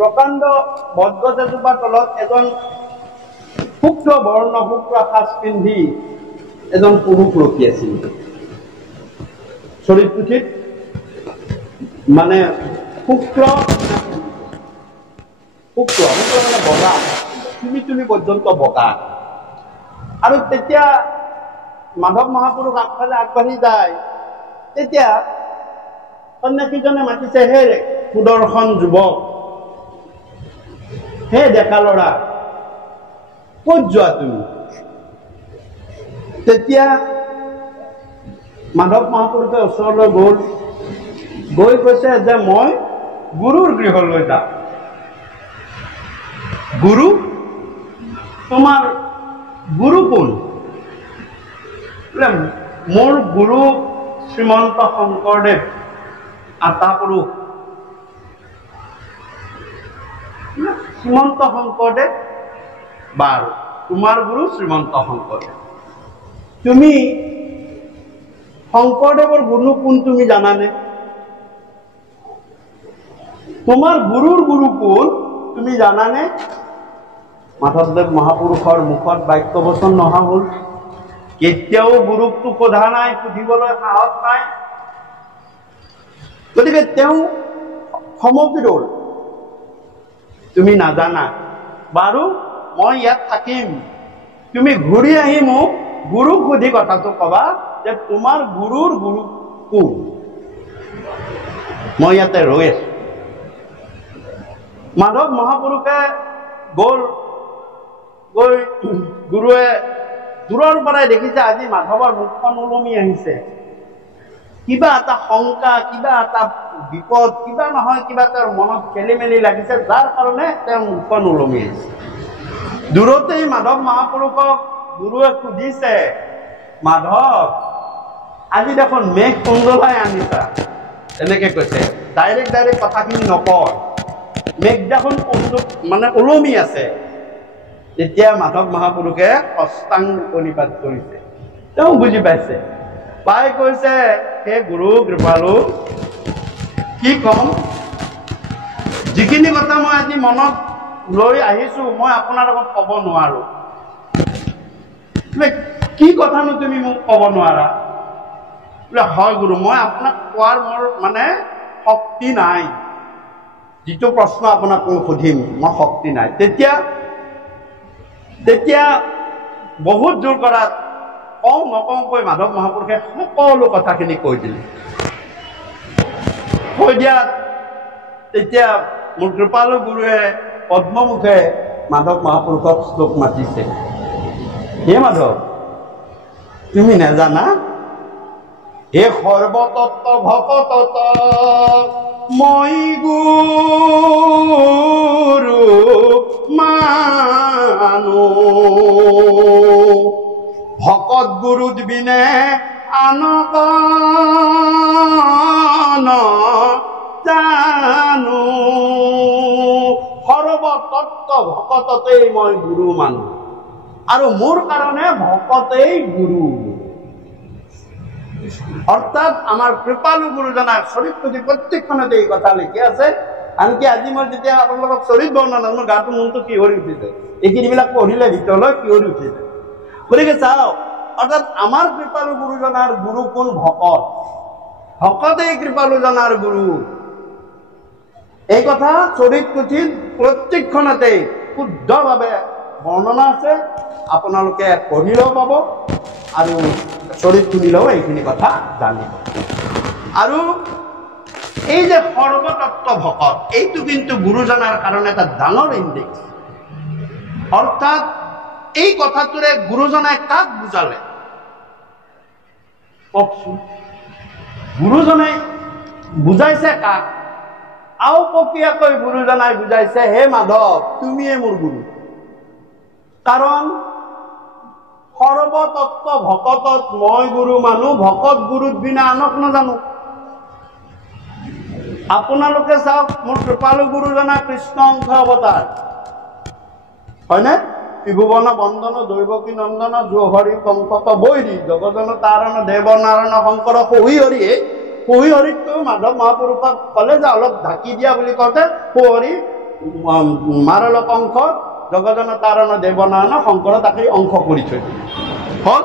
প্ৰকাণ্ড বটগছ এজোপাৰ তলত এজন শুক্ল বৰ্ণ শুক্ল সাজ পিন্ধি এজন পুৰুষ ৰখি আছিল। চৰিত পুথিত মানে শুক্ল মানে বগা, তুমি পৰ্যন্ত বগা। আৰু তেতিয়া মাধৱ মহাপুৰুষ আগফালে আগবাঢ়ি যায়, তেতিয়া সন্যাসীজনে মাতিছে, হে সুদৰ্শন যুৱক, হে ডেকা ল'ৰা, ক'ত যোৱা তুমি? তেতিয়া মাধৱ মহাপুৰুষে ওচৰলৈ গৈ কৈছে যে মই গুৰুৰ গৃহলৈ যাম। গুৰু? তোমাৰ গুৰু কোন? মোৰ গুৰু শ্ৰীমন্ত শংকৰদেৱ আতা পুৰুষ। শ্ৰীমন্ত শংকৰদেৱ? বাৰু, তোমাৰ গুৰু শ্ৰীমন্ত শংকৰদেৱ। তুমি শংকৰদেৱৰ গুৰু কোন তুমি জানানে? তোমাৰ গুৰুৰ গুৰু কোন তুমি জানানে? মাধৱদেৱ মহাপুৰুষৰ মুখত বাক্যবচন নহা হ'ল। কেতিয়াও গুৰুকটো সোধা নাই, সুধিবলৈ সাহস নাই। গতিকে তেওঁ থমকি ৰ'ল। তুমি নাজানা? বাৰু, মই ইয়াত থাকিম, তুমি ঘূৰি আহি মোক গুৰুক সুধি কথাটো কবা যে তোমাৰ গুৰুৰ গুৰু কোন। মই ইয়াতে ৰৈ আছো। মাধৱ মহাপুৰুষে গৈ গুৰুৱে দূৰৰ পৰাই দেখিছে আজি মাধৱৰ মুখখন ওলমি আহিছে। কিবা এটা শংকা, কিবা এটা বিপদ, কিবা নহয় কিবা তেওঁৰ মনত খেলি মেলি লাগিছে, যাৰ কাৰণে তেওঁৰ মুখখন ওলমি আহিছে। দূৰতেই মাধৱ মহাপুৰুষক গুৰুৱে সুধিছে, মাধৱ, আজি দেখোন মেঘ কন্দলাই আনিছা। এনেকে কৈছে, ডাইৰেক্ট কথাখিনি নকয়, মেঘ দেখোন মানে ওলমি আছে। তেতিয়া মাধৱ মহাপুৰুষে অষ্টাংগ প্ৰণিপাত কৰিছে। তেওঁ বুজি পাইছে, পাই কৈছে, হে গুৰু কৃপালু, কি কম, যিখিনি কথা মই আজি মনত লৈ আহিছো মই আপোনাৰ লগত ক'ব নোৱাৰো। কি কথানো তুমি মোক ক'ব নোৱাৰা? বোলে হয় গুৰু, মই আপোনাক কোৱাৰ মোৰ মানে শক্তি নাই। যিটো প্ৰশ্ন আপোনাক মই সুধিম, মই শক্তি নাই। তেতিয়া বহুত জোৰ কৰাত কওঁ নকওঁকৈ মাধৱ মহাপুৰুষে সকলো কথাখিনি কৈ দিলে। কৈ দিয়াত তেতিয়া মোৰ কৃপালু গুৰুৱে পদ্মমুখে মাধৱ মহাপুৰুষক শ্লোক মাতিছে, হে মাধৱ, তুমি নাজানা? হে সৰ্বতত্ব ভকতত মই গুৰু মানো, ভকত গুৰু বিনে আনক জানো, সৰ্বতত্ব ভকততেই মই গুৰু মানো, আৰু মোৰ কাৰণে ভকতেই গুৰু। অৰ্থাৎ আমাৰ কৃপালু গুৰুজনাৰ চৰিত পুথি প্ৰত্যেকখনতে এই কথা লিখি আছে। আনকি আজি মই যেতিয়া আপোনালোকক চৰিত বৰ্ণনা, মোৰ গাটো মনটো শিহৰি উঠিছে, এইখিনিবিলাক পঢ়িলে ভিতৰলৈ শিহৰি উঠিছে। গতিকে চাওক, অৰ্থাৎ আমাৰ কৃপালু গুৰুজনাৰ গুৰু কোন? ভকত। ভকতেই কৃপালুজনাৰ গুৰু। এই কথা চৰিত পুথিত প্ৰত্যেকখনতেই শুদ্ধভাৱে বৰ্ণনা আছে। আপোনালোকে পঢ়িলেও পাব আৰু চৰিত শুনিলেও এইখিনি কথা জানিব। আৰু এই যে সৰ্বতত্ব ভকত, এইটো কিন্তু গুৰুজনাৰ কাৰণে এটা ডাঙৰ ইণ্ডেক্স। অৰ্থাৎ এই কথাটোৰে গুৰুজনাই কাক বুজালে কওকচোন? গুৰুজনাই বুজাইছে কাক? আওপকীয়াকৈ গুৰুজনাই বুজাইছে, হে মাধৱ, তুমিয়ে মোৰ গুৰু। কাৰণ সৰ্বতত্ব ভকতত মই গুৰু মানো, ভকত গুৰুত বিনা আনক নাজানো। আপোনালোকে চাওক, মোৰ কৃপালু গুৰুজনা কৃষ্ণ অংশ অৱতাৰ হয়নে? ত্ৰিভুৱন বন্দন দৈৱকী নন্দন জোহৰি কংকত বৈৰী জগজন তাৰণ দেৱ নাৰায়ণ শংকৰ সহি হৰি। সহি হৰিতকৈ মাধৱ মহাপুৰুষক ক'লে যে অলপ ঢাকি দিয়া বুলি কওঁতে সহি মাৰল কংস জগজন তাৰণ দেৱ নাৰায়ণ শংকৰ তাকেই অংশ কৰি থৈ দিলে হ'ল।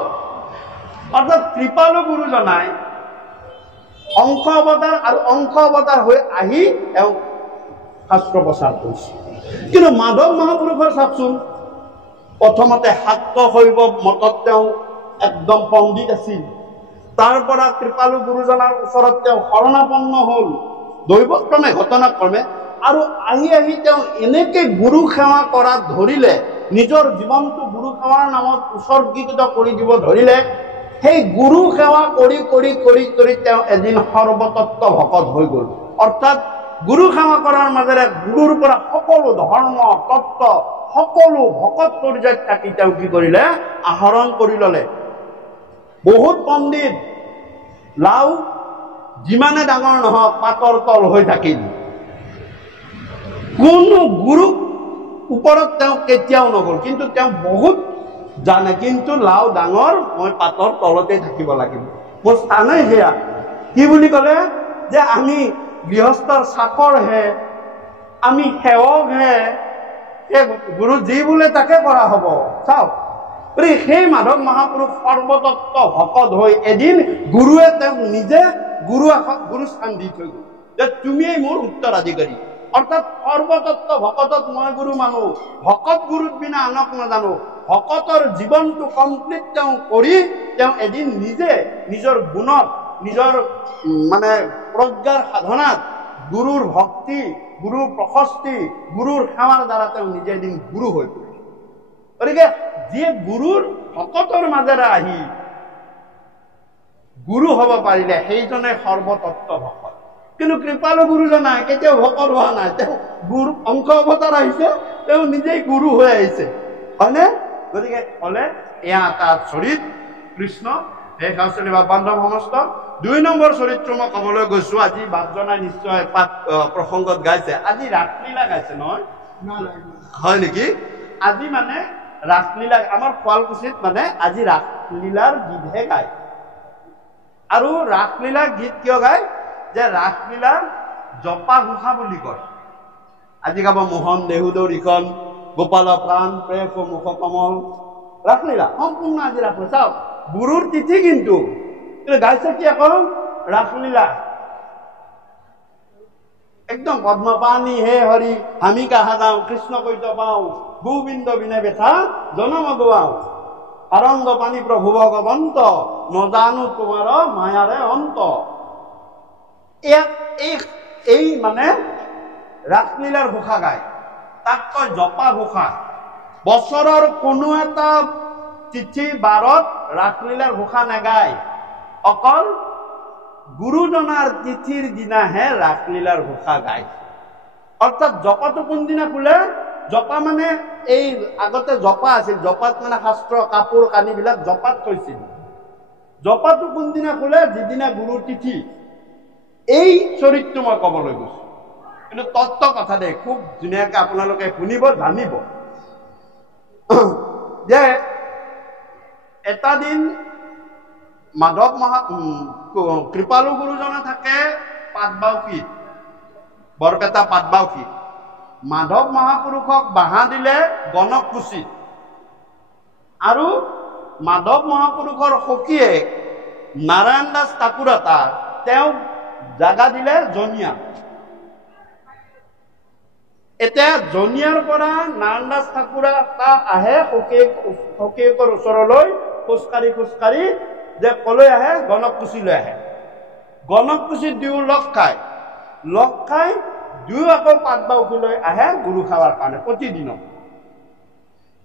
অৰ্থাৎ কৃপালু গুৰুজনাই অংশ অৱতাৰ আৰু অংশ অৱতাৰ হৈ আহি তেওঁ শাস্ত্ৰ প্ৰচাৰ কৰিছে। কিন্তু মাধৱ মহাপুৰুষৰ চাওকচোন, প্ৰথমতে শাক্ত শৈৱ মতত তেওঁ একদম পণ্ডিত আছিল। তাৰ পৰা কৃপালু গুৰুজনাৰ ওচৰত তেওঁ শৰণাপন্ন হ'ল দৈৱক্ৰমে ঘটনাক্ৰমে, আৰু আহি আহি তেওঁ এনেকে গুৰু সেৱা কৰাত ধৰিলে, নিজৰ জীৱনটো গুৰু সেৱাৰ নামত উৎসৰ্গীকৃত কৰি দিব ধৰিলে। সেই গুৰু সেৱা কৰি কৰি কৰি কৰি তেওঁ এদিন সৰ্বতত্ত্ব ভকত হৈ গ'ল। অৰ্থাৎ গুৰু সেৱা কৰাৰ মাজেৰে গুৰুৰ পৰা সকলো ধৰ্ম তত্ত্ব সকলো ভকত পৰ্যায়ত থাকি তেওঁ কি কৰিলে? আহৰণ কৰি ল'লে। বহুত পণ্ডিত, লাও যিমানে ডাঙৰ নহওক পাতৰ তল হৈ থাকিল। কোনো গুৰুক ওপৰত তেওঁ কেতিয়াও নগ'ল, কিন্তু তেওঁ বহুত জানে, কিন্তু লাও ডাঙৰ, মই পাতৰ তলতে থাকিব লাগিব, মোৰ স্থানেই সেয়া। কি বুলি ক'লে? যে আমি গৃহস্থৰ চাকৰহে, আমি সেৱকহে, গুৰু যি বোলে তাকে কৰা হ'ব। চাওক, সেই মাধৱ মহাপুৰুষ সৰ্বতত্ত্ব ভকত হৈ এদিন গুৰুৱে তেওঁক নিজে গুৰু স্থান দি থৈ গ'ল যে তুমিয়েই মোৰ উত্তৰাধিকাৰী। অৰ্থাৎ সৰ্বতত্ত্ব ভকতক মই গুৰু মানো, ভকত গুৰুত বিনা আনক নাজানো। ভকতৰ জীৱনটো কমপ্লিট তেওঁ কৰি তেওঁ এদিন নিজে নিজৰ গুণত, নিজৰ মানে প্ৰজ্ঞাৰ সাধনাত গুৰুৰ ভক্তি, গুৰুৰ প্ৰশস্তি, গুৰুৰ সেৱাৰ দ্বাৰা তেওঁ নিজে এদিন গুৰু হৈ পৰিল। গতিকে যিয়ে গুৰুৰ ভকতৰ মাজেৰে আহি গুৰু হ'ব পাৰিলে সেইজনে সৰ্বতত্ত্ব ভকত। কিন্তু কৃপালু গুৰুজনাই কেতিয়াও ভকত হোৱা নাই, তেওঁ গুৰু অংশ অৱতাৰ আহিছে, তেওঁ নিজেই গুৰু হৈ আহিছে, হয়নে? গতিকে ক'লে এয়া এটা চৰিত কৃষ্ণ শেষ আচলি বা বান্ধৱ সমস্ত। ২ নম্বৰ চৰিত্ৰ মই ক'বলৈ গৈছো, আজি বাপজনাই নিশ্চয় পাঠ প্ৰসংগত গাইছে। আজি ৰাসলীলা গাইছে নহয়, হয় নেকি? আজি মানে ৰাসলীলা, আমাৰ শুৱালকুছিত মানে আজি ৰাসলীলাৰ গীতহে গায়। আৰু ৰাসলীলাৰ গীত কিয় গায়? যে ৰাসলীলাৰ জপা ঘোষা বুলি কয়। আজি গাব মোহন দেহুদৰ ইখন, গোপাল প্ৰাণ প্ৰেম মুখ কমল, ৰাসলীলা সম্পূৰ্ণ আজি ৰাসলীলা। চাওক, গুৰুৰ তিথি কিন্তু গাইছে কি আকৌ? ৰাসলীলা। একদম পদ্মপাণী হে হৰি আমি কাহা যাওঁ, কৃষ্ণ কৈত পাওঁ, গোবিন্দ বিনে বেথা জনম গোৱাওঁ, আৰংগ পানী প্ৰভু ভগৱন্ত, নজানো তোমাৰ মায়াৰে অন্ত। এই মানে ৰাসলীলাৰ ঘোষা গায়, তাক কয় জপা ঘোষা। বছৰৰ কোনো এটা তিথি বাৰত ৰাসলীলাৰ ঘোষা নাগায়, অকল গুৰুজনাৰ তিথিৰ দিনাহে ৰাসলীলাৰ ঘোষা গায়। অৰ্থাৎ জপাটো কোনদিনা খোলে? জপা মানে এই আগতে জপা আছিল, জপাত মানে শাস্ত্ৰ কাপোৰ কানিবিলাক জপাত থৈছিল। জপাটো কোনদিনা খোলে? যিদিনা গুৰুৰ তিথি। এই চৰিত্ৰ মই ক'বলৈ গৈছো, কিন্তু তত্ত্ব কথা দেই, খুব ধুনীয়াকে আপোনালোকে শুনিব, জানিব যে এটা দিন মাধৱ কৃপালু গুৰুজনে থাকে পাটবাউসীত, বৰপেটা পাটবাউসীত। মাধৱ মহাপুৰুষক বাহা দিলে গণককুছিত, আৰু মাধৱ মহাপুৰুষৰ সখীয়ে নাৰায়ণ দাস ঠাকুৰতা তেওঁক জাগা দিলে জনিয়া। এতিয়া জনিয়াৰ পৰা নাৰায়ণ দাস ঠাকুৰতা আহে সখীয়েকৰ ওচৰলৈ খোজকাঢ়ি খোজকাঢ়ি, যে কলৈ আহে? গণককুছিলৈ আহে। গণককুছিত দুয়ো লগ খায়, লগ খাই দুয়ো আকৌ পাটবাউসীলৈ আহে গুৰু সেৱাৰ কাৰণে প্ৰতিদিনত।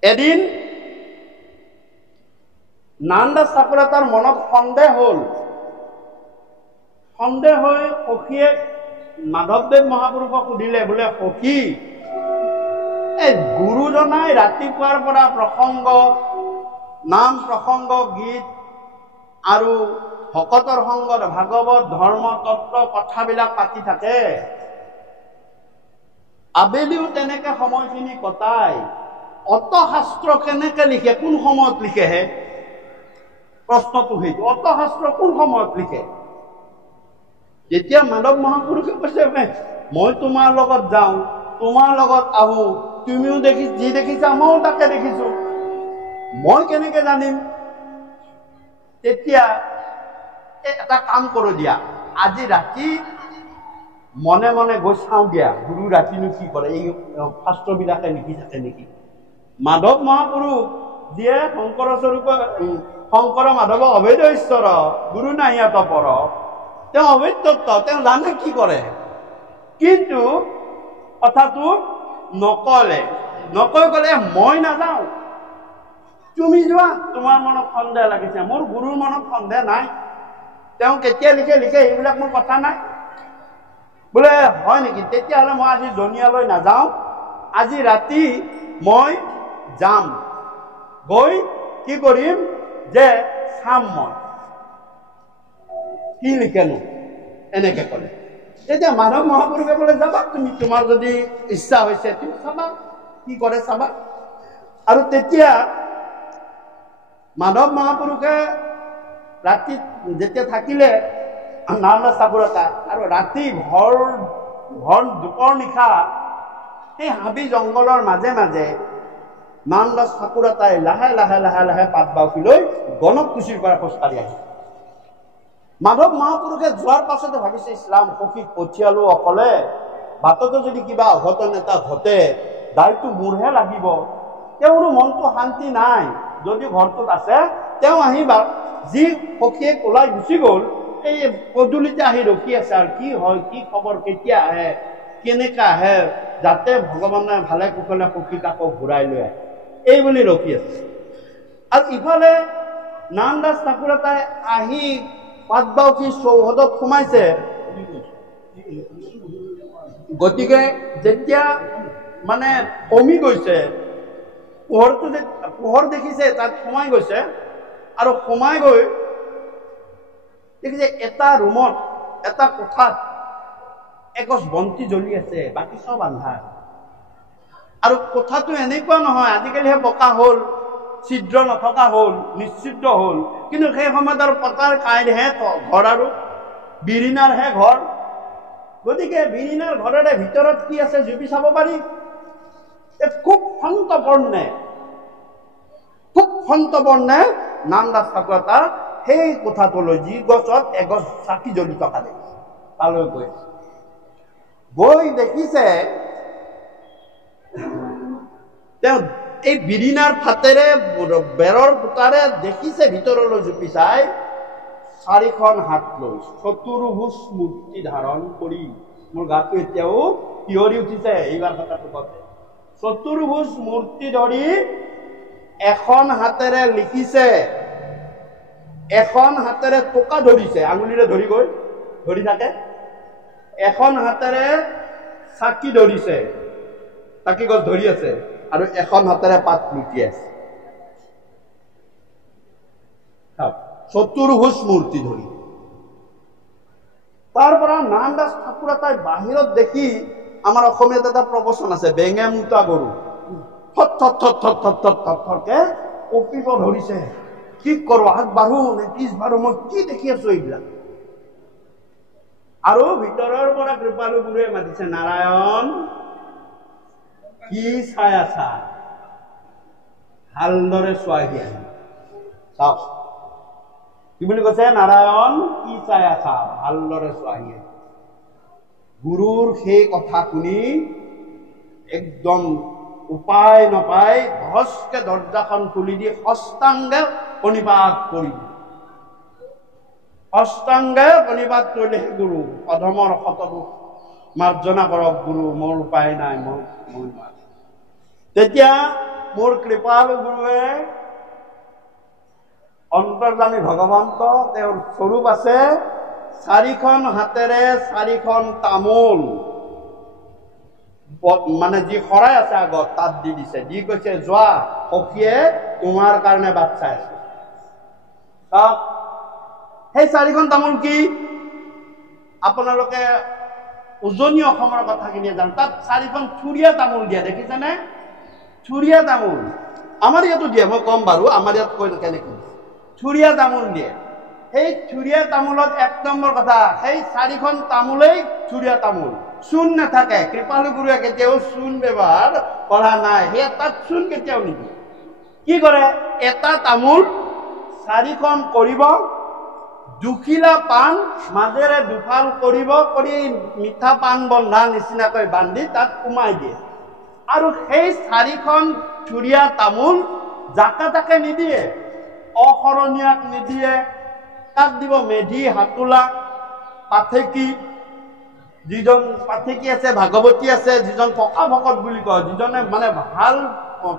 এদিন নাৰায়ণ দাস ঠাকুৰতাৰ মনত সন্দেহ হ'ল, সন্দেহ হৈ সখীয়ে মাধৱদেৱ মহাপুৰুষক সুধিলে, বোলে সখী, এই গুৰুজনাই ৰাতিপুৱাৰ পৰা প্ৰসংগ, নাম প্ৰসংগ, গীত আৰু ভকতৰ সংগত ভাগৱত ধৰ্ম তত্ত্ব কথাবিলাক পাতি থাকে, আবেলিও তেনেকে সময়খিনি কটাই অৰ্থশাস্ত্ৰ কেনেকে লিখে, কোন সময়ত লিখেহে? প্ৰশ্নটো সেইটো, অৰ্থশাস্ত্ৰ কোন সময়ত লিখে? যেতিয়া মাধৱ মহাপুৰুষে কৈছে মই তোমাৰ লগত যাওঁ, তোমাৰ লগত আহো, তুমিও যি দেখিছা মইও তাকে দেখিছো, মই কেনেকে জানিম? তেতিয়া এটা কাম কৰো দিয়া, আজি ৰাতি মনে মনে গৈ চাওঁ দিয়া গুৰু ৰাতিনো কি কৰে, এই শাস্ত্ৰবিলাকে লিখি থাকে নেকি। মাধৱ মহাপুৰুষ যিয়ে শংকৰ মাধৱ অভেদ ঈশ্বৰ, গুৰু নাহিয়াত পৰ, তেওঁ অভেদ তত্ত্ব, তেওঁ জানে কি কৰে, কিন্তু কথাটো নকলে। নকৈ কলে মই নাযাওঁ, তুমি যোৱা, তোমাৰ মনত সন্দেহ লাগিছে, মোৰ গুৰুৰ মনত সন্দেহ নাই, তেওঁ কেতিয়া লিখে এইবিলাক মোৰ কথা নাই। বোলে হয় নেকি, তেতিয়াহ'লে মই আজি জনিয়ালৈ নাযাওঁ, আজি ৰাতি মই যাম, গৈ কি কৰিম যে চাম মই কি লিখেনো, এনেকে কলে। তেতিয়া মাধৱ মহাপুৰুষে বোলে যাবা তুমি, তোমাৰ যদি ইচ্ছা হৈছে তুমি চাবা কি কৰে, চাবা। আৰু তেতিয়া মাধৱ মহাপুৰুষে ৰাতি যেতিয়া থাকিলে নাৰায়ণ চাকুৰতা, আৰু ৰাতি ভৰ দুপৰ নিশা সেই হাবি জংঘলৰ মাজে মাজে নাৰায়ণ দাস ঠাকুৰতাই লাহে লাহে লাহে লাহে পাত বাউসী লৈ গণকুছিৰ পৰা খোজকাঢ়ি আহিল। মাধৱ মহাপুৰুষে যোৱাৰ পাছতে ভাবিছে, ইছলাম সখীক পঠিয়ালো অকলে, বাটতে যদি কিবা অঘটন এটা ঘটে দায়টো মোৰহে লাগিব, তেওঁৰো মনটো শান্তি নাই, যদি ঘৰটোত আছে তেওঁ আহিবা। যি সখীয়ে ওলাই গুচি গ'ল এই পদূলিতে আহি ৰখি আছে, আৰু কি হয়, কি খবৰ, কেতিয়া আহে, কেনেকা আহে, যাতে ভগৱানে ভালে কুশলে সখীক আকৌ ঘূৰাই লৈ আহে, এই বুলি ৰখি আছে। আৰু ইফালে নাৰায়ণ দাস ঠাকুৰতাই আহি পাত বাউসী চৌহদত সোমাইছে। গতিকে যেতিয়া মানে কমি গৈছে, পোহৰ দেখিছে, তাত সোমাই গৈছে, আৰু সোমাই গৈ দেখিছে এটা ৰুমত, এটা কোঠাত এগছ বন্তি জ্বলি আছে, বাকী চব আন্ধাৰ। আৰু কোঠাটো এনেকুৱা নহয়, আজিকালিহে পকা হ'ল, ছিদ্ৰ নথকা হ'ল, নিশ্চিদ্ৰ হ'ল, কিন্তু সেই সময়ত আৰু পতাৰ কাইহে ঘৰ, আৰু বিৰিণাৰহে ঘৰ। গতিকে বিৰিণাৰ ঘৰেৰে ভিতৰত কি আছে জুপি চাব পাৰি। খুব সন্তবৰ্ণে নাৰায়ণ দাস ঠাকুৰতা সেই কোঠাটোলৈ, যি গছত এগছ চাকি জ্বলি থকা দেখিছে, তালৈ গৈ দেখিছে তেওঁ এই বিৰিণাৰ ফাটেৰে বেৰৰ ফুটাৰে দেখিছে ভিতৰলৈ জুপি চাই 4খন হাত লৈ চতুৰ্ভুজ মূৰ্তি ধাৰণ কৰি, মোৰ গাটো এতিয়াও শিয়ৰি উঠিছে এইবাৰ কথাটো কওঁতে, চতুৰ্ভুজ মূৰ্তি ধৰি এখন হাতেৰে লিখিছে, এখন হাতেৰে টোকা ধৰিছে, আঙুলিৰে ধৰি থাকে, এখন হাতেৰে চাকি ধৰিছে, চাকি গছ ধৰি আছে, আৰু এখন হাতেৰে পাত লুটি আছে, চতুৰ্ভুজ মূৰ্তি ধৰি। তাৰ পৰা নাৰায়ণ দাস ঠাকুৰতাই বাহিৰত দেখি, আমাৰ অসমীয়াত এটা প্ৰবচন আছে, বেঙে মুতা গৰু থৰকে কঁপিব ধৰিছে, কি কৰো, আগবাঢ়ো নে পিছবাঢ়ো, মই কি দেখি আছো এইবিলাক। আৰু ভিতৰৰ পৰা কৃপালু গুৰুৱে মাতিছে, নাৰায়ণ কি চাই আছা, ভালদৰে চোৱাই দিয়া। চাওক কি বুলি কৈছে, নাৰায়ণ কি চাই আছা, ভালদৰে চোৱাই দিয়া। গুৰুৰ সেই কথা শুনি একদম উপায় নাপাই ধসকে দৰ্জাখন খুলি দি অষ্টাংগে প্ৰণিপাত কৰি, অষ্টাংগে প্ৰণিপাত কৰিলে গুৰু, অধমৰ শতদোষ মাৰ্জনা কৰক গুৰু, মোৰ উপায় নাই, মই নোৱাৰো। তেতিয়া মোৰ কৃপাল গুৰুৱে, অন্তৰ্যামী ভগৱন্ত, তেওঁৰ স্বৰূপ আছে, 4খন হাতেৰে 4খন তামোল, মানে যি শৰাই আছে আগত তাত দি দিছে, দি কৈছে যোৱা, সখীয়ে তোমাৰ কাৰণে বাট চাই আছে। সেই 4খন তামোল কি আপোনালোকে উজনি অসমৰ কথাখিনি জান তাত 4খন চুৰীয়া তামোল দিয়া দেখিছেনে চুৰীয়া তামোল আমাৰ ইয়াতো দিয়ে মই কম বাৰু আমাৰ ইয়াত কৈ কেনেকৈ চুৰীয়া তামোল দিয়ে সেই চুৰীয়া তামোলত 1 নম্বৰ কথা সেই 4খন তামোলেই চুৰীয়া তামোল চূণ নাথাকে কৃপালু গুৰুৱে কেতিয়াও চূণ ব্যৱহাৰ কৰা নাই সেই তাত চূণ কেতিয়াও নিদিয়ে কি কৰে এটা তামোল 4খন কৰিব দুখিলা পান মাজেৰে দুফাল কৰিব কৰি মিঠা পান বন্ধা নিচিনাকৈ বান্ধি তাত কুমাই দিয়ে আৰু সেই 4খন চুৰীয়া তামোল জাকা তাকে নিদিয়ে অসৰণীয়াক নিদিয়ে তাক দিব মেধি হাতুলা পাঠেকি যিজন পাঠেকি আছে ভাগৱতী আছে যিজন পকা ভকত বুলি কয় যিজনে মানে ভাল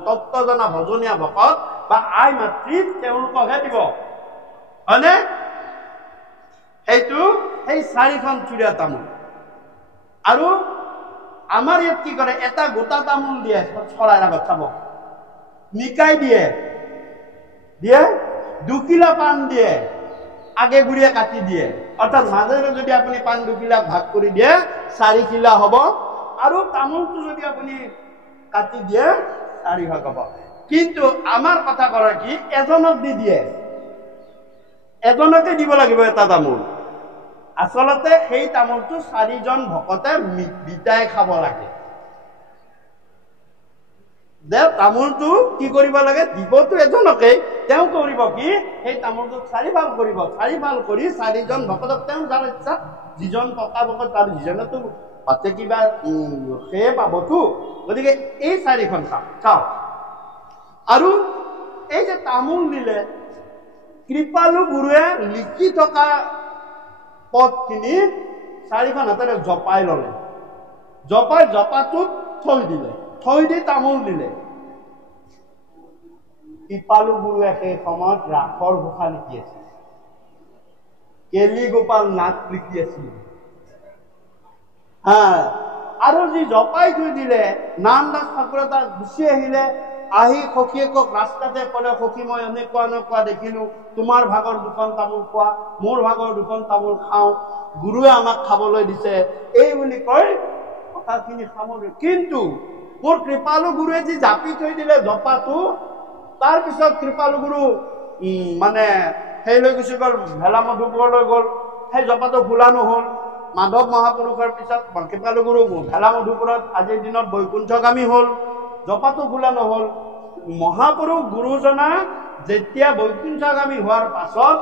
তত্ত্ব জনা ভজনীয়া ভকত বা আই মাতৃ তেওঁলোককহে দিব হয়নে এইটো সেই 4খন চুৰীয়া তামোল আৰু আমাৰ ইয়াত কি কৰে এটা গোটা তামোল দিয়ে চৰাই আগত চাব নিকাই দিয়ে দুখিলা পান দিয়ে আগে গুৰিয়ে কাটি দিয়ে অৰ্থাৎ মাজেৰে যদি আপুনি পান দুখিলা ভাগ কৰি দিয়ে 4 খিলা হ'ব আৰু তামোলটো যদি আপুনি কাটি দিয়ে 4 ভাগ হ'ব কিন্তু আমাৰ কথা কৰে কি এজনক দি দিয়ে এজনকে দিব লাগিব এটা তামোল আসলতে সেই তামোলটো 4জন ভকতে বিটাই খাব লাগে দে তামোলটো কি কৰিব লাগে দিবটো এজনকে তেওঁ কৰিব কি সেই তামোলটো 4 ভাগ কৰিব 4 ভাগ কৰি 4জন ভকতক তেওঁ যাৰ ইচ্ছা যিজন পকা ভকত তাৰ যিজনেতো পাতে কিবা সেই পাবতো গতিকে এই 4খন চাওক আৰু এই যে তামোল দিলে কৃপালু গুৰুৱে লিখি থকা পদখিনি 4খন হাতেৰে জপাই ললে জপাটোত থৈ দি তামোল দিলে কৃপালু গুৰুৱে সেই সময়ত ৰাসৰ ঘোষা লিখি আছিল কেলি গোপাল নাট লিখি আছিল আৰু যি জপাই থৈ দিলে নামদাস ঠাকুৰে তাক গুচি আহিলে আহি সখীয়েকক ৰাস্তাতে ক'লে সখী মই এনেকুৱা দেখিলো তোমাৰ ভাগৰ 2খন তামোল খোৱা মোৰ ভাগৰ 2খন তামোল খাওঁ গুৰুৱে আমাক খাবলৈ দিছে এই বুলি কৈ কথাখিনি সামৰি কিন্তু মোৰ কৃপালু গুৰুৱে যি জাপি থৈ দিলে জপাটো তাৰ পিছত কৃপালু গুৰু মানে সেই লৈ গুচি গ'ল ভেলা মধুপুৰলৈ গ'ল সেই জপাটো খোলা নহ'ল মাধৱ মহাপুৰুষৰ পিছত কৃপালু গুৰু ভেলা মধুপুৰত আজিৰ দিনত বৈকুণ্ঠগামী হ'ল জপাটো খোলা নহ'ল মহাপুৰুষ গুৰুজনা যেতিয়া বৈকুণ্ঠগামী হোৱাৰ পাছত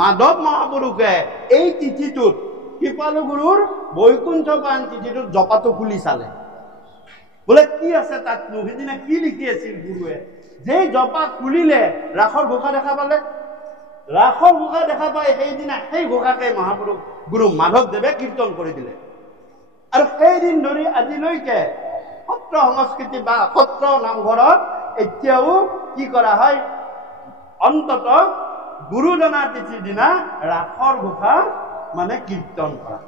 মাধৱ মহাপুৰুষে এই তিথিটোত কৃপালু গুৰুৰ বৈকুণ্ঠ পান তিথিটোত জপাটো খুলি চালে বোলে কি আছে তাত সিদিনা কি লিখি আছিল গুৰুৱে যে জপা খুলিলে ৰাসৰ ঘোষা দেখা পালে ৰাসৰ ঘোষা দেখা পাই সেইদিনা সেই ঘোষাকে মহাপুৰুষ গুৰু মাধৱদেৱে কীৰ্তন কৰি দিলে আৰু সেইদিন ধৰি আজিলৈকে সত্ৰ সংস্কৃতি বা সত্ৰ নামঘৰত এতিয়াও কি কৰা হয় অন্তত গুৰুজনাৰ তিথিৰ দিনা ৰাসৰ ঘোষা মানে কীৰ্তন কৰা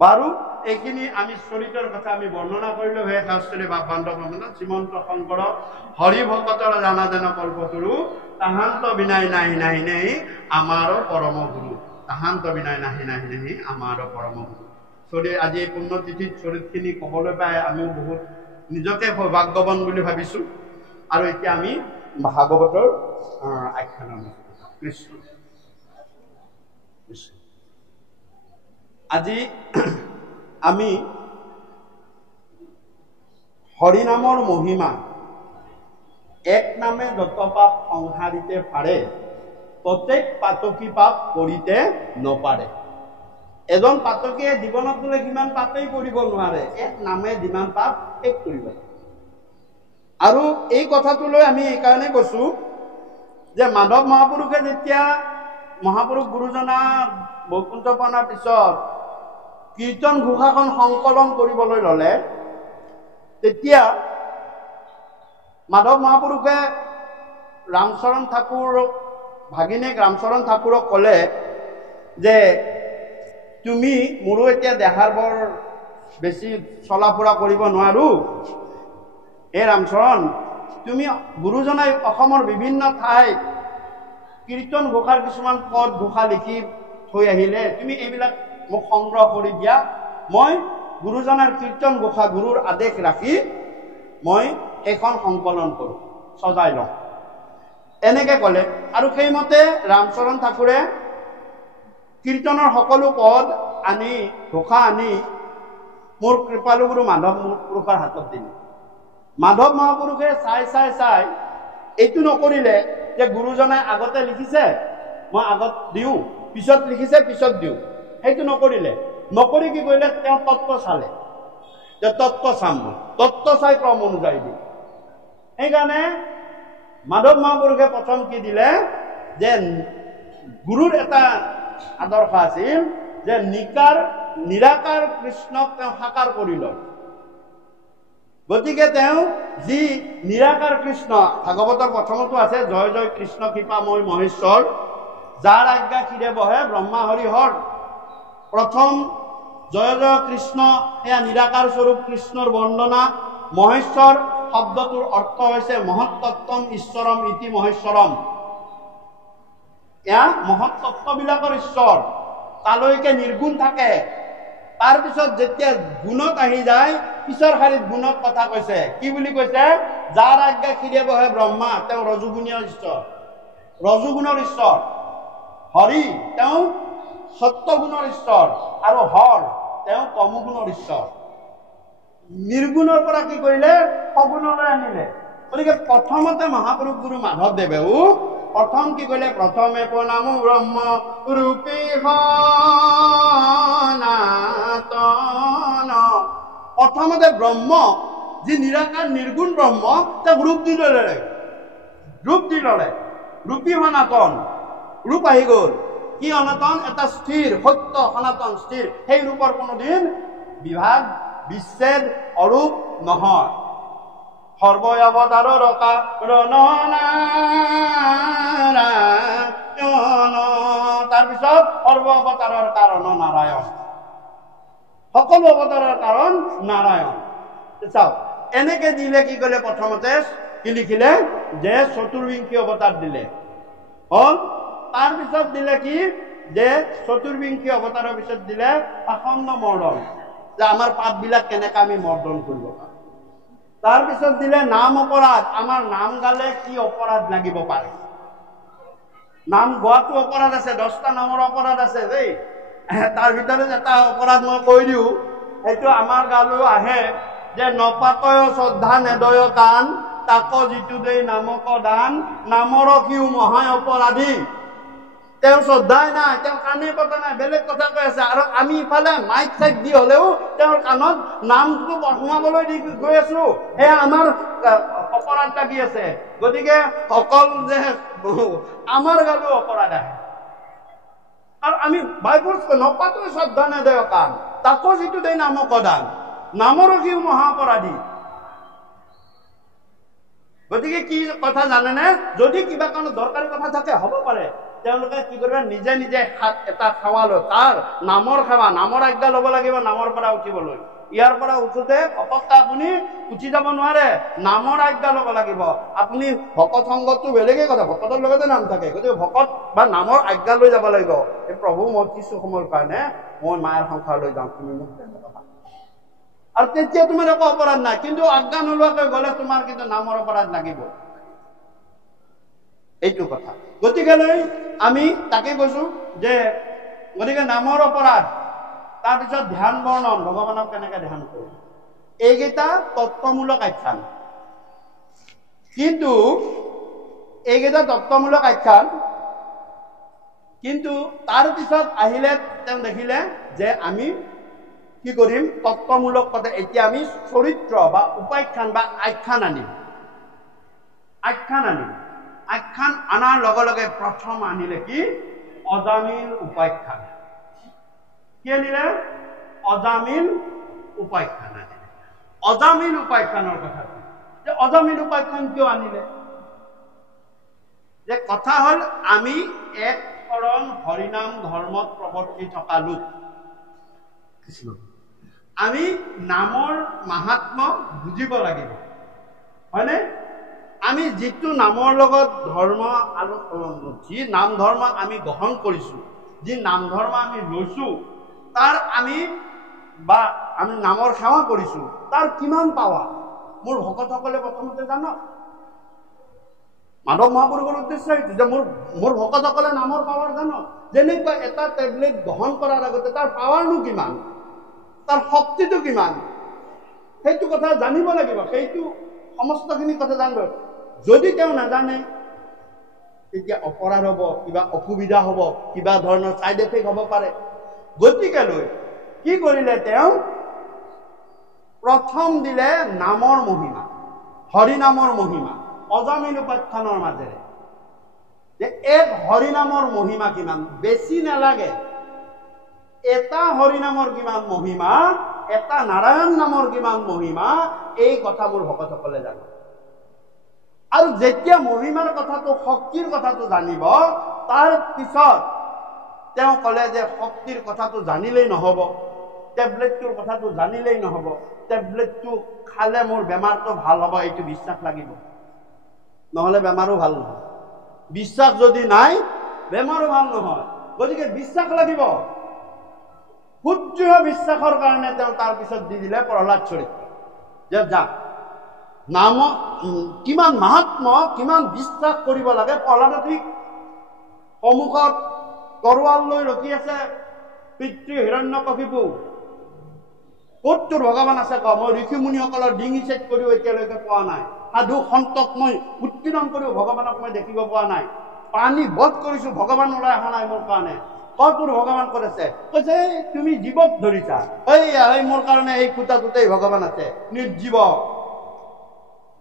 বাৰু এইখিনি আমি চৰিত্ৰৰ কথা আমি বৰ্ণনা কৰিলো হে শাস্ত্ৰী বা বান্ধৱ শ্ৰীমন্ত শংকৰ হৰি ভকতৰ জানা যেন কল্পতৰু তাহান্ত বিনাই নাহি নাহি নেহি আমাৰো পৰম গুৰু তাহান্ত বিনাই নাহি নাহি নেহি আমাৰো পৰম গুৰু চৰি আজি এই পুণ্যতিথিত চৰিতখিনি ক'বলৈ পাই আমিও বহুত নিজকে সৌভাগ্যৱান বুলি ভাবিছো আৰু এতিয়া আমি ভাগৱতৰ আখ্যান কৃষ্ণ আজি আমি হৰিনামৰ মহিমা এক নামে যত পাপ সংসাৰিতে পাৰে প্ৰত্যেক পাতকী পাপ কৰিতে নপাৰে এজন পাতকীয়ে জীৱনত বোলে কিমান পাপেই কৰিব নোৱাৰে এক নামে যিমান পাপ শেষ কৰিব আৰু এই কথাটো লৈ আমি এইকাৰণে কৈছো যে মাধৱ মহাপুৰুষে যেতিয়া মহাপুৰুষ গুৰুজনা বৈকুণ্ঠ পনাৰ পিছত কীৰ্তন ঘোষাখন সংকলন কৰিবলৈ ল'লে তেতিয়া মাধৱ মহাপুৰুষে ৰামচৰণ ঠাকুৰ ভাগিনীক ৰামচৰণ ঠাকুৰক ক'লে যে তুমি মোৰো এতিয়া দেহাৰ বৰ বেছি চলা ফুৰা কৰিব নোৱাৰো এই ৰামচৰণ তুমি গুৰুজনাই অসমৰ বিভিন্ন ঠাইত কীৰ্তন ঘোষাৰ কিছুমান পদ ঘোষা লিখি থৈ আহিলে তুমি এইবিলাক মোক সংগ্ৰহ কৰি দিয়া, মই গুৰুজনাৰ কীৰ্তন ঘোষা গুৰুৰ আদেশ ৰাখি মই সেইখন সংকলন কৰোঁ, সজাই লওঁ। এনেকে ক'লে। আৰু সেইমতে ৰামচৰণ ঠাকুৰে কীৰ্তনৰ সকলো পদ আনি ঘোষা আনি মোৰ কৃপালু গুৰু মাধৱ মহাপুৰুষৰ হাতত দিলে। মাধৱ মহাপুৰুষে চাই এইটো নকৰিলে যে গুৰুজনাই আগতে লিখিছে মই আগত দিওঁ, পিছত লিখিছে পিছত দিওঁ, সেইটো নকৰিলে। নকৰি কি কৰিলে, তেওঁ তত্ত্ব চালে যে তত্ত্ব চাম, মই তত্ত্ব চাই ক্ৰম অনুযায়ী দিম। সেইকাৰণে মাধৱ মহাপুৰুষে প্ৰথম কি দিলে যে গুৰুৰ এটা আদৰ্শ আছিল যে নিৰাকাৰ কৃষ্ণক তেওঁ সাকাৰ কৰি লয়। গতিকে তেওঁ যি নিৰাকাৰ কৃষ্ণ, ভাগৱতৰ প্ৰথমতো আছে জয় জয় কৃষ্ণ কৃপাময় মহেশ্বৰ, যাৰ আজ্ঞা ক্ষীৰে বহে ব্ৰহ্মা হৰি হৰ। প্ৰথম জয় জয় কৃষ্ণ এয়া নিৰাকাৰ স্বৰূপ কৃষ্ণৰ বৰ্ণনা। মহেশ্বৰ শব্দটোৰ অৰ্থ হৈছে মহত্তত্বম ঈশ্বৰম ইতি মহেশ্বৰম। এয়া মহত্তত্ববিলাকৰ ঈশ্বৰ, তালৈকে নিৰ্গুণ থাকে। তাৰপিছত যেতিয়া গুণত আহি যায়, পিছৰ শাৰীত গুণত কথা কৈছে। কি বুলি কৈছে? যাৰ আজ্ঞা ক্ষীৰে বহে ব্ৰহ্মা, তেওঁ ৰজোগুণীয় ঈশ্বৰ, ৰজোগুণৰ ঈশ্বৰ। হৰি তেওঁ সত্যগুণৰ ঈশ্বৰ, আৰু হৰ তেওঁ তমোগুণৰ ঈশ্বৰ। নিৰ্গুণৰ পৰা কি কৰিলে? সগুণলৈ আনিলে। গতিকে প্ৰথমতে মহাপুৰুষ গুৰু মাধৱদেৱেও প্ৰথম কি কৰিলে? প্ৰথমে প্ৰণাম ব্ৰহ্ম ৰূপী সনাতন। প্ৰথমতে ব্ৰহ্ম যি নিৰাকাৰ নিৰ্গুণ ব্ৰহ্ম, তেওঁক ৰূপ দি ললে। ৰূপী সনাতন, ৰূপ আহি গল। কি সনাতন? এটা স্থিৰ সত্য, সনাতন স্থিৰ। সেই ৰূপৰ কোনোদিন বিভাগ বিচ্ছেদ অৰূপ নহয়। সৰ্বয় অৱতাৰৰ নাৰায়ণ, তাৰপিছত সৰ্ব অৱতাৰৰ কাৰণ নাৰায়ণ, সকলো অৱতাৰৰ কাৰণ নাৰায়ণ। চাওক, এনেকে দিলে কি কলে? প্ৰথমতে কি লিখিলে? যে চতুৰ্বিংশী অৱতাৰ দিলে হল। তাৰপিছত দিলে কি? যে চতুৰ্বিংশী অৱতাৰৰ পিছত দিলে পাখণ্ড মৰ্দন, যে আমাৰ পাপবিলাক কেনেকে আমি মৰ্দন কৰিব পাৰোঁ। তাৰপিছত দিলে নাম অপৰাধ, আমাৰ নাম গালে কি অপৰাধ লাগিব পাৰে। নাম গোৱাটো অপৰাধ আছে, 10টা নামৰ অপৰাধ আছে দেই। তাৰ ভিতৰত এটা অপৰাধ মই কৈ দিওঁ, সেইটো আমাৰ গালৈ আহে যে নপাতয় শ্ৰদ্ধা নেদয় কাণ, তাক যিটো দেই নামক দান, নামৰ সিও মহা অপৰাধী। তেওঁ শ্ৰদ্ধাই নাই, তেওঁ কাণে পতা নাই, বেলেগ কথা কৈ আছে। আৰু আমি ইফালে মাইক চাইক দি হলেও তেওঁৰ কাণত নামটো সোমাবলৈ দি গৈ আছো। সেয়া আমাৰ অপৰাধ লাগি আছে। গতিকে অকল যে আমাৰ গালো অপৰাধ আহে। আৰু আমি বাইবুল নপাতো শ্ৰদ্ধা নেদয় কাণ, তাকো যিটো দেই নামক দান, নামৰ সিও মহা অপৰাধী। গতিকে কি কথা জানেনে? যদি কিবা কাৰণত দৰকাৰী কথা থাকে, হ'ব পাৰে তেওঁলোকে কি কৰিব? নিজে নিজে এটা সেৱা লয়, তাৰ নামৰ সেৱা, নামৰ আজ্ঞা ল'ব লাগিব নামৰ পৰা উঠিবলৈ। ইয়াৰ পৰা উঠোতে ভকতটা আপুনি উঠি যাব নোৱাৰে, নামৰ আজ্ঞা ল'ব লাগিব। আপুনি ভকত সংগতটো বেলেগে কথা, ভকতৰ লগতে নাম থাকে। গতিকে ভকত বা নামৰ আজ্ঞা লৈ যাব লাগিব। এই প্ৰভু, মই কিছু সময়ৰ কাৰণে মই মায়েৰ সংসাৰলৈ যাওঁ, তুমি মোক তেনেকুৱা। আৰু তেতিয়া তোমাৰ একো অপৰাধ নাই। কিন্তু আজ্ঞা নোলোৱাকৈ গলে তোমাৰ কিন্তু নামৰ অপৰাধ লাগিব। এইটো কথা। গতিকেলৈ আমি তাকে কৈছো যে গতিকে নামৰ অপৰাধ, তাৰপিছত ধ্যান বৰ্ণন, ভগৱানক কেনেকে ধ্যান কৰো, এইকেইটা তত্ত্বমূলক আখ্যান। কিন্তু এইকেইটা তত্ত্বমূলক আখ্যান, কিন্তু তাৰ পিছত আহিলে তেওঁ দেখিলে যে আমি কি কৰিম? তত্ত্বমূলক কথা। এতিয়া আমি চৰিত্ৰ বা উপাখ্যান বা আখ্যান আনিম। আখ্যান আনাৰ লগে লগে প্ৰথম আনিলে কি? অজামিল উপাখ্যান। কি আনিলে? অজামিল উপাখ্যান আনিলে। অজামিল উপাখ্যানৰ কথা যে অজামিল উপাখ্যান কিয় আনিলে? যে কথা হল, আমি এক শৰণ হৰিনাম ধৰ্মত প্ৰৱৰ্তি থকা লোক। আমি নামৰ মাহাত্ম্য বুজিব লাগিব, হয়নে? আমি যিটো নামৰ লগত ধৰ্ম আৰু যি নাম ধৰ্ম আমি গ্ৰহণ কৰিছোঁ, যি নাম ধৰ্ম আমি লৈছোঁ, তাৰ আমি নামৰ সেৱা কৰিছোঁ, তাৰ কিমান পাৱা মোৰ ভকতসকলে প্ৰথমতে জানক। মাধৱ মহাপুৰুষৰ উদ্দেশ্য এইটো যে মোৰ ভকতসকলে নামৰ পাৱাৰ জানক। যেনেকুৱা এটা টেবলেট গ্ৰহণ কৰাৰ আগতে তাৰ পাৱাৰনো কিমান, তাৰ শক্তিটো কিমান, সেইটো কথা জানিব লাগিব। সেইটো সমস্তখিনি কথা জানিব। যদি তেওঁ নাজানে তেতিয়া অপৰাধ হ'ব, কিবা অসুবিধা হ'ব, কিবা ধৰণৰ ছাইড এফেক্ট হ'ব পাৰে। গতিকে লৈ কি কৰিলে, তেওঁ প্ৰথম দিলে নামৰ মহিমা, হৰিনামৰ মহিমা, অজামিন উপাখ্যানৰ মাজেৰে যে এক হৰিনামৰ মহিমা কিমান। বেছি নালাগে, এটা হৰিনামৰ কিমান মহিমা, এটা নাৰায়ণ নামৰ কিমান মহিমা, এই কথা মোৰ ভকতসকলে জানে। আৰু যেতিয়া মহিমাৰ কথাটো, শক্তিৰ কথাটো জানিব, তাৰ পিছত তেওঁ ক'লে যে শক্তিৰ কথাটো জানিলেই নহ'ব, টেবলেটটোৰ কথাটো জানিলেই নহ'ব, টেবলেটটো খালে মোৰ বেমাৰটো ভাল হ'ব এইটো বিশ্বাস লাগিব, নহ'লে বেমাৰো ভাল নহয়। বিশ্বাস যদি নাই বেমাৰো ভাল নহয়। গতিকে বিশ্বাস লাগিব। সুদৃঢ় বিশ্বাসৰ কাৰণে তেওঁ তাৰ পিছত দি দিলে প্ৰহ্লাদ চৰিত্ৰ, যে যাক নাম কিমান মাহাত্ম, কিমান বিশ্বাস কৰিব লাগে। প্ৰহ্লাদে ঠিক সন্মুখত তৰোৱাল লৈ ৰখি আছে পিতৃ হিৰণ্যকশিপু। ক'ত তোৰ ভগৱান আছে ক? মই ঋষিমুনিসকলৰ ডিঙি ছেদ কৰিও এতিয়ালৈকে পোৱা নাই, সাধু সন্তক মই উৎপীড়ন কৰিও ভগৱানক মই দেখিব পোৱা নাই, পানী বধ কৰিছো ভগৱান ওলাই অহা নাই মোৰ কাৰণে। তোৰ ভগৱান ক'ত আছে? কৈছে তুমি জীৱক ধৰিছা, এই মোৰ কাৰণে এই খুঁটাটোতেই ভগৱান আছে, নিৰ্জীৱ।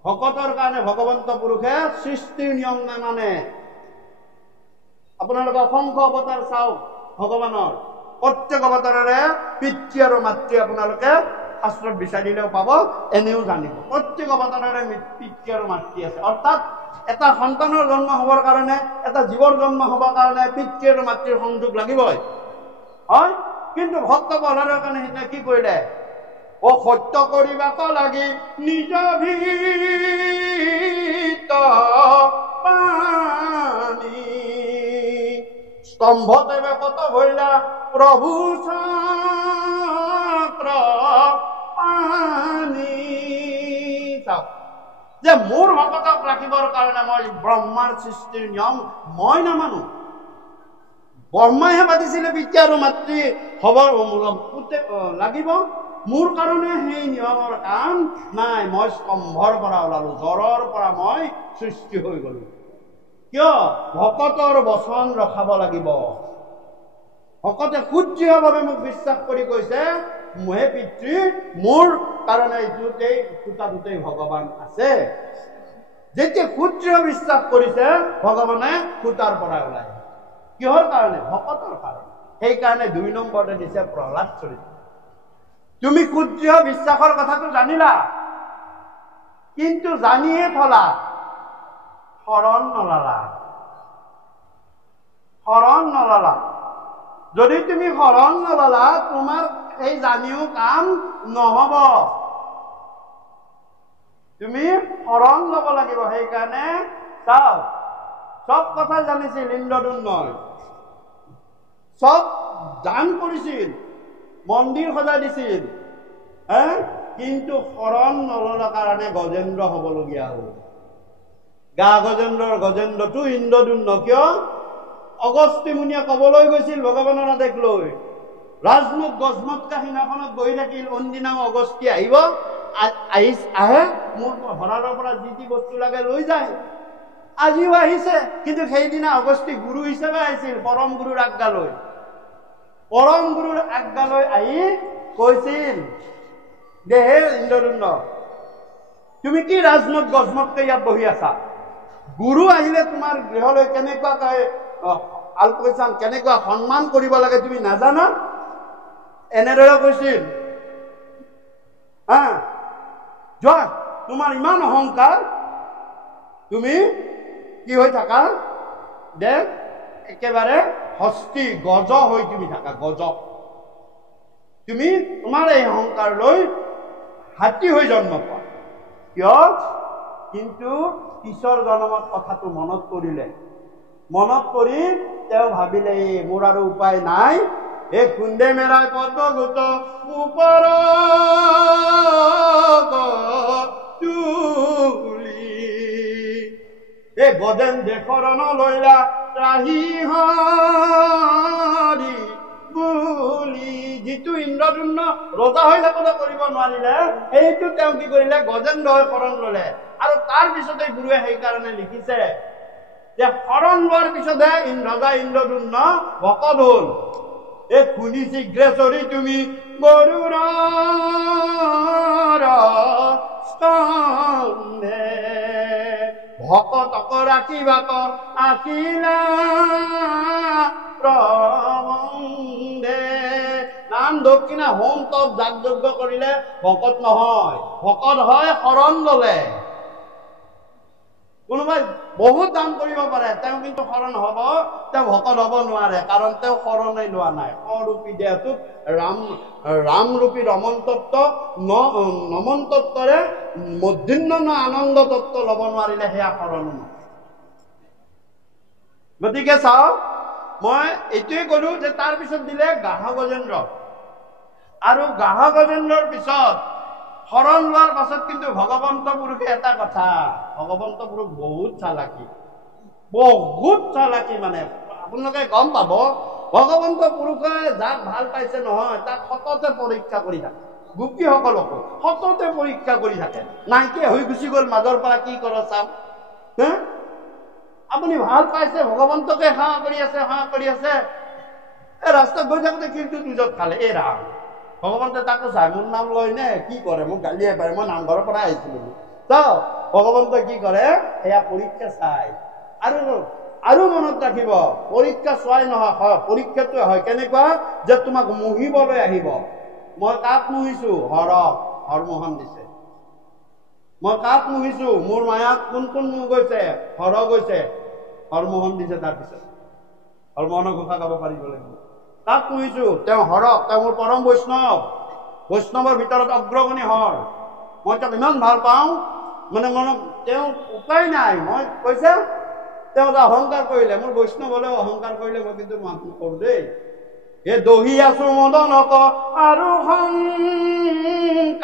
ভকতৰ কাৰণে ভগৱন্ত পুৰুষে সৃষ্টিৰ নিয়ম নামানে। আপোনালোকে অসংখ্য অৱতাৰ চাওক ভগৱানৰ, প্ৰত্যেক অৱতাৰৰে পিতৃ আৰু মাতৃ আপোনালোকে শাস্ত্ৰত বিচাৰিলেও পাব, এনেও জানিব। প্ৰত্যেক অৱতাৰৰে পিতৃ আৰু মাতৃ আছে। অৰ্থাৎ এটা সন্তানৰ জন্ম হ'বৰ কাৰণে, এটা জীৱৰ জন্ম হ'বৰ কাৰণে পিতৃ আৰু মাতৃৰ সংযোগ লাগিবই, হয়। কিন্তু ভক্ত প্ৰহ্লাদৰ কাৰণে সেইদিনা কি কৰিলে? সত্য কৰিবাক লাগি নিজ ভিত পানী স্তম্ভ দেৱে কত ভৰিলা প্ৰভু চক্ৰ পানী। চাওক যে মোৰ ভকতক ৰাখিবৰ কাৰণে মই ব্ৰহ্মাৰ সৃষ্টিৰ নিয়ম মই নামানো। ব্ৰহ্মাইহে পাতিছিলে পিতৃ আৰু মাতৃ হ'ব লাগিব, মোৰ কাৰণে সেই নিয়মৰ কাম নাই। মই স্তম্ভৰ পৰা ওলালো, জ্বৰৰ পৰা মই সৃষ্টি হৈ গলো। কিয়? ভকতৰ বচন ৰখাব লাগিব। ভকতে সুদৃঢ়ভাৱে মোক বিশ্বাস কৰি কৈছে, হে পিতৃ, মোৰ কাৰণে এইটোতেই খুঁটাটোতেই ভগৱান আছে। যেতিয়া সুদৃঢ় বিশ্বাস কৰিছে, ভগৱানে খুঁটাৰ পৰা ওলাই। কিহৰ কাৰণে? ভকতৰ কাৰণে। সেইকাৰণে 2 নম্বৰতে দিছে প্ৰহ্লাদ চৰিত্ৰ। তুমি সুদৃঢ় বিশ্বাসৰ কথাটো জানিলা, কিন্তু জানিয়ে থলা, শৰণ নললা। শৰণ নললা। যদি তুমি শৰণ নললা, তোমাৰ এই জানিও কাম নহব। তুমি শৰণ লব লাগিব। সেইকাৰণে চাও, চব কথা জানিছিল ইন্দ্ৰদুম্নই, চব দান কৰিছিল, মন্দিৰ সজাই দিছিল, কিন্তু শৰণ নললাৰ কাৰণে গজেন্দ্ৰ হবলগীয়া হ'ল। গা গজেন্দ্ৰৰ গজেন্দ্ৰটো ইন্দ্ৰদুম্ন। কিয়? অগস্ত্যী মুনিয়ে কবলৈ গৈছিল ভগৱানৰ আদেশ লৈ, ৰাজমুখ গজমত কাহিনাখনত বহি থাকিল। অন্দিনাও অগস্ত্যী আহিব, আহে মোৰ ভঁৰালৰ পৰা যি যি বস্তু লাগে লৈ যায়। আজিও আহিছে, কিন্তু সেইদিনা অগস্ত্যী গুৰু হিচাপে আহিছিল, পৰম গুৰুৰ আজ্ঞা লৈ। পৰম গুৰুৰ আজ্ঞা লৈ আহি কৈছিল, দেহে ইন্দ্ৰদুম্ন, তুমি কি ৰাজমত গজমতকে ইয়াত বহি আছা? গুৰু আহিলে তোমাৰ গৃহলৈ কেনেকুৱাকৈ আলপৈচান, কেনেকুৱা সন্মান কৰিব লাগে তুমি নাজানা? এনেদৰে কৈছিল। যোৱা, তোমাৰ ইমান অহংকাৰ, তুমি কি হৈ থাকা? দেখ একেবাৰে হস্তি গজ হৈ তুমি থাকা, গজ। তুমি তোমাৰ এই অহংকাৰ লৈ হাতী হৈ জন্ম পোৱা। কিয়? কিন্তু পিছৰ জন্মত কথাটো মনত কৰিলে, মনত কৰি তেওঁ ভাবিলে মোৰ আৰু উপায় নাই, এই খুন্দে মেৰাই পদ্মগুত ওপৰ তুলি এই গজেন দেশৰণ লৈলা ৰাহি হৰি বুলি যিটো ইন্দ্ৰদুম্ন ৰজা হৈ থাকোঁতে কৰিব নোৱাৰিলে, সেইটো তেওঁ কি কৰিলে গজেন্দ্ৰ হৈ শৰণ ললে। আৰু তাৰ পিছতে গুৰুৱে সেইকাৰণে লিখিছে যে শৰণ লোৱাৰ পিছতহে ৰজা ইন্দ্ৰদুম্ন ভকত হল। এই শুনি শীঘ্ৰেশ্বৰী তুমি গৰুৰ স্কন্ধে ভকতক ৰাখিবাক আখিলা প্ৰবন্ধে। নাম দক্ষিণা হোম তপ যাগ যজ্ঞ কৰিলে ভকত নহয়, ভকত হয় শৰণ ললে। কোনোবাই বহুত দান কৰিব পাৰে, তেওঁ কিন্তু শৰণ হব, তেওঁ ভকত হব নোৱাৰে, কাৰণ তেওঁ শৰণেই লোৱা নাই। সৰূপী দেহটোত ৰামৰূপী ৰমন তত্ত্ব নমন তত্ত্বৰে মধ্যাহ্ন আনন্দ তত্ত্ব লব নোৱাৰিলে সেয়া শৰণ নহয়। গতিকে চাওক, মই এইটোৱে কলো যে তাৰ পিছত দিলে গাহ গজেন্দ্ৰ, আৰু গাহ গজেন্দ্ৰৰ পিছত শৰণ লোৱাৰ পাছত কিন্তু ভগৱন্ত পুৰুষে এটা কথা, ভগৱন্ত পুৰুষ বহুত চালাকি, বহুত চালাকি। মানে আপোনালোকে গম পাব, ভগৱন্ত পুৰুষে যাক ভাল পাইছে নহয় তাক সততে পৰীক্ষা কৰি থাকে, গোপীসকলকো সততে পৰীক্ষা কৰি থাকে। নাইকিয়া হৈ গুচি গল মাজৰ পৰা, কি কৰ চাম। আপুনি ভাল পাইছে, ভগৱন্তকে সেৱা কৰি আছে, সেৱা কৰি আছে, এই ৰাস্তাত গৈ থাকোতে কিন্তু নিজত খালে এই ৰাম। ভগৱন্তে তাকো চাই, মোৰ নাম লয় নে কি কৰে, মোক গালিয়ে পাৰে, মই নামঘৰৰ পৰা আহিছিলো। ভগৱন্ত কি কৰে, সেয়া পৰীক্ষা চাই। আৰু মনত ৰাখিব, পৰীক্ষা চোৱাই নহয়, পৰীক্ষাটো হয় কেনেকুৱা যে তোমাক মুহিবলৈ আহিব। মই কাক মুহিছো, হৰক, হৰমোহন দিছে। মই কাক মুহিছো, মোৰ মায়াক কোন কোন মুহ গৈছে, হৰ গৈছে, হৰমোহন দিছে। তাৰপিছত হৰমোহনৰ ঘোষা গাব পাৰিব লাগিব। তাক পুহিছো, তেওঁ হৰক, তেওঁ মোৰ পৰম বৈষ্ণৱ, বৈষ্ণৱৰ ভিতৰত অগ্ৰগণী হৰ। মই তেওঁক ইমান ভাল পাওঁ, মানে তেওঁ উপায় নাই। মই কৈছে তেওঁ অহংকাৰ কৰিলে, মোৰ বৈষ্ণৱ হলেও অহংকাৰ কৰিলে মই কিন্তু মাফ নকৰো দেই। এ দহি আছো মদনক আৰু শংকাৰ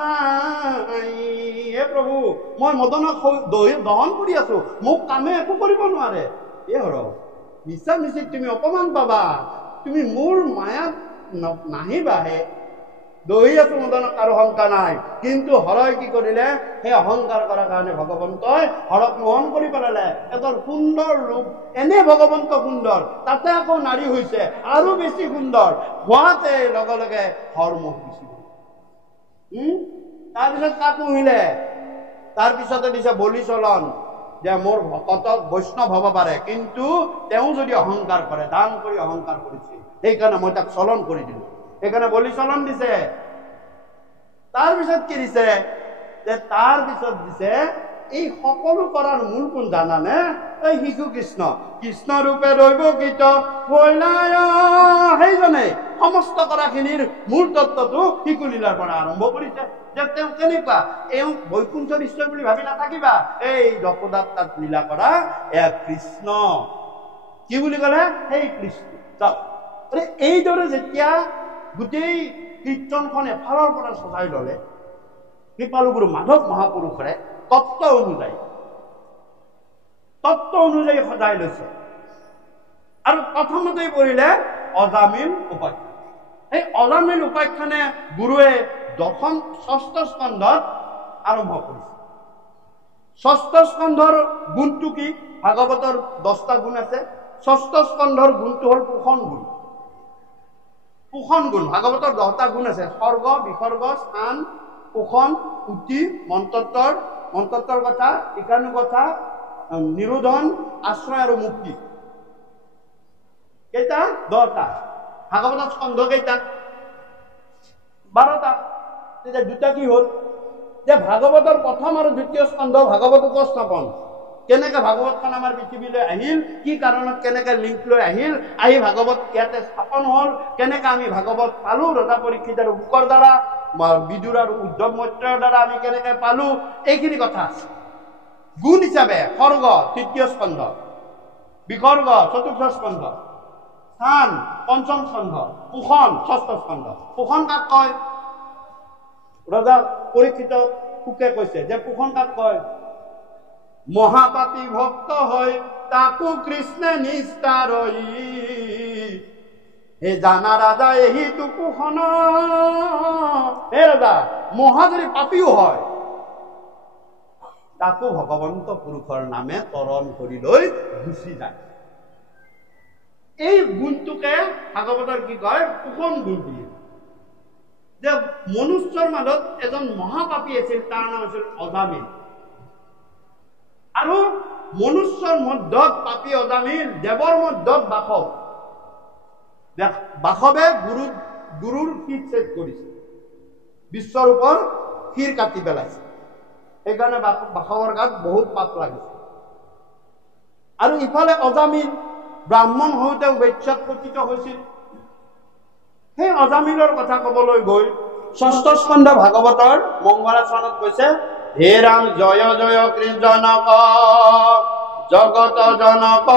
নাই, হে প্ৰভু মই মদনক দহন কৰি আছো, মোক কামে একো কৰিব নোৱাৰে। এ হৰ মিছা মিছিক তুমি অপমান পাবা, তুমি মোৰ মায়াত নাহিবাহে। দহি আছো মদনক আৰু শংকা নাই। কিন্তু হৰই কি কৰিলে, সেই অহংকাৰ কৰাৰ কাৰণে ভগৱন্তই হৰক মোহন কৰি পেলালে। এজন সুন্দৰ ৰূপ, এনে ভগৱন্ত সুন্দৰ, তাতে আকৌ নাৰী হৈছে আৰু বেছি সুন্দৰ হোৱাতে লগে লগে হৰ মোহ গুচি গল। তাৰপিছত কাক মুহিলে, তাৰপিছতে দিছে বলি চলন, যে মোৰ ভকতক বৈষ্ণৱ হব পাৰে, কিন্তু তেওঁ যদি অহংকাৰ কৰে, দান কৰি অহংকাৰ কৰিছিল, সেইকাৰণে মই তাক চলন কৰি দিলো, সেইকাৰণে বলি চলন দিছে। তাৰপিছত কি দিছে, যে তাৰপিছত দিছে এই সকলো কৰাৰ মূল কোন জানানে, এই শিশু কৃষ্ণ, কৃষ্ণ ৰূপে দৈৱকীত সেইজনে সমস্ত কৰাখিনিৰ মূল তত্ত্বটো শিশুলীলাৰ পৰা আৰম্ভ কৰিছে। যে তেওঁ কেনেকুৱা, এওঁ বৈকুণ্ঠৰ ঈশ্বৰ বুলি ভাবি নাথাকিবা, এই যশোদাত তাত লীলা কৰা এয়া কৃষ্ণ। কি বুলি ক'লে, সেই কৃষ্ণ। এইদৰে যেতিয়া গোটেই কীৰ্তনখন এফালৰ পৰা সজাই ললে, কৃপালুগুৰু মাধৱ মহাপুৰুষৰে তত্ত্ব অনুযায়ী সজাই লৈছে। আৰু প্ৰথমতেই পঢ়িলে অজামিল উপাখ্যান। সেই অজামিল উপাখ্যানে গুৰুৱে ষষ্ঠ স্কন্ধত আৰম্ভ কৰিছে। ষষ্ঠ স্কন্ধৰ গুণটো কি, ভাগৱতৰ 10টা গুণ আছে, ষষ্ঠ স্কন্ধৰ গুণটো হল পোষণ গুণ। পোষণ গুণ, ভাগৱতৰ 10টা গুণ আছে, স্বৰ্গ, বিসৰ্গ, স্থান, পোষণ, উতি, মন্ত্ৰৰ কথা, ইকানু কথা, নিৰোধন, আশ্ৰয় আৰু মুক্তি। কেইটা, 10টা। ভাগৱতত স্কন্ধ কেইটা, 12টা। তেতিয়া দুটা কি হল, যে ভাগৱতৰ প্ৰথম আৰু দ্বিতীয় স্কন্ধ ভাগৱত উপস্থাপন, কেনেকে ভাগৱতখন আমাৰ পৃথিৱীলৈ আহিল, কি কাৰণত কেনেকে লিংক লৈ আহিল, আহি ভাগৱত ইয়াতে স্থাপন হ'ল, কেনেকে আমি ভাগৱত পালো ৰজা পৰীক্ষিত আৰু শুকৰ দ্বাৰা, বিদুৰ আৰু উদ্ধৱ মৈত্ৰৰ দ্বাৰা আমি কেনেকে পালো, এইখিনি কথা আছে। গুণ হিচাপে সৰ্গ ৩য় স্কন্ধ, বিসৰ্গ ৪ৰ্থ স্কন্ধ, স্থান ৫ম স্কন্ধ, পোষণ ৬ষ্ঠ স্কন্ধ। পোষণ কাক কয়? ৰজা পৰীক্ষিত সুকে কৈছে যে পোষণ কাক কয়? মহাপাপী ভক্ত হয় তাকো কৃষ্ণে নিস্তাৰই, হে জানা ৰাজা এহিটো পোষণ। হে ৰাজা, মহা যদি পাপীও হয় তাকো ভগৱন্ত পুৰুষৰ নামে তৰণ কৰি লৈ গুচি যায়। এই গুণটোকে ভাগৱতৰ কি কয়? পোষণ গুণ দিয়ে। যে মনুষ্যৰ মাজত এজন মহাপাপী আছিল, তাৰ নাম আছিল অজামিল। আৰু মনুষ্যৰ মধ্যত পাপী অজামিল, দেৱৰ মধ্যত বাসৱ। বাসৱে গুৰুৰ শিৰ ছেদ কৰিছে, বিশ্বৰূপৰ শিৰ কাটি পেলাইছে, সেইকাৰণে বাসৱৰ গাত বহুত পাপ লাগিছে। আৰু ইফালে অজামিল ব্ৰাহ্মণ হওঁতে বৈশ্যাত পতিত হৈছিল। সেই অজামিলৰ কথা কবলৈ গৈ ৬ষ্ঠ স্কন্ধ ভাগৱতৰ মংগলাচৰণত কৈছে, হে ৰাম জয় জয় কৃষ্ণক জগত জনক,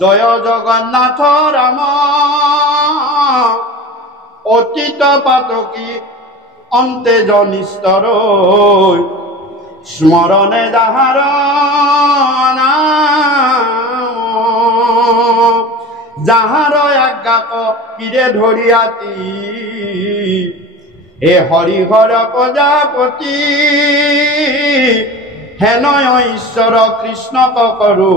জয় জগন্নাথ ৰাম, অতীত পাতকী অন্তে জনিষ্ঠৰ, স্মৰণে যাহাৰ নাম, যাহাৰ আজ্ঞাক কিৰে ধৰিয়াতি, হে হৰিহৰ প্ৰজাপতি, হেনয় ঈশ্বৰ কৃষ্ণক কৰো,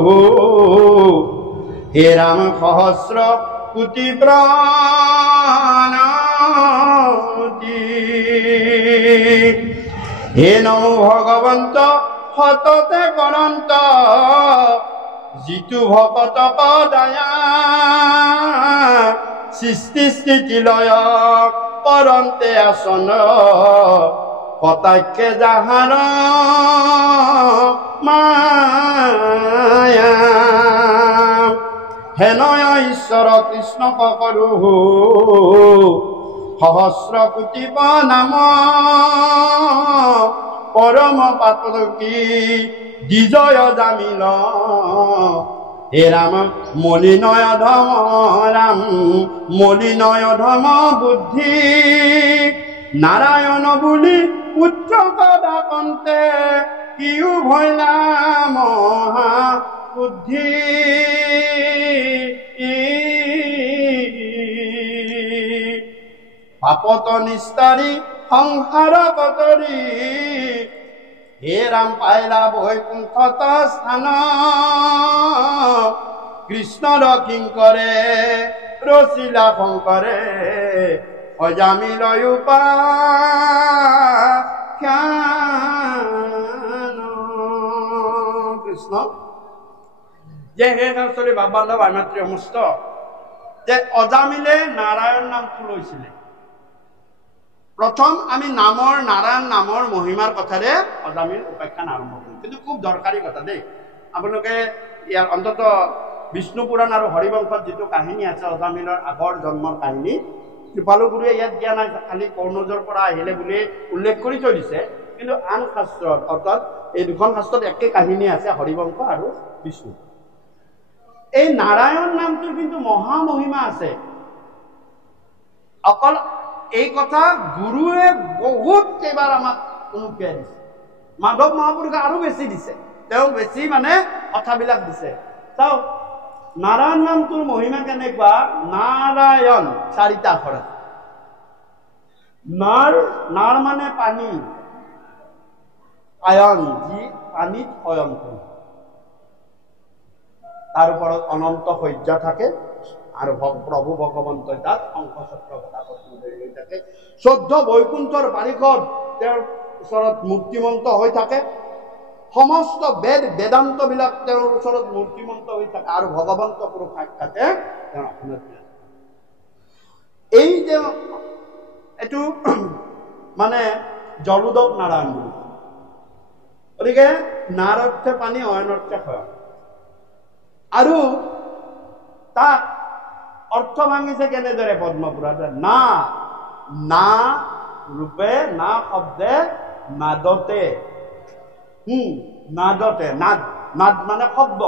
হে ৰাম সহস্ৰ কোটি প্ৰণতি, হে নমো ভগৱন্ত সততে কৰন্ত, যিটো ভকতক দয়া, সৃষ্টি স্থিতি লয় কৰন্তে আসন, কটাক্ষে যাহাৰ মায়া, হেনয় ঈশ্বৰ কৃষ্ণক কৰো, সহস্ৰ কোটি নাম, পৰম পাতকী বিজয় জামিল, হে ৰাম মলিনয় ধম, ৰাম মলিনয় ধম বুদ্ধি, নারায়ণ বুলি পুত্র কদা কন্তে, কিউ ভয়লা মহা বুদ্ধি, পাপত নিস্তারি সংসার কতরি, হে রাম পাইলা বৈকুণ্ঠত স্থান, কৃষ্ণর কিঙ্করে রচিলা শঙ্করে, অজামিল উপাখ্যান। কৃষ্ণ যে হে নৰচলি বাবান্ধৱ আইমাতৃ সমস্ত, যে অজামিলে নাৰায়ণ নামটো লৈছিলে। প্ৰথম আমি নাৰায়ণ নামৰ মহিমাৰ কথাৰে অজামিল উপাখ্যান আৰম্ভ কৰিম, কিন্তু খুব দৰকাৰী কথা দেই। আপোনালোকে ইয়াৰ অন্তত বিষ্ণু পুৰাণ আৰু হৰিবংশত যিটো কাহিনী আছে অজামিলৰ আগৰ জন্মৰ কাহিনী, কৃপালু গুৰুৱে ইয়াত দিয়া নাই, খালি কৰ্ণজৰ পৰা আহিলে বুলি উল্লেখ কৰি থৈ দিছে। কিন্তু আন শাস্ত্ৰত, অৰ্থাৎ এই দুখন শাস্ত্ৰত একে কাহিনী আছে, হৰিবংশ আৰু বিষ্ণু। এই নাৰায়ণ নামটোৰ কিন্তু মহামহিমা আছে। অকল এই কথা গুৰুৱে বহুত কেইবাৰ আমাক অনুজ্ঞা দিছে। মাধৱ মহাপুৰুষে আৰু বেছি দিছে, তেওঁ বেছি মানে কথাবিলাক দিছে। চাওক নাৰায়ণ নামটোৰ মহিমা কেনেকুৱা। নাৰায়ণ চাৰিটা আখৰ আছে। নাৰ মানে পানী, আয়ন যি পানীত শয়ন কৰে, তাৰ ওপৰত অনন্ত সূৰ্য থাকে আৰু প্ৰভু ভগৱন্তই তাত শংখ চক্ৰ গদা পদ্ম ধৰি থাকে। 14 বৈকুণ্ঠৰ বাৰিষত তেওঁৰ ওচৰত মূৰ্তিমন্ত হৈ থাকে। সমস্ত বেদান্ত বিলাক তেওঁৰ ওচৰত মূৰ্তিমন্ত হৈ থাকে আৰু ভগৱন্ত পুৰুষ সাক্ষাতে তেওঁৰ আসনত বিৰাজ। এই যে এইটো মানে জলোদক নাৰায়ণ বুলি গতিকে নাৰ অৰ্থে পানী, অয়ন অৰ্থে শয়ন। আৰু তাক অৰ্থ ভাঙিছে কেনেদৰে পদ্মপুৰাণে? না না ৰূপে না শব্দে নাদতে। নাদতে, নাদ, নাদ মানে শব্দ,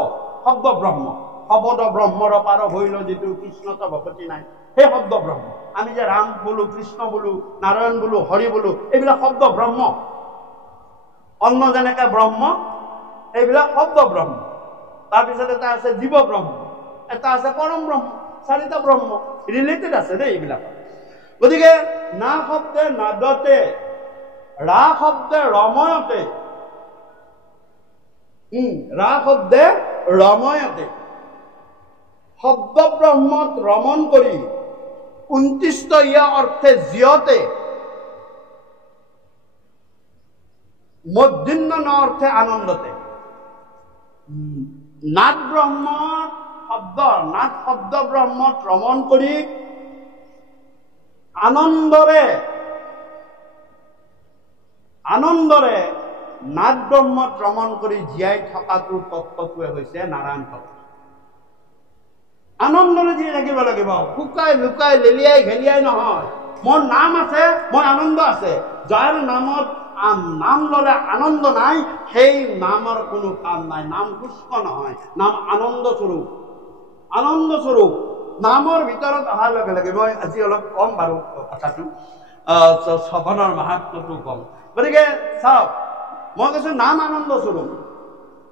শব্দ ব্ৰহ্ম, শব্দ ব্ৰহ্মৰ পাৰ হইল যিটো কৃষ্ণত ভকতি নাই, সেই শব্দ ব্ৰহ্ম। আমি যে ৰাম বোলো, কৃষ্ণ বোলো, নাৰায়ণ বোলো, হৰি বোলো, এইবিলাক শব্দ ব্ৰহ্ম। অন্ন যেনেকে ব্ৰহ্ম, এইবিলাক শব্দ ব্ৰহ্ম। তাৰপিছত এটা আছে জীৱ ব্ৰহ্ম, এটা আছে পৰম ব্ৰহ্ম, চাৰিটা ব্ৰহ্ম ৰিলেটেড আছে দেই এইবিলাক। গতিকে না শব্দে নাদতে, ৰা শব্দে ৰময়তে, ৰা শব্দে ৰময়তে, শব্দ ব্ৰহ্মত ৰমণ কৰি 29 ইয়া অৰ্থে জিয়তে, মধ্যাহ্ন ন অৰ্থে আনন্দতে। নাদ ব্ৰহ্ম শব্দ, নাদ শব্দ ব্ৰহ্মত ৰমণ কৰি আনন্দৰে, আনন্দৰে নাদ ব্ৰহ্মত ৰমণ কৰি জীয়াই থকাটোৰ তত্ত্বটোৱে হৈছে নাৰায়ণ তত্ত্ব। আনন্দৰে জীয়াই থাকিব লাগিব, শুকাই লুকাই লেলিয়াই ঘেলিয়াই নহয়। মোৰ নাম আছে, মই আনন্দ আছে। যাৰ নামত নাম ললে আনন্দ নাই, সেই নামৰ কোনো কাম নাই। নাম পুষ্প নহয়, নাম আনন্দ স্বৰূপ, আনন্দ স্বৰূপ। নামৰ ভিতৰত অহাৰ লগে লগে মই আজি অলপ কম বাৰু কথাটো, শ্ৰৱণৰ মাহাত্ম্যটো কম। গতিকে চাওক, মই কৈছো নাম আনন্দ স্বৰূপ।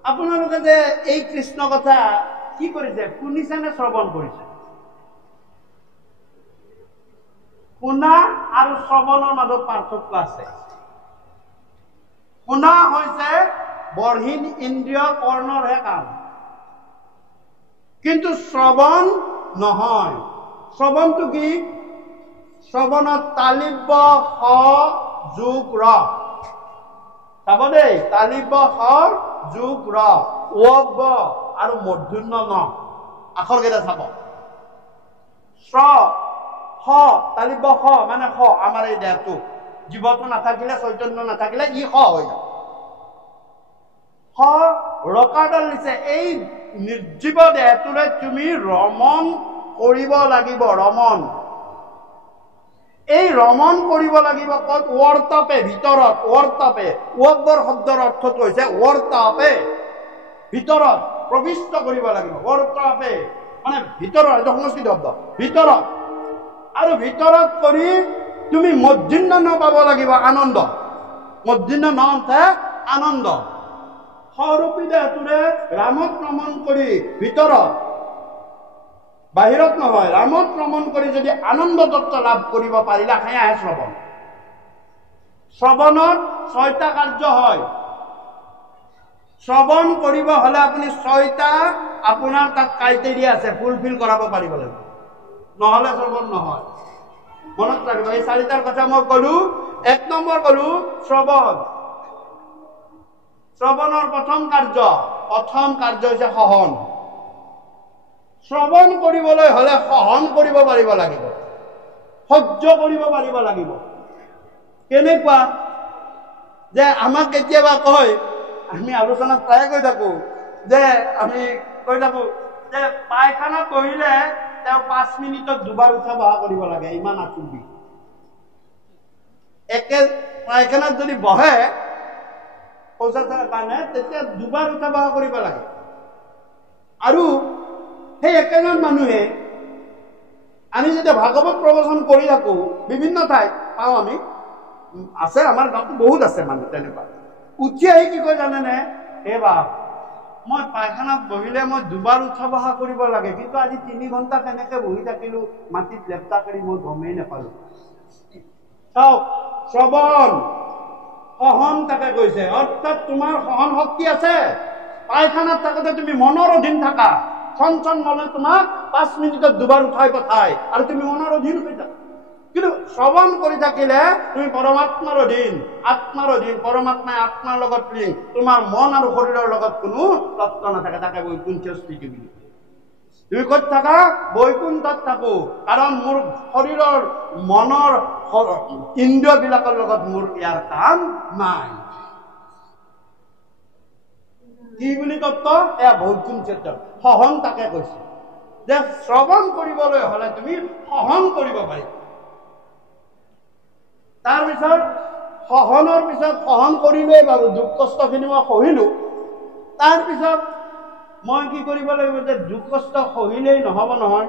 আপোনালোকে যে এই কৃষ্ণ কথা কি কৰিছে, শুনিছে নে শ্ৰৱণ কৰিছে? শুনা আৰু শ্ৰৱণৰ মাজত পাৰ্থক্য আছে। শুনা হৈছে বৰহীন ইন্দ্ৰিয় কৰ্ণৰহে কাম, কিন্তু শ্ৰৱণ নহয়। শ্ৰৱণটো কি? শ্ৰৱণত তালিব্য স যোগ ৰ, চাব দেই, তালিব্য স যোগ ৰ, ৱ আৰু মূৰ্ধন্য ন, আখৰ কেইটা চাব। শ্ৰ স, তালিব্য স মানে স, আমাৰ এই দেহটো, জীৱটো নাথাকিলে, চৈতন্য নাথাকিলে ই স হৈ যায়। স ৰকাৰডাল দিছে, এই নিৰ্জীৱ দেহটোলৈ তুমি ৰমণ কৰিব লাগিব। ৰমণ, এই ৰমণ কৰিব লাগিব ক'ত? ৱৰ্তাপে, ভিতৰত। ৱৰ্তাপে, ৱৰ শব্দৰ অৰ্থটো হৈছে ৱৰ্তাপে, ভিতৰত প্ৰবিষ্ট কৰিব লাগিব। ৱৰ্তাপে মানে ভিতৰত, এইটো সংস্কৃত শব্দ, ভিতৰত। আৰু ভিতৰত কৰি তুমি মধ্যাহ্ন ন পাব লাগিব, আনন্দ। মধ্যাহ্ন ন অৰ্থে আনন্দ। স্বৰূপী দেহটোৰে ৰামত ৰমণ কৰি ভিতৰত, বাহিৰত নহয়, ৰামত ৰমণ কৰি যদি আনন্দ তত্ত্ব লাভ কৰিব পাৰিলা, সেয়াহে শ্ৰৱণ। শ্ৰৱণত 6টা কাৰ্য হয়। শ্ৰৱণ কৰিব হলে আপুনি 6টা আপোনাৰ তাত ক্ৰাইটেৰিয়া আছে, ফুলফিল কৰাব পাৰিব লাগিব, নহলে শ্ৰৱণ নহয়। মনত ৰাখিব, এই 4টাৰ কথা মই কলো। 1 নম্বৰ কলো শ্ৰৱণ। শ্ৰৱণৰ প্ৰথম কাৰ্য হৈছে সহন। শ্ৰৱণ কৰিবলৈ হলে সহন কৰিব পাৰিব লাগিব, সহ্য কৰিব পাৰিব লাগিব। কেনেকুৱা যে আমাক কেতিয়াবা কয়, আমি আলোচনাত প্ৰায় কৈ থাকো যে, পায়খানাত বহিলে তেওঁ 5 মিনিটত 2বাৰ উঠা বহা কৰিব লাগে, ইমান আঁচুৰ বিষ। একে পায়খানাত যদি বহে শৌচাগাৰৰ কাৰণে, তেতিয়া 2বাৰ উঠা বহা কৰিব লাগে। আৰু সেই একেজন মানুহে আমি যেতিয়া ভাগৱত প্ৰবচন কৰি থাকো, বিভিন্ন ঠাইত পাওঁ আমি, আছে আমাৰ গাঁৱতো বহুত আছে মানুহ তেনেকুৱা। উঠি আহি কি কয় জানেনে? বাপ, মই পায়খানাত বহিলে মই 2বাৰ উঠা বহা কৰিব লাগে, কিন্তু আজি 3 ঘণ্টা কেনেকে বহি থাকিলো মাটিত লেপটা কৰি, মই গমেই নাপালো। চাওক, শ্ৰৱণ সহন তাকে কৈছে, অৰ্থাৎ তোমাৰ সহন শক্তি আছে। পায়খানাত থাকোতে তুমি মনৰ অধীন থাকা, চঞ্চল মনে তোমাক 5 মিনিটত 2বাৰ উঠাই পঠায় আৰু তুমি মনৰ অধীন হৈ থাকা। কিন্তু শ্ৰৱণ কৰি থাকিলে তুমি পৰমাত্মাৰ অধীন, আত্মাৰ অধীন। পৰমাত্মাই আত্মাৰ লগত লিংক, তোমাৰ মন আৰু শৰীৰৰ লগত কোনো তত্ত্ব নাথাকে, তাকে বৈকুণ্ঠ স্থিতি বুলি। তুমি ক'ত থাকা? বৈকুণ্ঠত থাকো, কাৰণ মোৰ শৰীৰৰ মনৰ ইন্দ্ৰিয়বিলাকৰ লগত মোৰ ইয়াৰ কাম নাই। কি বুলি তত্ত্ব? এয়া বৈকুণ্ঠ তত্ত্ব। সহন তাকে কৈছে যে শ্ৰৱণ কৰিবলৈ হলে তুমি সহন কৰিব পাৰিবা। তাৰপিছত সহনৰ পিছত সহন কৰিলোৱেই বাৰু, দুখ কষ্টখিনি মই সহিলো। তাৰপিছত মই কি কৰিব লাগিব যে দুখ কষ্ট সহিলেই নহব নহয়।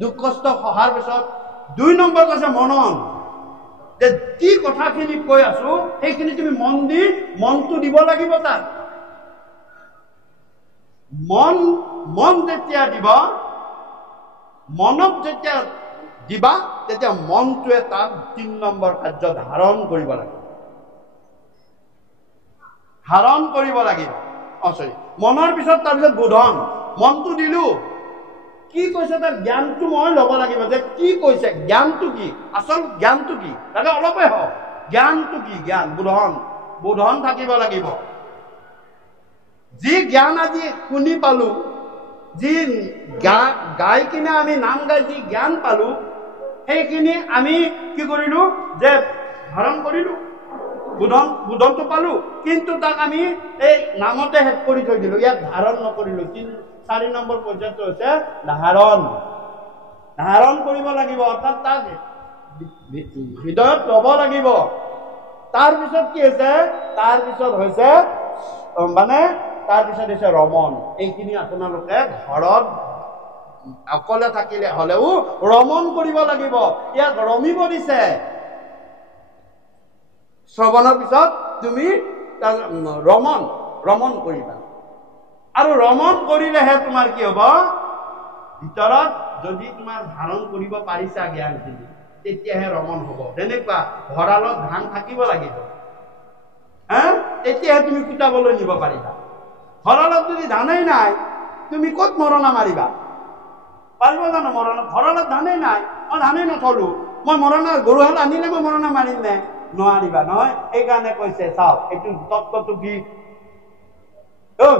দুখ কষ্ট সহাৰ পিছত 2 নম্বৰ কৈছে মনন, যে কি কথাখিনি কৈ আছো সেইখিনি তুমি মন দি মনটো দিব লাগিব। তাত মন যেতিয়া দিব, মনত যেতিয়া দিবা তেতিয়া মনটোৱে তাত 3 নম্বৰ কাৰ্য ধাৰণ কৰিব লাগিব। ধাৰণ কৰিব লাগিব। মনৰ পিছত তাৰপিছত বোধন। মনটো দিলো, কি কৈছে তাৰ জ্ঞানটো মই ল'ব লাগিব যে কি কৈছে, জ্ঞানটো কি, আচল জ্ঞানটো কি, তাকে অলপে হওক জ্ঞানটো কি, জ্ঞান বোধন থাকিব লাগিব। যি জ্ঞান আজি শুনি পালো, যি গাই কিনে আমি নাম গাই যি জ্ঞান পালো, সেইখিনি আমি কি কৰিলো যে ধাৰণ কৰিলো, বোধনটো পালো, কিন্তু তাক আমি এই নামতে শেষ কৰি থৈ দিলো, ইয়াক ধাৰণ নকৰিলো। 4 নম্বৰ পৰ্যায়টো হৈছে ধাৰণ কৰিব লাগিব, অৰ্থাৎ তাক হৃদয়ত ল'ব লাগিব। তাৰপিছত কি হৈছে, তাৰপিছত হৈছে ৰমণ। এইখিনি আপোনালোকে ঘৰত অকলে থাকিলে হলেও ৰমণ কৰিব লাগিব। ইয়াক ৰমিব দিছে। শ্ৰৱণৰ পিছত তুমি ৰমণ কৰিবা। আৰু ৰমণ কৰিলেহে তোমাৰ কি হব, ভিতৰত যদি তোমাৰ ধাৰণ কৰিব পাৰিছা জ্ঞানখিনি, তেতিয়াহে ৰমণ হব। যেনেকুৱা ভঁৰালত ধান থাকিব লাগিব, তেতিয়াহে তুমি কুটাবলৈ নিব পাৰিবা। ভঁৰালত যদি ধানেই নাই, তুমি ক'ত মৰণা মাৰিবা? পাৰিব জানো মৰণা? ভঁৰালত ধানেই নাই, মই ধানেই নথলো, মই মৰণা গৰু হাল আনিলে মই মৰণা মাৰিম নে? নোৱাৰিবা নহয়। সেইকাৰণে কৈছে চাওক, এইটো তত্ত্বটো কি,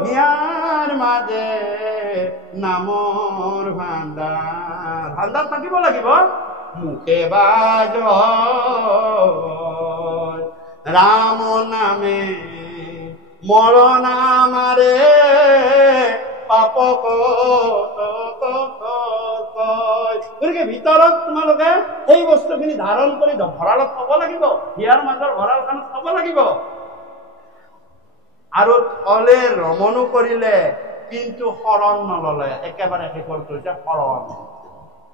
হিয়াৰ মাজে নামৰ ভাণ্ডাৰ থাকিব লাগিব। মুখে বাজ ৰাম নামে মৰণা মাৰে পাপ। গতিকে ভিতৰত তোমালোকে সেই বস্তুখিনি ধাৰণ কৰি ভঁৰালত থব লাগিব, হিয়াৰ মাজৰ ভঁৰালখনত থব লাগিব। আৰু থলে ৰমণো কৰিলে, কিন্তু শৰণ নললে। একেবাৰে শেষৰটো হৈছে শৰণ।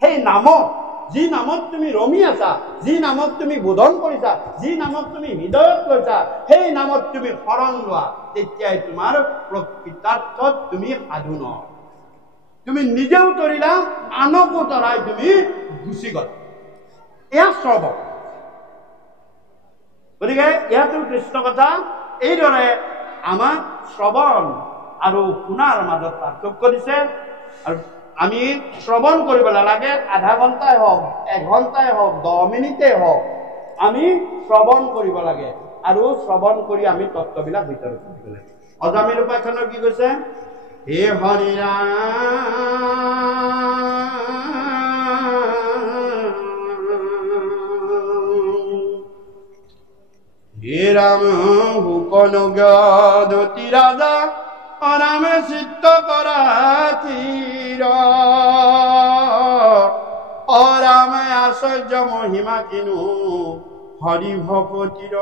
সেই নামত, যি নামত তুমি ৰমি আছা, যি নামত তুমি বোধন কৰিছা, যি নামত তুমি হৃদয়ত লৈছা, সেই নামত তুমি শৰণ লোৱা। তেতিয়াই তোমাৰ প্ৰকৃতাৰ্থত তুমি সাধু নহয়। তুমি নিজেও তৰিলা, আনকো তৰাই তুমি গুচি গলা। এয়া শ্ৰৱণ। গতিকে ইয়াতো কৃষ্ণ কথা এইদৰে আমাক শ্ৰৱণ আৰু শুনাৰ মাজত পাৰ্থক্য দিছে। আৰু আমি শ্ৰৱণ কৰিব নালাগে, আধা ঘণ্টাই হওক, 1 ঘণ্টাই হওক, 10 মিনিটেই হওক, আমি শ্ৰৱণ কৰিব লাগে। আৰু শ্ৰৱণ কৰি আমি তত্ত্ববিলাক ভিতৰত কৰিব লাগে। অজামিল উপাখ্যানৰ কি কৈছে, হে হৰি ৰাম হে ৰাম হুকনগতি ৰাজা অৰামে চিত্ত কৰাচিৰ অৰামে আশ্চৰ্য মহিমা কিনু হৰি ভকতিৰ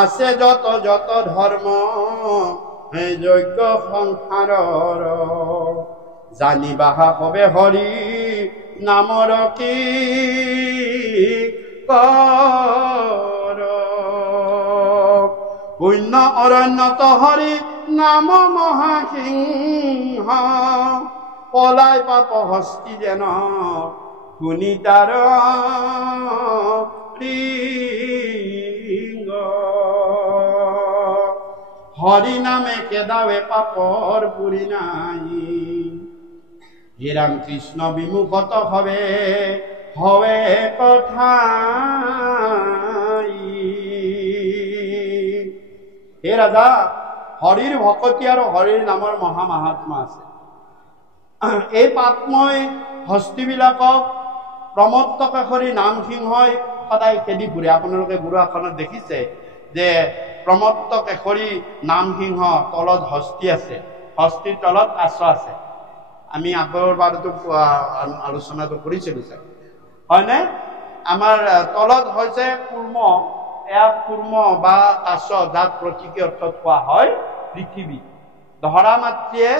আছে যত যত ধৰ্ম যজ্ঞ সংসাৰৰ জানিবাহা হবে হৰি নামৰ কি পুণ্য অৰণ্যত হৰি নাম মহাসিংহ পলাই পাপ হস্তি যেন শুনি তাৰ হৰি নামে কেদাবে পাপৰ পুৰি নাই হে ৰাম কৃষ্ণ বিমুখত হবে হবে কথাই হে ৰাজা হৰিৰ ভকতি আৰু হৰিৰ নামৰ মহা মাহাত্মা আছে। এই পাপময় হস্তিবিলাকক প্ৰমত্তকে কৰি নাম সিংহই সদায় খেদি ফুৰে। আপোনালোকে গুৰু আসনত দেখিছে যে প্ৰমত্ত কেশৰী নামসিংহ তলত হস্তি আছে, হস্তিৰ তলত কাছ আছে। আমি আগৰবাৰতো আলোচনাটো কৰিছিলোঁ চাগে, হয়নে? আমাৰ তলত হৈছে কুৰ্ম, এয়া কুৰ্ম বা কাছ, যাক প্ৰতীকী অৰ্থত কোৱা হয় পৃথিৱী। ধৰা মাতৃয়ে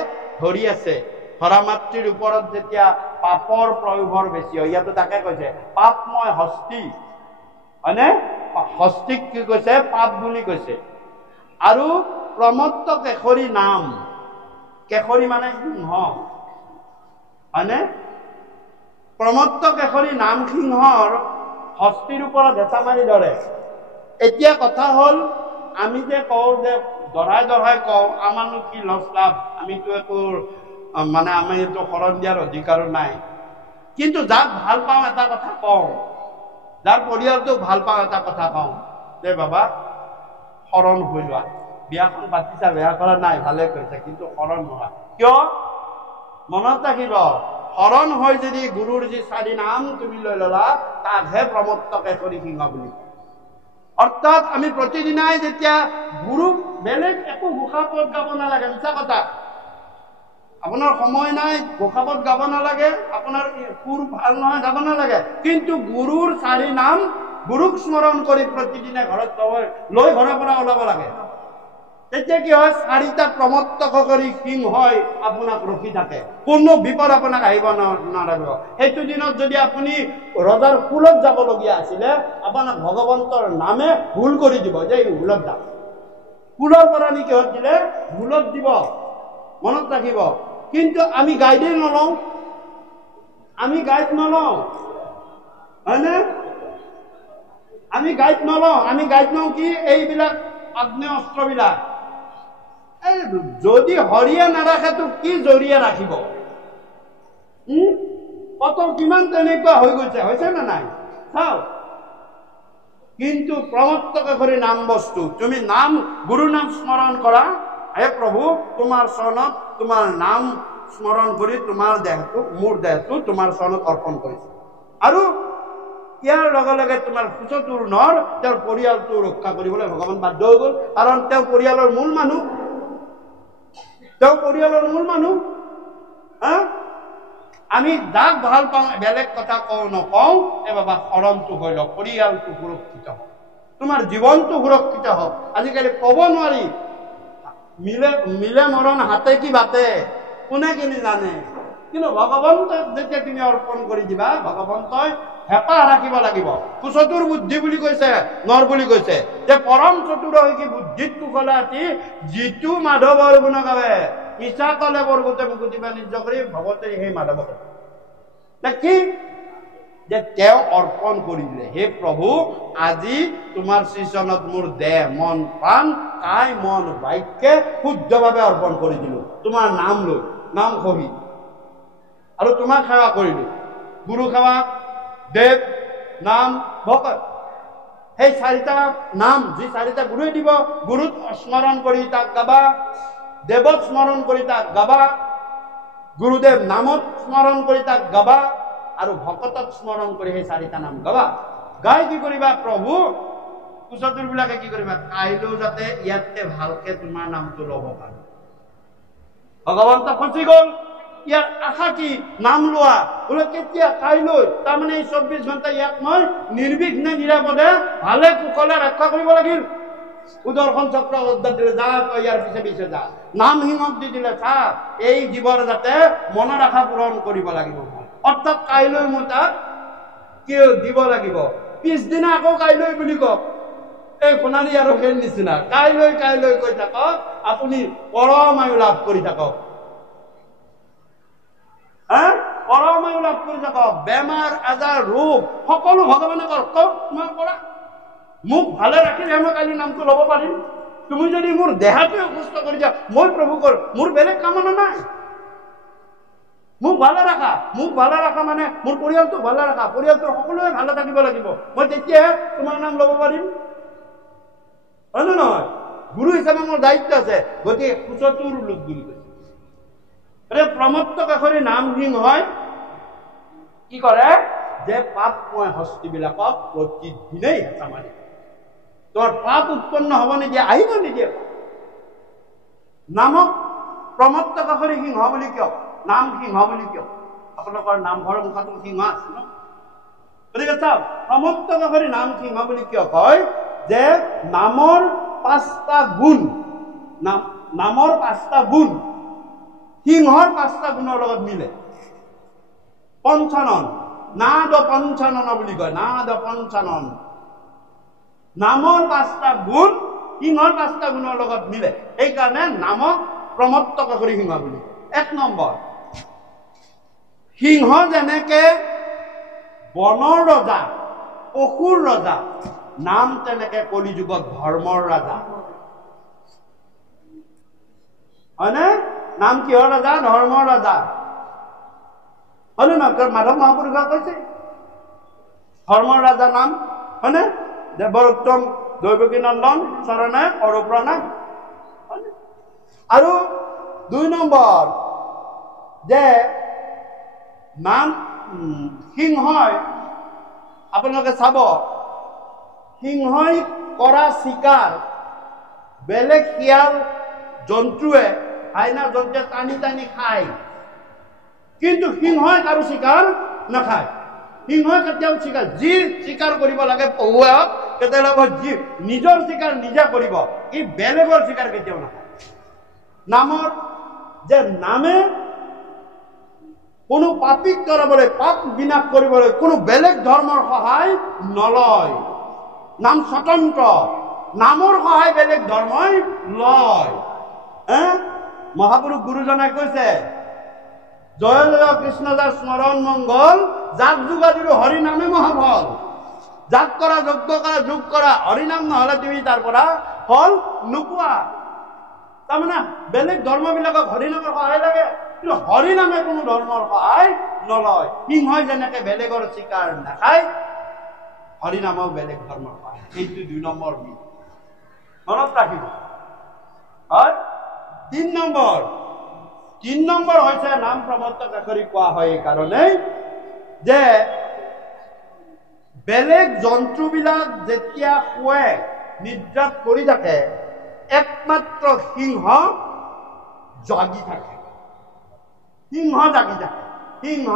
ধৰি আছে, ধৰা মাতৃৰ ওপৰত যেতিয়া পাপৰ প্ৰয়োভৰ বেছি হয়, ইয়াতো তাকে কৈছে পাপময় হস্তি, হয়নে? হস্তিক কি কৈছে? পাপ বুলি কৈছে। আৰু প্ৰমত্ত কেশৰী নাম, কেশৰী মানে সিংহ, হয়নে? প্ৰমত্ত কেশৰী নাম সিংহৰ হস্তিৰ ওপৰত হেঁচা মাৰি ধৰে। এতিয়া কথা হ'ল, আমি যে কওঁ যে দঢ়াই দঢ়াই কওঁ, আমাৰনো কি লছ লাভ, আমিতো একো মানে আমি এইটো শৰণ দিয়াৰ অধিকাৰো নাই। কিন্তু যাক ভাল পাওঁ এটা কথা কওঁ, যাৰ পৰিয়ালটোক ভাল পাওঁ এটা কথা কওঁ, যে বাবা শৰণ হৈ লোৱা। বিয়াখন পাতিছা, বেয়া কৰা নাই, ভালে কৰিছা, কিন্তু শৰণ হোৱা। কিয়? মনত ৰাখিব, শৰণ হৈ যদি গুৰুৰ যি 4 নাম তুমি লৈ ললা, তাকহে প্ৰমত্ত কেশৰী সিংহ বুলি। অৰ্থাৎ আমি প্ৰতিদিনাই যেতিয়া গুৰুক বেলেগ একো ঘোষাপদ গাব নালাগে, মিছা কথা। আপোনাৰ সময় নাই, ঘোষাপদ গাব নালাগে, আপোনাৰ সুৰ ভাল নহয়, গাব নালাগে। কিন্তু গুৰুৰ 4 নাম, গুৰুক স্মৰণ কৰি প্ৰতিদিনে ঘৰত লৈ ঘৰৰ পৰা ওলাব লাগে। তেতিয়া কি হয়? 4টা প্ৰমত্ত কেশৰী সিংহই আপোনাক ৰখি থাকে, কোনো বিপদ আপোনাক আহিব নালাগিব। সেইটো দিনত যদি আপুনি ৰজাৰ কুলত যাবলগীয়া আছিলে, আপোনাক ভগৱন্তৰ নামে ভুল কৰি দিব, যে এই ভুলত যাম। কুলৰ পৰা নি কিহত দিলে? ভুলত দিব, মনত ৰাখিব। কিন্তু আমি গাইডে নলওঁ, আমি গাইড নলওঁ, হয়নে? আমি গাইড নলওঁ, আমি গাইড লওঁ কি? এইবিলাক আগ্নেয় অস্ত্ৰবিলাক। যদি হৰিয়ে নাৰাখে তো কি জৰিয়ে ৰাখিব? কত কিমান তেনেকুৱা হৈ গৈছে, হৈছে নে নাই? চাও। কিন্তু প্ৰমত্ত কেশৰী নাম বস্তু, তুমি নাম, গুৰু নাম স্মৰণ কৰা। হে প্ৰভু, তোমাৰ চৰণত তোমাৰ নাম স্মৰণ কৰি তোমাৰ দেহটো, মোৰ দেহটো তোমাৰ চৰণত অৰ্পণ কৰিছো। আৰু ইয়াৰ লগে লগে তোমাৰ কুশতুৰ্ণৰ তেওঁৰ পৰিয়ালটো ৰক্ষা কৰিবলৈ ভগৱান বাধ্য হৈ গ'ল। কাৰণ তেওঁ পৰিয়ালৰ মূল মানুহ, তেওঁ পৰিয়ালৰ মূল মানুহ। আমি যাক ভাল পাওঁ, বেলেগ কথা কওঁ নকওঁ, বাবা শৰণটো হৈ লওক, পৰিয়ালটো সুৰক্ষিত হওক, তোমাৰ জীৱনটো সুৰক্ষিত হওক। আজিকালি ক'ব নোৱাৰি, মিলে মৰণ হাতে কি বাটে, কোনে কিনি জানে। কিন্তু ভগৱন্তক যেতিয়া তুমি অৰ্পণ কৰি দিবা, ভগৱন্তই হেঁপাহ ৰাখিব লাগিব। কুচতুৰ বুদ্ধি বুলি কৈছে, নৰ বুলি কৈছে, যে পৰম চতুৰ হৈ কি বুদ্ধিত কুশলা আতি, যিটো মাধৱৰ গুণ গাবে, ইচ্ছা কলে বৰগতে মুকুতি বাণিজ্য কৰি ভগতে সেই মাধৱক কি যে তেওঁ অৰ্পণ কৰি দিলে। হে প্ৰভু, আজি তোমাৰ শ্ৰীচৰণত মোৰ দেহ, মন, প্ৰাণ, কায়, মন, বাক্যে শুদ্ধভাৱে অৰ্পণ কৰি দিলো, তোমাৰ নাম লৈ, নাম কবি, আৰু তোমাক সেৱা কৰিলো। গুৰু সেৱা, দেৱ, নাম, ভকত, সেই 4টা নাম, যি 4টা গুৰুৱে দিব, গুৰুত স্মৰণ কৰি তাক গাবা, দেৱত স্মৰণ কৰি তাক গাবা, গুৰুদেৱ নামত স্মৰণ কৰি তাক গাবা, আৰু ভকতক স্মৰণ কৰি সেই 4টা নাম গাবা। গাই কি কৰিবা? প্ৰভু, কুচতুৰ বিলাকে কি কৰিবা? কাইলৈ যাতে ইয়াতে ভালকে তোমাৰ নামটো ল'ব পাৰে। ভগৱন্ত ফচি গ'ল। ইয়াৰ আশা কি? নাম লোৱা। বোলে কেতিয়া? কাইলৈ। তাৰমানে এই 24 ঘণ্টা ইয়াক মই নিৰ্বিঘ্নে নিৰাপদে ভালে কুশলে ৰক্ষা কৰিব লাগিল। সুদৰ্শন চক্ৰ উদ্ধাৰ দিলে, যা তই ইয়াৰ পিছে পিছে যা। নাম সিংহক দি দিলে, চা এই জীৱৰ যাতে মনৰ আশা পূৰণ কৰিব লাগিব। অৰ্থাৎ কাইলৈ মই তাক কি দিব লাগিব। পিছদিনা আকৌ কাইলৈ বুলি কওক, এই সোণালী আৰু খেল নিচিনা কাইলৈ কাইলৈ কৈ থাকক, আপুনি পৰমায়ু লাভ কৰি থাকক। পৰমায়ু লাভ কৰি থাকক। বেমাৰ আজাৰ ৰোগ সকলো ভগৱানে তোমাৰ পৰা মোক ভালে ৰাখিলে মই কালি নামটো ল'ব পাৰিম। তুমি যদি মোৰ দেহাটোৱে সুস্থ কৰি দিয়া, মই প্ৰভু কৰ, মোৰ বেলেগ কামনা নাই। মোক ভালে ৰাখা, মোক ভালে ৰাখা মানে মোৰ পৰিয়ালটো ভালে ৰাখা, পৰিয়ালটোৰ সকলোৱে ভালে থাকিব লাগিব, মই তেতিয়াহে তোমাৰ নাম ল'ব পাৰিম, হয় নে নহয়? গুৰু হিচাপে মোৰ দায়িত্ব আছে। গতিকে কুচতুৰ লোক বুলি কৈছে। প্ৰমত্ত কেশৰী নাম সিংহই কি কৰে? যে পাপময় হস্তিবিলাকক প্ৰতিদিনেই হেঁচা মাৰি তোমাৰ পাপ উৎপন্ন হ'ব নিদিয়ে, আহিব নিদিয়ে। নামক প্ৰমত্তকাসুৰী সিংহ বুলি কিয়? নাম সিংহ বুলি কিয়? আপোনালোকৰ নামঘৰৰ মুখতো সিংহ আছে ন? গতিকে চাওক, প্ৰমত্তকাসুৰী নাম সিংহ বুলি কিয় কয়? যে নামৰ 5টা গুণ, নামৰ 5টা গুণ সিংহৰ 5টা গুণৰ লগত মিলে। পঞ্চানন, নাদ পঞ্চানন বুলি কয়, নাদ পঞ্চানন। নামৰ 5টা গুণ সিংহৰ 5টা গুণৰ লগত মিলে, সেইকাৰণে নামক প্ৰমত্তকাসুৰী সিংহ বুলি। 1 নম্বৰ, সিংহ যেনেকে বনৰ ৰজা, পশুৰ ৰজা, নাম তেনেকে কলিযুগত ধৰ্মৰ ৰাজা। হয়নে? নাম কিহৰ ৰাজা? ধৰ্মৰ ৰাজা। হয়নে নহয়? মাধৱ মহাপুৰুষে কৈছে ধৰ্মৰ ৰাজা নাম। হয়নে? দেৱৰোত্তম দৈৱকী নন্দন চৰণে অৰুপ্ৰণা। আৰু 2 নম্বৰ, যে নাম সিংহই, আপোনালোকে চাব, সিংহই কৰা চিকাৰ বেলেগ শিয়াল জন্তুৱে, হাইনা জন্তুৱে টানি টানি খায়, কিন্তু সিংহই কাৰো চিকাৰ নাখায়। সিংহই কেতিয়াও চিকাৰ, যি চিকাৰ কৰিব লাগে পহুৱা কেতিয়াবা নিজৰ চিকাৰ নিজে কৰিব, ই বেলেগৰ চিকাৰ কেতিয়াও নাখায়। নামৰ যে নামে কোনো পাপীক কৰাবলৈ, পাপ বিনাশ কৰিবলৈ কোনো বেলেগ ধৰ্মৰ সহায় নলয়। নাম স্বতন্ত্ৰ, নামৰ সহায় বেলেগ ধৰ্মই লয়। মহাপুৰুষ গুৰুজনাই কৈছে, জয় জয় কৃষ্ণ যাৰ স্মৰণ মংগল, যাক যোগাদিৰো হৰি নামে মহাফল। যাক কৰা যজ্ঞ কৰা যোগ কৰা, হৰিনাম নহলে তুমি তাৰ পৰা ফল নোপোৱা। তাৰমানে বেলেগ ধৰ্মবিলাকক হৰিনামৰ সহায় লাগে, কিন্তু হৰিনামে কোনো ধৰ্মৰ সহায় নলয়। সিংহই যেনেকে বেলেগৰ চিকাৰ নাখায়, হৰিনামক বেলেগ ধৰ্মৰ সহায়। এইটো 2 নম্বৰ বিধ, মনত ৰাখিব। হয়। 3 নম্বৰ, 3 নম্বৰ হৈছে নাম প্ৰমত্তকাসুৰী কোৱা হয় এই কাৰণেই যে বেলেগ জন্তুবিলাক যেতিয়া শুৱে, নিদ্ৰাত পৰি থাকে, একমাত্ৰ সিংহ জাগি থাকে। সিংহ জাগি থাকে, সিংহ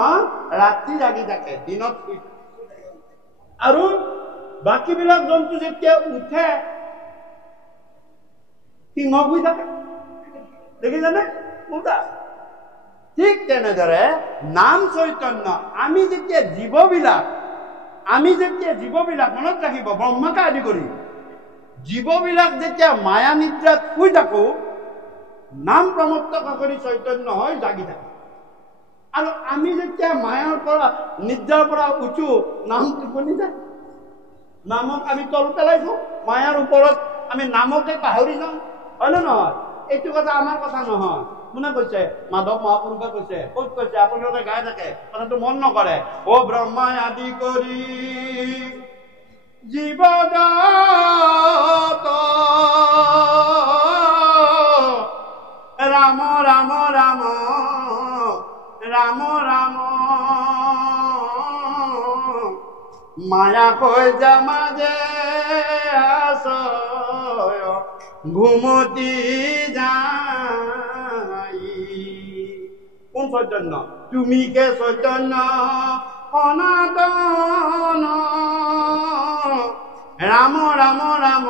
ৰাতি জাগি থাকে, দিনত শুই থাকে। আৰু বাকীবিলাক জন্তু যেতিয়া উঠে, সিংহ শুই থাকে। দেখিছেনে? উঠা। ঠিক তেনেদৰে নাম চৈতন্য, আমি যেতিয়া জীৱবিলাক মনত ৰাখিব, ব্ৰহ্মাকে আদি কৰি জীৱবিলাক যেতিয়া মায়া নিদ্ৰাত শুই থাকো, নাম প্ৰমত্তকাসুৰী চৈতন্য হৈ জাগি থাকে। আৰু আমি যেতিয়া মায়াৰ পৰা নিদ্ৰাৰ পৰা উঠো, নাম টোপনি যায়। নামক আমি তল পেলাইছো, মায়াৰ ওপৰত আমি নামকে পাহৰি যাওঁ। হয় নে নহয়? এইটো কথা আমাৰ কথা নহয়। কোনে কৈছে? মাধৱ মহাপুৰুষে কৈছে। ক'ত কৈছে? আপোনালোকে গাই থাকে, কথাটো মন নকৰে। অ ব্ৰহ্মাই আদি কৰি জীবজগত ৰাম ৰাম ৰাম ৰাম ৰাম মায়া কৈ যামাজে আছয় ঘুমতি যাই। কোন চৈতন্য? তুমি কে চৈতন্য সনাতন ৰাম ৰাম ৰাম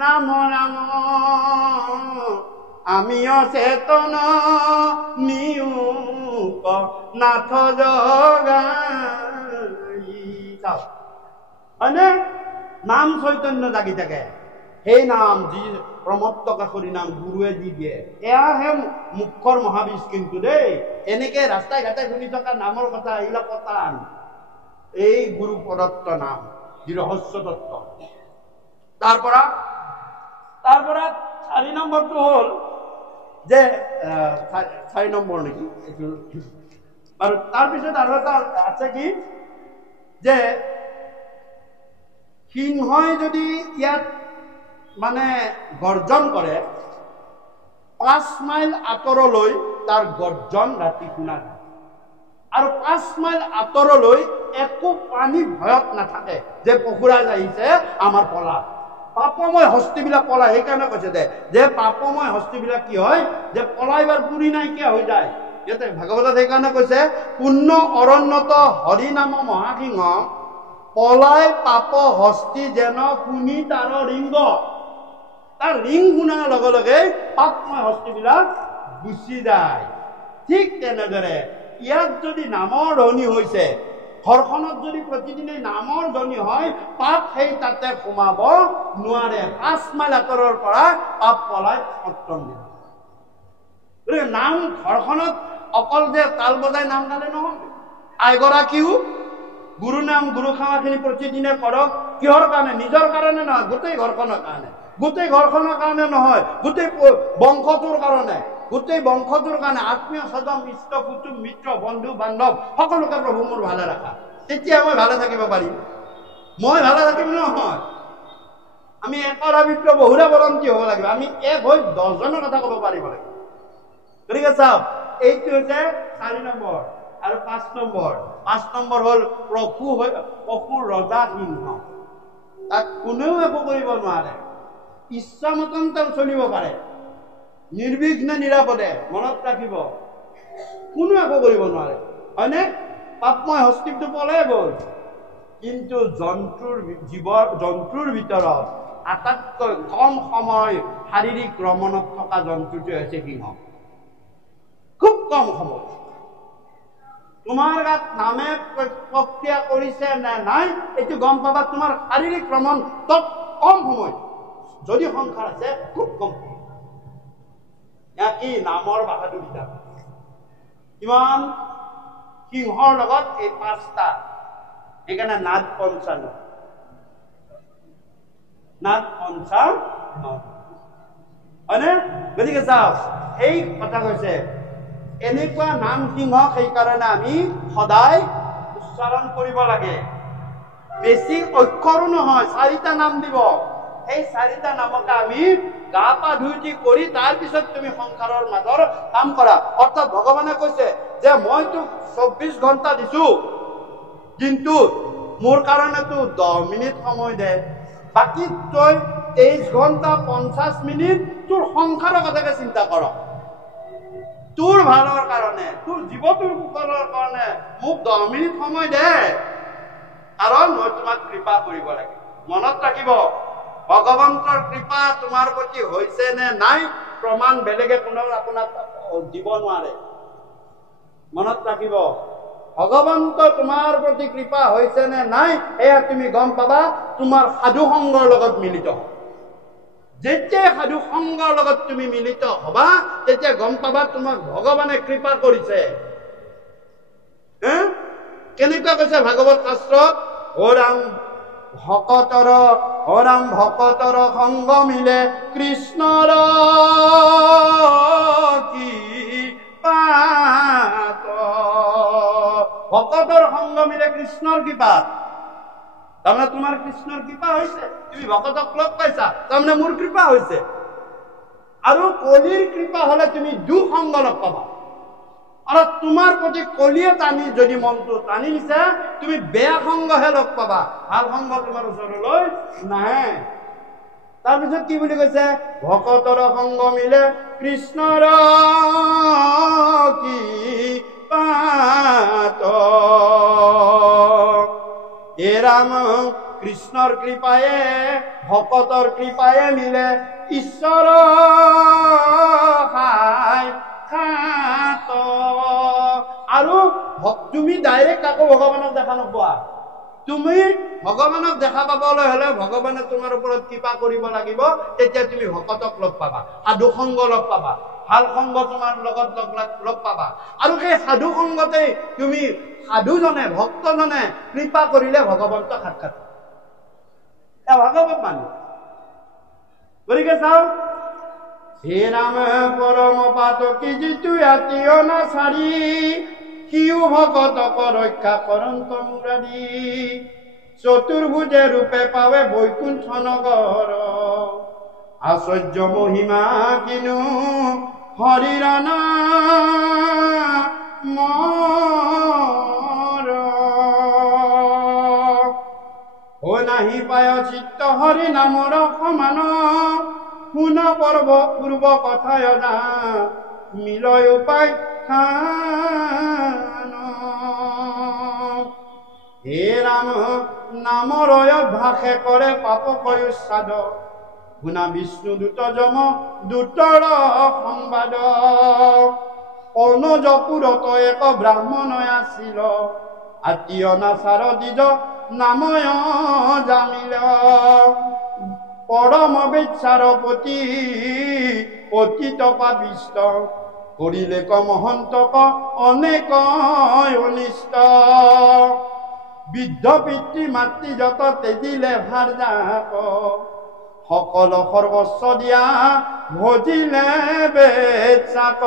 ৰাম ৰাম আমি অচেতন নিয়োগ নাথ জগাই। হয়নে? নাম চৈতন্য জাগি থাকে। সেই নাম যি প্ৰমত্তকাসুৰী নাম গুৰুৱে দি দিয়ে, এয়াহে মুখৰ মহাবীজ কিন্তু দেই। এনেকে ৰাস্তাই ঘাটে শুনি থকা নামৰ কথা, এইবিলাক কথা এই গুৰু প্ৰদত্ত নাম, যি ৰহস্য তত্ত্ব। তাৰ পৰা 4 নম্বৰটো হ'ল যে 4 নম্বৰ নেকি এইটো। আৰু তাৰপিছত আৰু এটা আছে কি, যে সিংহই যদি ইয়াত মানে গৰ্জন কৰে, 5 মাইল আঁতৰলৈ তাৰ গৰ্জন ৰাতি শুনা যায়। আৰু 5 মাইল আঁতৰলৈ একো পানী ভয়ত নাথাকে যে পশুৰাজ আহিছে আমাৰ পলা। পাপময় হস্তিবিলাক পলাই। সেইকাৰণে কৈছে যে পাপময় হস্তিবিলাক কি হয়, যে পলাইবাৰ পুৰি নাইকিয়া হৈ যায়। ইয়াতে ভাগৱতত সেইকাৰণে কৈছে, পুণ্য অৰণ্যত হৰিনাম মহাসিংহ পলাই পাপ হস্তি যেন শুনি তাৰ ৰিংগ। তাৰ ৰিং শুনাৰ লগে লগে পাপময় হস্তিবিলাক গুচি যায়। ঠিক তেনেদৰে ইয়াত যদি নামৰ ধ্বনি হৈছে, ঘৰখনত যদি প্ৰতিদিনে নামৰ ধ্বনি হয়, পাপ সেই তাতে সোমাব নোৱাৰে। 5 মাইল আঁতৰৰ পৰা পাপ পলাই সত্ৰম দিয়ে। গতিকে নাম ঘৰখনত অকল যে তাল বজাই নাম গালে নহয়, আইগৰাকীও গুৰু নাম গুৰু সেৱাখিনি প্ৰতিদিনে কৰক। কিহৰ কাৰণে? নিজৰ কাৰণে নহয়, গোটেই ঘৰখনৰ কাৰণে। গোটেই ঘৰখনৰ কাৰণে নহয়, গোটেই বংশটোৰ কাৰণে। গোটেই বংশটোৰ কাৰণে আত্মীয় স্বজন ইষ্ট কুটুম মিত্ৰ বন্ধু বান্ধৱ সকলোকে প্ৰভু মোৰ ভালে ৰাখা। তেতিয়া মই ভালে থাকিব পাৰিম। মই ভালে থাকিম নহয়, আমি একৰ আবিত্ৰ বহুৰে বৰন্তি হ'ব লাগিব। আমি এক হৈ 10 জনৰ কথা ক'ব পাৰিব লাগিব। গতিকে চাওক, এইটো হৈছে 4 নম্বৰ আৰু 5 নম্বৰ। 5 নম্বৰ হ'ল পশুৰ ৰজা সিংহ। তাক কোনেও একো কৰিব নোৱাৰে, ইচ্ছা মতন তেওঁ চলিব পাৰে, নিৰ্বিঘ্নে নিৰাপদে। মনত ৰাখিব, কোনো একো কৰিব নোৱাৰে, হয়নে? পাপময় হস্তিটো পলাই গ'ল। কিন্তু জন্তুৰ ভিতৰত আটাইতকৈ কম সময় শাৰীৰিক ৰমণত থকা জন্তুটোৱে হৈছে সিংহ। খুব কম সময়। তোমাৰ গাত নামে প্ৰক্ৰিয়া কৰিছে নে নাই এইটো গম পাবা তোমাৰ শাৰীৰিক ভ্ৰমণ কম সময়। যদি সংসাৰ আছে খুব কম সময়। কি নামৰ বাহাদুৰিতা। কিমান সিংহৰ লগত এই 5টা। সেইকাৰণে নাদ পঞ্চান্ন। হয়নে? গতিকে চাওক, এই কথা কৈছে, এনেকুৱা নাম সিংহক সেইকাৰণে আমি সদায় উচ্চাৰণ কৰিব লাগে। বেছি অক্ষৰো নহয়, 4টা নাম দিব। সেই 4টা নামকে আমি গা পা ধুই কৰি তাৰ পিছত তুমি সংসাৰৰ মাজৰ কাম কৰা। অৰ্থাৎ ভগৱানে কৈছে যে মই তোক 24 ঘণ্টা দিছো, কিন্তু মোৰ কাৰণেতো 10 মিনিট সময় দে। বাকী তই 23 ঘণ্টা 50 মিনিট তোৰ সংসাৰৰ কথাকে চিন্তা কৰ। তোৰ ভালৰ কাৰণে, তোৰ জীৱটোৰ কুশলৰ কাৰণে মোক 10 মিনিট সময় দে, কাৰণ মই তোমাক কৃপা কৰিব লাগে। মনত ৰাখিব, ভগৱন্তৰ কৃপা তোমাৰ প্ৰতি হৈছে নে নাই প্ৰমাণ বেলেগে কোনেও আপোনাক দিব নোৱাৰে। মনত ৰাখিব, ভগৱন্ত তোমাৰ প্ৰতি কৃপা হৈছে নে নাই এয়া তুমি গম পাবা তোমাৰ সাধু সংগৰ লগত মিলিত। যেতিয়া সাধু সংগৰ লগত তুমি মিলিত হবা, তেতিয়া গম পাবা তোমাক ভগৱানে কৃপা কৰিছে। কেনেকুৱা কৈছে ভাগৱত শাস্ত্ৰত, হৰাম ভকতৰ সংগ মিলে কৃষ্ণৰ কৃপাত। ভকতৰ সংগ মিলে কৃষ্ণৰ কৃপাত। তাৰমানে তোমাৰ কৃষ্ণৰ কৃপা হৈছে, তুমি ভকতক লগ পাইছা, তাৰমানে মোৰ কৃপা হৈছে। আৰু কলিৰ কৃপা হলে তুমি দুসংগ লগ পাবা। আৰু তোমাৰ প্ৰতি কলিয়ে যদি মনটো টানি নিছে, তুমি বেয়া সংগহে লগ পাবা, ভাল সংগ তোমাৰ ওচৰলৈ নাহে। তাৰপিছত কি বুলি কৈছে, ভকতৰ সংগ মিলে কৃষ্ণৰ কৃপাত। হে ৰাম, কৃষ্ণৰ কৃপায়ে ভকতৰ কৃপায়ে মিলে ঈশ্বৰ সাক্ষাৎ। আৰু তুমি ডাইৰেক্ট আকৌ ভগৱানক দেখা নোপোৱা। তুমি ভগৱানক দেখা পাবলৈ হলে ভগৱানে তোমাৰ ওপৰত কৃপা কৰিব লাগিব, তেতিয়া তুমি ভকতক লগ পাবা, সাধু সংগ লগ পাবা, ভাল সংগ তোমাৰ লগত লগ পাবা। আৰু সেই সাধু সংগতে তুমি সাধুজনে ভক্তজনে কৃপা কৰিলে ভগৱন্ত সাক্ষাৎ ভাগৱত মানুহ। গতিকে চাও, হে ৰাম পৰম পাতকী যিটো আতিয় নাচাৰি, সিও ভকতক ৰক্ষা কৰন্ত মুৰাৰী। চতুৰ্ভুজে ৰূপে পাৱে বৈকুণ্ঠ নগৰ, আশ্চৰ্য মহিমা কিনো হৰিৰ নামৰ। নাহি পায় চিত্ত হৰি নামৰ সমান শুন পৰ্ব পূৰ্ব কথায় না মিলয় উপায় খান হে ৰাম নামৰ অভ্যাসে কৰে পাপ কয়ুচ্ছাদ শুনা বিষ্ণু দূত যম দূতৰ সংবাদ অনুজপুৰত এক ব্ৰাহ্মণ আছিল আত্মীয় নাচাৰ দ্বিজ নাময় জামিল পৰম বেচ্ছাৰ প্ৰতি পতিত পাপিষ্ট কৰিলে ক মহন্তক অনেক অনিষ্ট বৃদ্ধ পিতৃ মাতৃ যত তেজিলে ভাৰ জাক সকল সৰ্বস্ব দিয়া ভজিলে বেচ্ছাক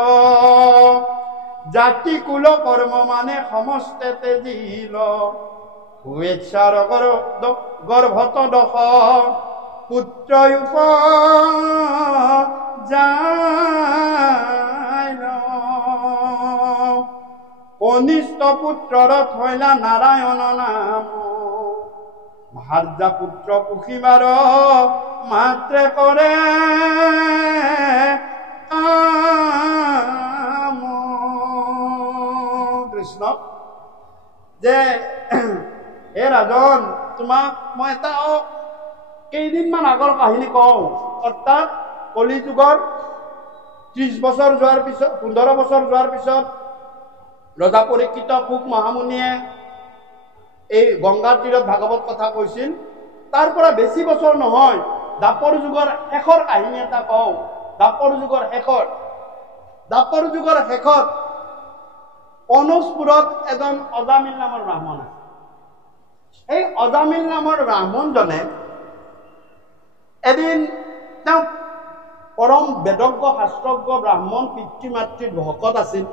জাতি কুল কৰ্ম মানে সমস্তে তেজিল বেচ্ছাৰ গৰ্ভত দশ পুত্ৰ যায় কনিষ্ঠ পুত্ৰৰ থৈলা নাৰায়ণ নাম ভাৰ্যা পুত্ৰ পুষিবাৰ মাত্ৰে কৰে কৃষ্ণ যে হে ৰাজন তোমাক মই এটা কেইদিনমান আগৰ কাহিনী কওঁ অৰ্থাৎ কলি যুগৰ 30 বছৰ যোৱাৰ পিছত 15 বছৰ যোৱাৰ পিছত ৰজা পৰীক্ষিত শুক মহামুনিয়ে এই গংগাৰ তীৰত ভাগৱত কথা কৈছিল তাৰ পৰা বেছি বছৰ নহয় দাপৰ যুগৰ শেষৰ কাহিনী এটা কওঁ দাপৰ যুগৰ শেষত কনজপুৰত এজন অজামিল নামৰ ব্ৰাহ্মণ আছে এই অজামিল নামৰ ব্ৰাহ্মণজনে এদিন তেওঁ পৰম বেদজ্ঞ শাস্ত্ৰজ্ঞ ব্ৰাহ্মণ পিতৃ মাতৃৰ ভকত আছিল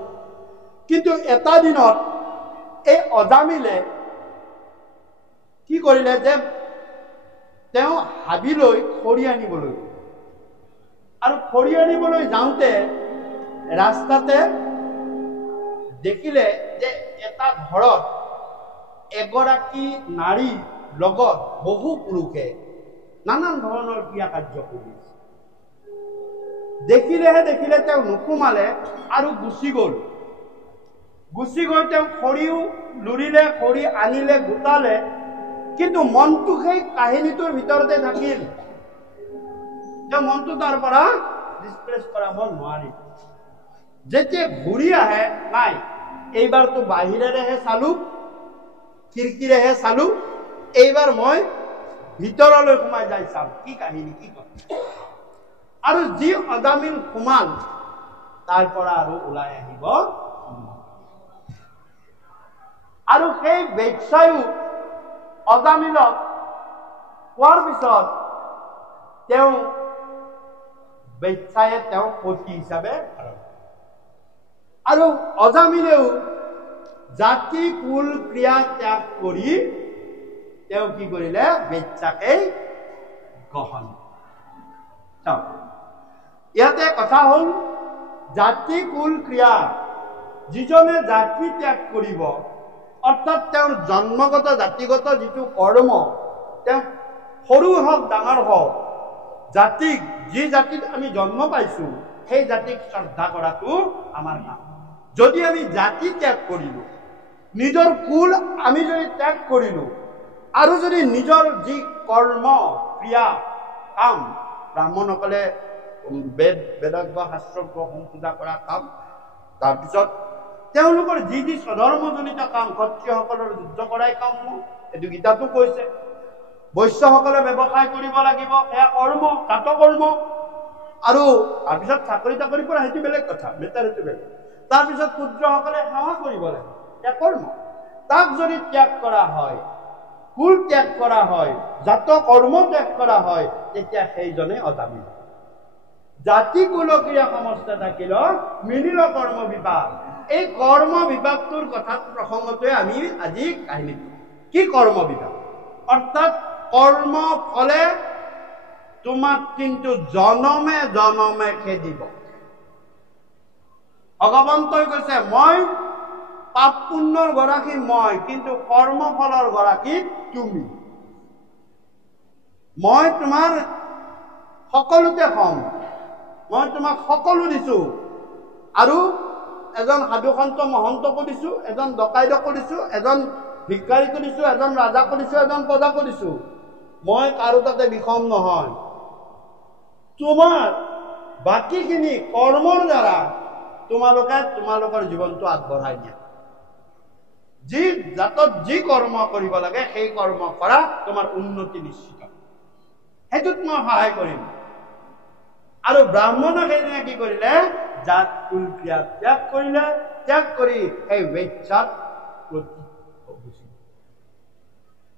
কিন্তু এটা দিনত এই অজামিলে কি কৰিলে যে তেওঁ হাবিলৈ খৰি আনিবলৈ আৰু খৰি আনিবলৈ যাওঁতে ৰাস্তাতে দেখিলে যে এটা ঘৰত এগৰাকী নাৰী লগত বহু পুৰুষে নানান ধৰণৰ ক্ৰিয়া কাৰ্য কৰি আছে দেখিলে তেওঁ নুসুমালে আৰু গুচি গৈ তেওঁ খৰিও লুৰিলে খৰি আনিলে গোটালে কিন্তু মনটো সেই কাহিনীটোৰ ভিতৰতে থাকিল যে মনটো তাৰ পৰা ডিসপ্লেস কৰাব নোৱাৰি যেতিয়া ঘূৰি আহে নাই এইবাৰতো বাহিৰেৰেহে চালো খিৰিকীৰেহে চালো এইবাৰ মই ভিতৰলৈ সোমাই যাই চাম কি কাহিনী কি কথা আৰু যি অজামিল সোমাল তাৰ পৰা আৰু ওলাই আহিব আৰু সেই বেচ্ছায়ু অজামিলক কোৱাৰ পিছত তেওঁ বেচ্ছায়ে তেওঁ পতি হিচাপে আৰু অজামিলেও জাতি কুল ক্ৰিয়া ত্যাগ কৰি তেওঁ কি কৰিলে বেচ্ছাকে গ্ৰহণ ইয়াতে কথা হল জাতি কুল ক্ৰিয়া যিজনে জাতি ত্যাগ কৰিব অৰ্থাৎ তেওঁৰ জন্মগত জাতিগত যিটো কৰ্ম তেওঁ সৰু হওক ডাঙৰ হওক জাতিক যি জাতিত আমি জন্ম পাইছো সেই জাতিক শ্ৰদ্ধা কৰাটো আমাৰ কাম যদি আমি জাতি ত্যাগ কৰিলো নিজৰ কুল আমি যদি ত্যাগ কৰিলো আৰু যদি নিজৰ যি কৰ্ম ক্ৰিয়া কাম ব্ৰাহ্মণসকলে বেদজ্ঞ শাস্ত্ৰজ্ঞ পূজা কৰা কাম তাৰপিছত তেওঁলোকৰ যি যি স্বধৰ্মজনিত কাম ক্ষত্ৰিয়সকলৰ যুদ্ধ কৰাই কাম এইটো গীতাতো কৈছে বৈশ্যসকলে ব্যৱসায় কৰিব লাগিব এয়া কৰ্ম কাট কৰ্ম আৰু তাৰপিছত চাকৰি তাকৰি পৰা সেইটো বেলেগ কথা মেটাৰ সেইটো বেলেগ তাৰপিছত ক্ষুদ্ৰসকলে সেৱা কৰিব লাগে এয়া কৰ্ম তাক যদি ত্যাগ কৰা হয় কুল ত্যাগ কৰা হয় জাত কৰ্ম ত্যাগ কৰা হয় তেতিয়া সেইজনে অজামিল জাতি কুল ক্ৰিয়া সমস্ত থাকিল মিলিল কৰ্ম বিভাগ এই কৰ্ম বিভাগটোৰ কথা প্ৰসংগটোৱে আমি আজি কাহিনী কি কৰ্ম বিভাগ অৰ্থাৎ কৰ্ম ফলে তোমাক কিন্তু জনমে জনমে খেদিব ভগৱন্তই কৈছে মই পাপ পুণ্যৰ গৰাকী মই কিন্তু কৰ্মফলৰ গৰাকী তুমি মই তোমাৰ সকলোতে কম, মই তোমাক সকলো দিছোঁ, আৰু এজন সাধুসন্ত মহন্তকো দিছোঁ, এজন ডকাইতকো দিছোঁ, এজন ভিক্ষাৰীকো দিছোঁ, এজন ৰাজাকো দিছোঁ, এজন প্ৰজাকো দিছোঁ। মই কাৰো তাতে বিষম নহয়। তোমাৰ বাকীখিনি কৰ্মৰ দ্বাৰা তোমালোকৰ জীৱনটো আগবঢ়াই দিয়া। যি জাতত যি কৰ্ম কৰিব লাগে সেই কৰ্ম কৰা, তোমাৰ উন্নতি নিশ্চিত। সেইটোত মই সহায় কৰিম। আৰু ব্ৰাহ্মণক সেইদিনা কি কৰিলে? জাত কুল ক্ৰিয়া ত্যাগ কৰিলে, ত্যাগ কৰি সেই বেচ্ছাত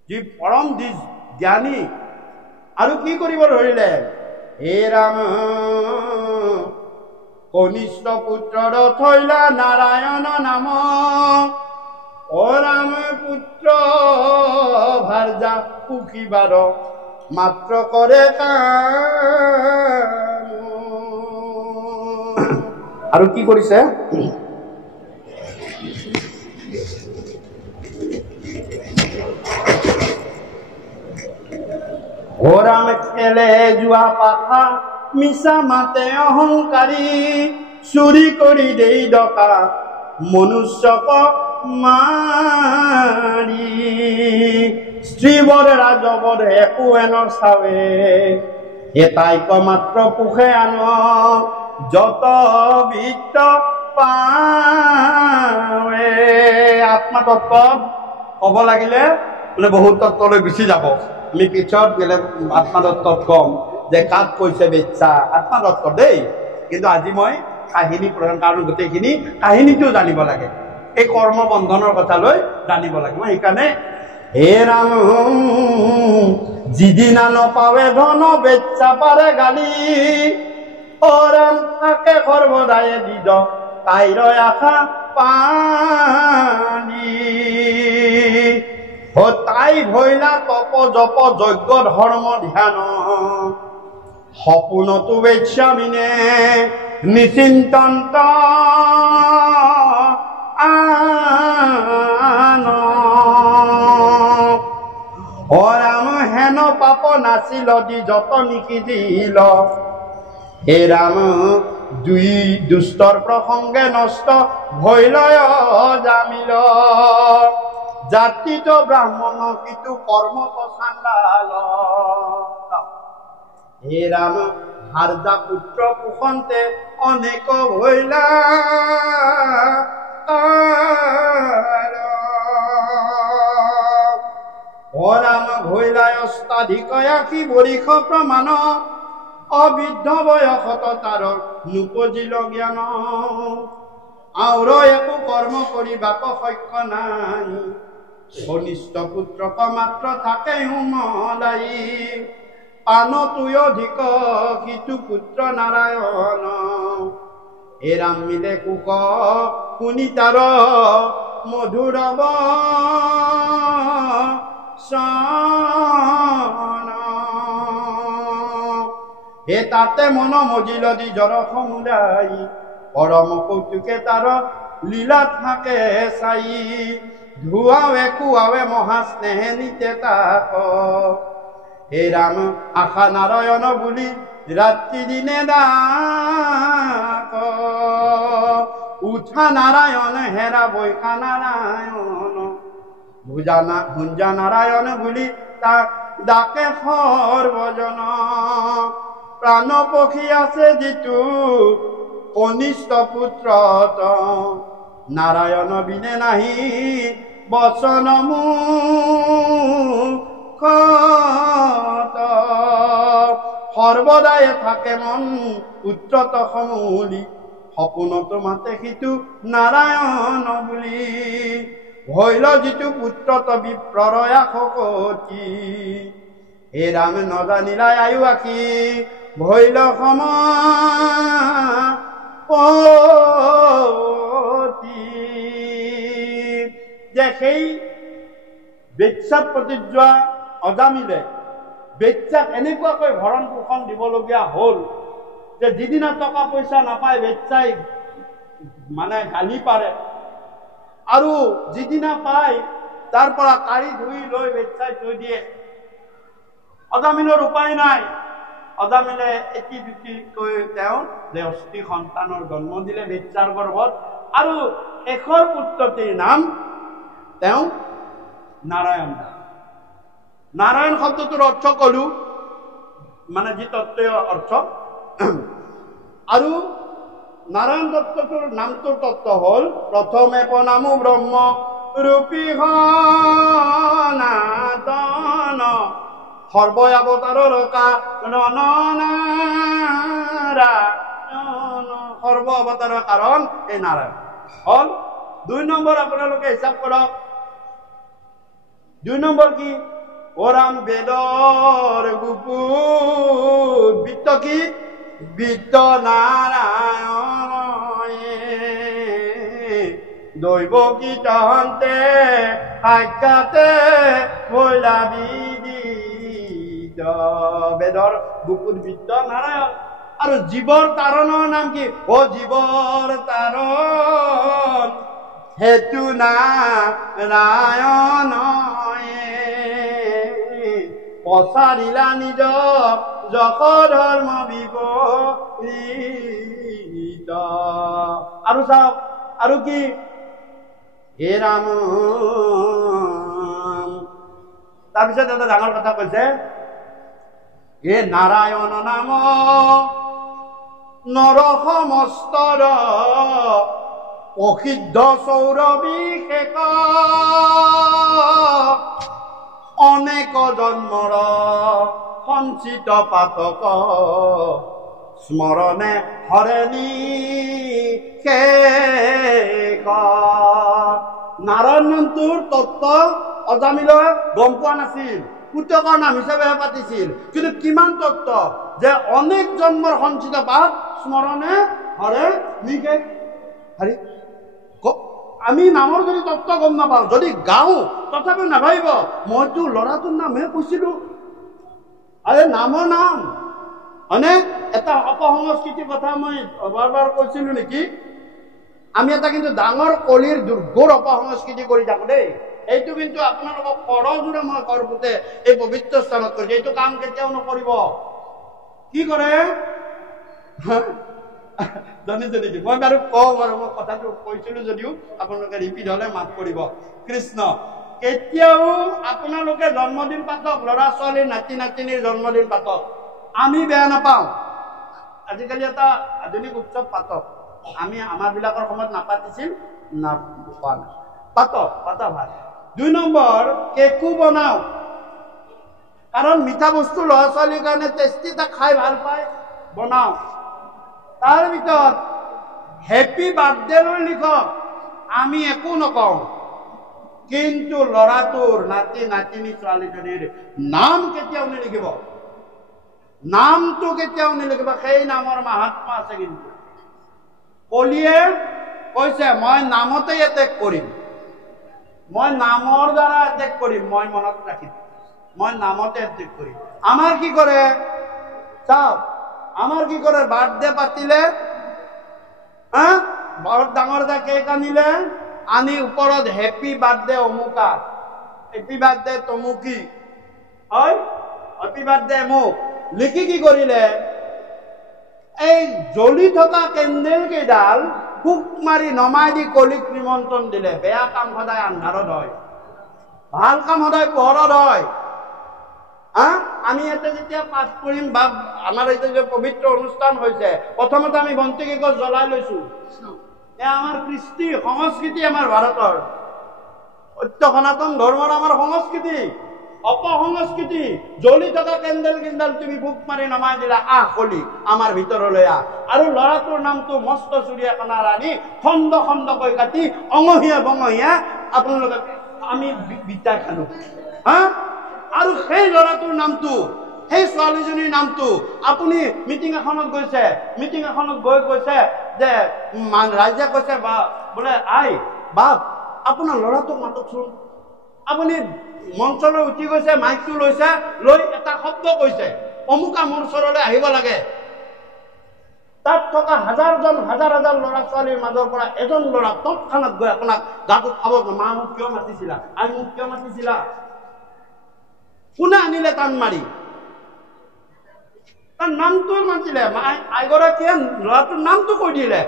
যি পৰম জ্ঞানী, আৰু কি কৰিব ধৰিলে? হে ৰাম কনিষ্ঠ পুত্ৰৰ থৈলা নাৰায়ণ নাম, অ ৰাম পুত্ৰ ভাৰ্যা সুখীবাৰ মাত্ৰ কৰে কাম। আৰু কি কৰিছে? অ ৰাম খেলে যোৱা পাখা মিছা মাতে অহংকাৰী, চুৰি কৰি দেই ডকা মনুষ্যক মাৰি, স্ত্ৰীবৰ ৰাজবৰ একো এন চাৱে, এটাইক মাত্ৰ পোষে আন যত বিত্ত পাৱে। আত্মতত্ত্ব ক'ব লাগিলে বোলে বহুত তত্ত্বলৈ গুচি যাব। আমি পিছত গেলে আত্মতত্ত্বত কম যে কাক কৈছে বেচ্ছা, আত্মতত্ত্ব দেই। কিন্তু আজি মই কাহিনী প্ৰধান, কাৰণ গোটেইখিনি কাহিনীটো জানিব লাগে, এই কৰ্ম বন্ধনৰ কথা লৈ জানিব লাগে। মই সেইকাৰণে হে ৰাম যিদিনা নপাৱে ধন বেচ্ছা পাৰে গালি, অ ৰাম থাকে সৰ্বদায়ে দিজ তাইৰ আশা পানী, তাই ভৈলা তপ জপ যজ্ঞ ধৰ্ম ধ্যান, সপোনতো বেচ্ছামিনে নিচিন্তন্ত আন, অ ৰাম হেন পাপ নাছিল দি যত নিখিজিল, হে ৰাম দুই দুষ্টৰ প্ৰসংগে নষ্ট ভৈলয় জামিল, জাতিত ব্ৰাহ্মণ কিতু কৰ্মত চাণ্ডাল, হে ৰাম ভাৰ্যা পুত্ৰ পোষন্তে অনেক ভৈলা, অ ৰাম ভৈলায় অষ্টাধিকয়াসী বৰিষ প্ৰমাণ, অবৃদ্ধ বয়সত তাৰ নুপজিল জ্ঞান, আউৰ একো কৰ্ম কৰিবাক সক্য নাই, কনিষ্ঠ পুত্ৰক মাত্ৰ থাকে উমলাই, পানতুই অধিক সিটো পুত্ৰ নাৰায়ণ, হে ৰাম মিলে কুক শুনি তাৰ মধুৰ বচন, হে তাতে মন মজিল দি জৰ সমুদাই, পৰম কৌতুকে তাৰ লীলা থাকে চাই, ধুৱাৱে কুৱাৱে মহাস্নেহে নিতে তাক, হে ৰাম আশা নাৰায়ণ বুলি ৰাত্ৰি দিনে ডাক, উঠা নাৰায়ণ হেৰা বৈশা নাৰায়ণ, ভুঞ্জা নাৰায়ণ বুলি তাক ডাকে সৰ্বজন, প্ৰাণ পক্ষী আছে যিটো কনিষ্ঠ পুত্ৰত, নাৰায়ণ বিনে নাহি বচন মুখত, সৰ্বদাই থাকে মন পুত্ৰত সমূলি, সপোনত মাতে সিটো নাৰায়ণ বুলি, ভৈল যিটো পুত্ৰত বিপ্ৰৰয়া শকতি, হে ৰাম নজানিলাই আয়ু আশী ভৈল সমাপতি, যে সেই বেচ্ছাত প্ৰতিযোৱা অজামিলে বেচ্ছাক এনেকুৱাকৈ ভৰণ পোষণ দিবলগীয়া হ'ল যে যিদিনা টকা পইচা নাপায় বেচ্ছাই মানে গালি পাৰে, আৰু যিদিনা পায় তাৰ পৰা কাঢ়ি ধুই লৈ বেচ্ছাই থৈ দিয়ে। অজামিলৰ উপায় নাই। অজামিলে এটি দুটিকৈ তেওঁ দেৱস্থী সন্তানৰ জন্ম দিলে বেচ্চাৰ গৰ্ভত, আৰু শেষৰ পুত্ৰটিৰ নাম তেওঁ নাৰায়ণ দাস। নাৰায়ণ শব্দটোৰ অৰ্থ কলো, মানে যি তত্ত্বীয় অৰ্থ। আৰু নাৰায়ণ তত্ত্বটোৰ নামটোৰ তত্ত্ব হ'ল প্ৰথমে প্ৰণামো ব্ৰহ্ম ৰূপী সনাতন সৰ্বয়াৱতাৰৰ কাৰণ নাৰায়ণ। সৰ্ব অৱতাৰৰ কাৰণ এই নাৰায়ণ হ'ল। 2 নম্বৰ আপোনালোকে হিচাপ কৰক। 2 নম্বৰ কি? ওৰাম বেদৰ গুপুত বিত্ত কি? বিত্ত নাৰায়ণ দৈব কি তহন্তে সাক্ষাতে হইলা বিদিত। বেদৰ গুপুত বিত্ত নাৰায়ণ। আৰু জীৱৰ তাৰণৰ নাম কি? অ জীৱৰ তাৰণ হেতু নাৰায়ণ পচাৰিলা নিজ যশ ধৰ্ম বিপৰীত। আৰু চাওক আৰু কি? হে ৰাম। তাৰপিছত এটা ডাঙৰ কথা কৈছে, হে নাৰায়ণ নাম নৰ সমস্তৰ প্ৰসিদ্ধ সৌৰবিশেষ অনেক জন্মৰ সঞ্চিত পাতক স্মৰণে হৰে নিশেষ। নাৰায়ণ নামটোৰ তত্ত্ব অজামিলে গম পোৱা নাছিল, পুতকৰ নাম হিচাপেহে পাতিছিল। কিন্তু কিমান তত্ত্ব যে অনেক জন্মৰ সঞ্চিত পাপ স্মৰণে হৰে নিশেষ। হৰি আমি নামৰ যদি তত্ত্ব গম নাপাওঁ, যদি গাওঁ তথাপিও নাভাবিব মইতো ল'ৰাটোৰ নামহে কৈছিলো। আৰে নামৰ নাম হয়নে? এটা অপসংস্কৃতিৰ কথা মই বাৰ কৈছিলো নেকি? আমি এটা কিন্তু ডাঙৰ কলিৰ দুৰ্ঘোৰ অপসংস্কৃতি কৰি থাকো দেই। এইটো কিন্তু আপোনালোকক কৰজোৰে মই কৰপোতে এই পবিত্ৰ স্থানত কৰিছো। এইটো কাম কেতিয়াও নকৰিব। কি কৰে জানিছে নেকি? মই বাৰু কওঁ বাৰু, মই কথাটো কৈছিলো যদিও আপোনালোকে ৰিপিট হলে মাফ কৰিব। কৃষ্ণ কেতিয়াও আপোনালোকে জন্মদিন পাতক, ল'ৰা ছোৱালীৰ নাতি নাতিনীৰ জন্মদিন পাতক, আমি বেয়া নাপাওঁ। আজিকালি এটা আধুনিক উৎসৱ পাতক, আমি আমাৰ বিলাকৰ সময়ত নাপাতিছিল, পাতক, পাতা ভাল। 2 নম্বৰ কেকো বনাও, কাৰণ মিঠা বস্তু ল'ৰা ছোৱালীৰ কাৰণে টেষ্টি এটা খাই ভাল পায়, বনাও। তাৰ ভিতৰত হেপী বাৰ্থডে লৈ লিখক, আমি একো নকওঁ, কিন্তু ল'ৰাটোৰ নাতি নাতিনী ছোৱালীজনীৰ নাম কেতিয়াও নিলিখিব, নামটো কেতিয়াও নিলিখিব। সেই নামৰ মাহাত্মা আছে। কিন্তু কলিয়ে কৈছে মই নামতে এটেক কৰিম, মই নামৰ দ্বাৰা এটেক কৰিম, মই মনত ৰাখিম, মই নামতে এটেক কৰিম। আমাৰ কি কৰে চাওক, আমাৰ কি কৰে? বাৰ্থডে পাতিলে বৰ ডাঙৰ এটা কেক আনিলে, আনি ওপৰত হেপী বাৰ্থডে অমুকা, হেপী বাৰ্থডে তমুকি, হয় হেপী বাৰ্থডে অমুক লিখি কি কৰিলে? এই জ্বলি থকা কেণ্ডেল কেইডাল ফুক মাৰি নমাই দি কলিক নিমন্ত্ৰণ দিলে। বেয়া কাম সদায় আন্ধাৰত হয়, ভাল কাম সদায় পোহৰত হয়। আমি ইয়াতে যেতিয়া পাঠ কৰিম বা আমাৰ এইটো যে পবিত্ৰ অনুষ্ঠান হৈছে, প্ৰথমতে আমি বন্তি কেইগছ জ্বলাই লৈছো। এয়া আমাৰ কৃষ্টি সংস্কৃতি, আমাৰ ভাৰতৰ সত্য সনাতন ধৰ্মৰ আমাৰ সংস্কৃতি। অপসংস্কৃতি জ্বলি থকা কেণ্ডেল কেণ্ডেল তুমি বুক মাৰি নমাই দিলা, আহ কলি আমাৰ ভিতৰলৈ আহ। আৰু ল'ৰাটোৰ নামটো মস্ত চুৰিয়া কণাৰ আনি খণ্ড খণ্ডকৈ কাটি অঙহীয়া বঙহীয়া আপোনালোকে আমি বিটাই খালো। আৰু সেই ল'ৰাটোৰ নামটো, সেই ছোৱালীজনীৰ নামটো আপুনি মিটিং এখনত গৈছে, মিটিং এখনত কৈছে যে ৰাইজে কৈছে বা বোলে আই বাপ আপোনাৰ ল'ৰাটোক মাতকচোন। আপুনি মঞ্চলৈ উঠি গৈছে, মাইকটো লৈছে, লৈ এটা শব্দ কৈছে অমুকা মোৰ ওচৰলৈ আহিব লাগে। তাত থকা হাজাৰ হাজাৰ ল'ৰা ছোৱালীৰ মাজৰ পৰা এজন ল'ৰা তৎক্ষণাত গৈ আপোনাক গাটোত খাব, মা মোক কিয় মাতিছিলা, আই মোক কিয় মাতিছিলা? কোনে আনিলে টান মাৰি? তাৰ নামটো মাতিলে এগৰাকীয়ে ল'ৰাটোৰ নামটো কৈ দিলে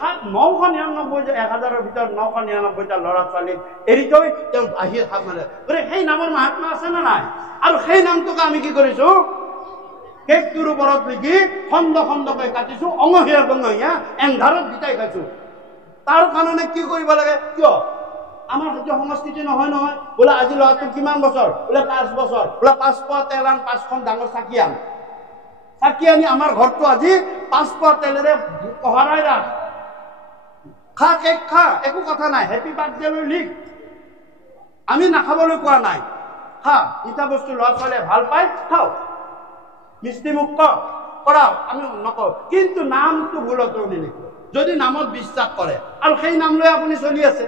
999 যে 1000ৰ ভিতৰত 999টা ল'ৰা ছোৱালী এৰি থৈ তেওঁ বাহিৰ হাত মাৰে গতিকে সেই নামৰ মাহাত্মা আছে নে নাই আৰু সেই নামটোক আমি কি কৰিছো কেকটোৰ ওপৰত লিখি খণ্ড খণ্ডকৈ কাটিছো অঙহীয়া বঙহীয়া এন্ধাৰত বিটাই খাইছো তাৰ কাৰণে কি কৰিব লাগে কিয় আমাৰ সত্য সংস্কৃতি নহয় নহয় বোলে আজি ল'ৰাটো কিমান বছৰ বোলে 5 বছৰ বোলে 5 পোৱা তেল আন 5খন ডাঙৰ চাকি আনি আমাৰ ঘৰটো আজি 5 পোৱা তেলেৰে পহৰাই ৰাখ খা কেক খা একো কথা নাই হেপী বাৰ্থডে লৈ লিখ আমি নাখাবলৈ কোৱা নাই খা মিঠা বস্তু ল'ৰা ছোৱালীয়ে ভাল পায় খাও মিষ্টি মুক্ত কৰাও আমি নকওঁ কিন্তু নামটো ভুলতো নিলিখো যদি নামত বিশ্বাস কৰে আৰু সেই নাম লৈ আপুনি চলি আছে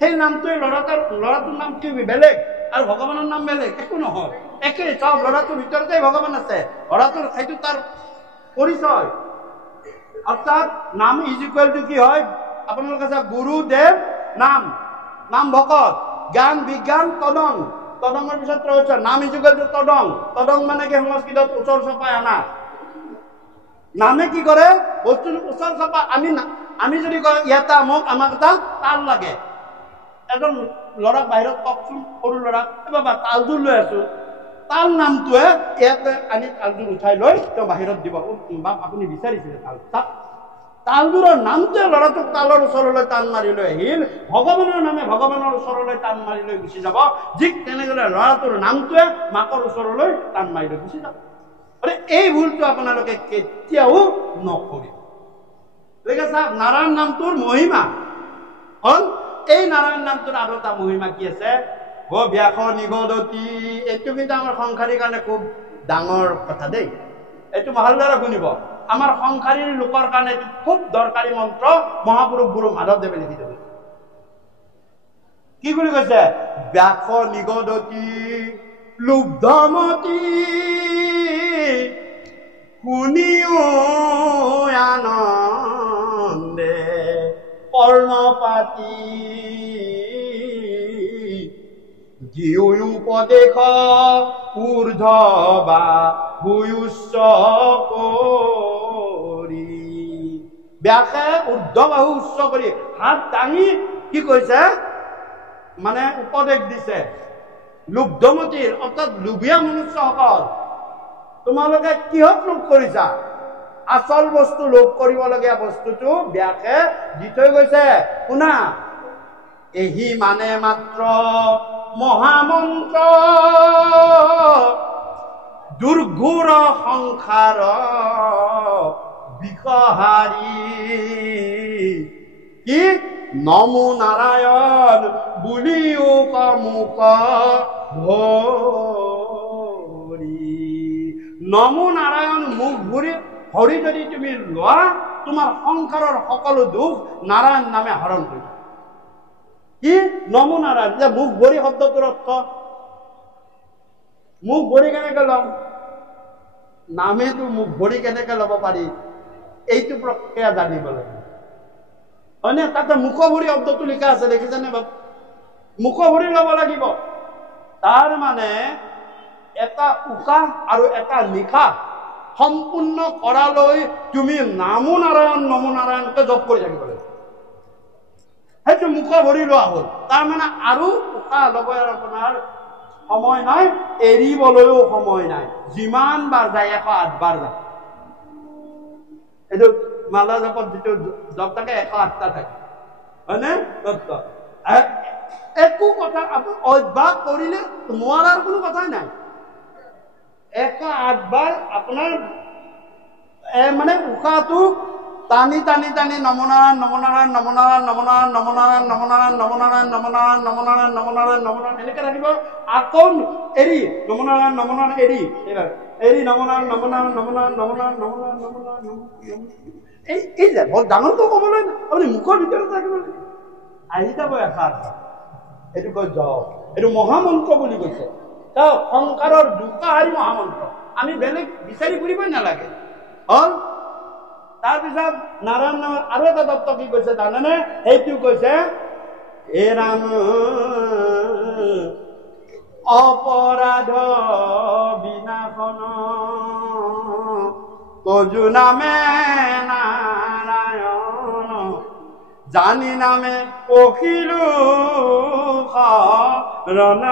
সেই নামটোৱে ল'ৰাটোৰ নাম কি বেলেগ আৰু ভগৱানৰ নাম বেলেগ একো নহয় একেই চব ল'ৰাটোৰ ভিতৰতে ভগৱান আছে ল'ৰাটোৰ সেইটো তাৰ পৰিচয় অৰ্থাৎ নাম ইজ ইকুৱেল টু কি হয় আপোনালোকে আছে গুৰুদেৱ নাম ভকত জ্ঞান বিজ্ঞান তদঙৰ পিছত ৰৈছে নাম ইজ ইকুৱেল টু তদং মানে কি সংস্কৃতত ওচৰ চপাই আনা নামে কি কৰে বস্তুটো ওচৰ চপা আমি যদি কওঁ ইয়াতে আমাক এটা তাল লাগে এজন ল'ৰাক বাহিৰত কওকচোন সৰু ল'ৰাক বাবা তালযোৰ লৈ আছো তাল নামটোৱে ইয়াতে আনি তালযোৰ উঠাই লৈ তেওঁ বাহিৰত দিব বা আপুনি বিচাৰিছিলে তালযোৰৰ নামটোৱে ল'ৰাটোক তালৰ ওচৰলৈ টান মাৰি লৈ আহিল ভগৱানৰ নামে ভগৱানৰ ওচৰলৈ টান মাৰি লৈ গুচি যাব ঠিক তেনেদৰে ল'ৰাটোৰ নামটোৱে মাকৰ ওচৰলৈ টান মাৰি লৈ গুচি যাব এই ভুলটো আপোনালোকে কেতিয়াও নকৰিব গতিকে চাওক নাৰায়ণ নামটোৰ মহিমা হ'ল এই নাৰায়ণ নামটোৰ আৰু এটা মহিমা কি আছে ব্যাস নিগদতি এইটো কিন্তু আমাৰ সংসাৰীৰ কাৰণে খুব ডাঙৰ কথা দেই এইটো ভালদৰে শুনিব আমাৰ সংসাৰীৰ লোকৰ কাৰণে এইটো খুব দৰকাৰী মন্ত্ৰ মহাপুৰুষ গুৰু মাধৱদেৱে লিখি থৈ গৈছে কি বুলি কৈছে ব্যাস নিগদতি লুব্ধমতি শুনিও আনন্দে কৰ্ণপাতি উপদেশ ঊৰ্ধ বা ভূয়ুচ্চ কৰি ব্যাসে ঊৰ্ধ বাহু উচ্চ কৰি হাত দাঙি কি কৈছে মানে উপদেশ দিছে লুব্ধমতীৰ অৰ্থাৎ লোভীয়া মনুষ্যসকল তোমালোকে কিহত লোভ কৰিছা আচল বস্তু লোভ কৰিবলগীয়া বস্তুটো ব্যাসে দি থৈ গৈছে শুনা এহি মানে মাত্ৰ মহামন্ত্ৰ দুৰ্ঘোৰ সংসাৰ বিকহাৰী কি নমো নাৰায়ণ বুলিও কমুক ভৰি নমো নাৰায়ণ মুখ ভৰি হৰি যদি তুমি লোৱা তোমাৰ সংসাৰৰ সকলো দুখ নাৰায়ণ নামে হৰণ কৰিব কি নমো নাৰায়ণ যে মুখ ভৰি শব্দটোৰ অৰ্থ মুখ ভৰি কেনেকে ল'ম নামেতো মুখ ভৰি কেনেকে ল'ব পাৰি এইটো প্ৰক্ৰিয়া জানিব লাগিব হয়নে তাতে মুখ ভৰি শব্দটো লিখা আছে দেখিছেনে বাবু মুখ ভৰি ল'ব লাগিব তাৰ মানে এটা উশাহ আৰু এটা নিশাহ সম্পূৰ্ণ কৰালৈ তুমি নমো নাৰায়ণকে জপ কৰি থাকিব লাগিব সেইটো মুখ ভৰি লোৱা হ'ল তাৰ মানে আৰু উশাহ ল'ব আপোনাৰ সময় নাই এৰিবলৈও সময় নাই যিমান বাৰ যায় 108 বাৰ যায় এইটো মালা জপত যিটো জপ থাকে 108টা থাকে হয়নে একো কথা আপুনি অভ্যাস কৰিলে নোৱাৰাৰ কোনো কথাই নাই 108 বাৰ আপোনাৰ মানে উশাহটো টানি টানি টানি নমো নাৰায়ণ নমো নাৰায়ণ নমো নাৰায়ণ নমো নাৰায়ণ নমো নাৰায়ণ নমো নাৰায়ণ নমো নাৰায়ণ নমো নাৰায়ণ নমো নাৰায়ণ নমো নাৰায়ণ নমো নাৰায়ণ এনেকে থাকিব আকৌ এৰি নমো নাৰায়ণ এৰি এৰি নমো নাৰায়ণ নমো নাৰায়ণ নমো নাৰায়ণ নমো নাৰায়ণ নমো নাৰায়ণ নমো নাৰায়ণ এই যে বৰ ডাঙৰটো ক'বলৈ আপুনি মুখৰ ভিতৰত থাকিব আহি যাব এষাৰ এইটো কয় জপ এইটো মহামন্ত্ৰ বুলি কৈছে চাওক সংসাৰৰ দুঃখাহাৰী মহামন্ত্ৰ আমি বেলেগ বিচাৰি ফুৰিবই নালাগে হ'ল তাৰপিছত নাৰায়ণ নামৰ আৰু এটা তত্ত্ব কি কৈছে জানেনে সেইটো কৈছে হে ৰাম অপৰাধ বিনাশন কজু নামে নাৰায়ণ জানি নামে কহিলু শৰণ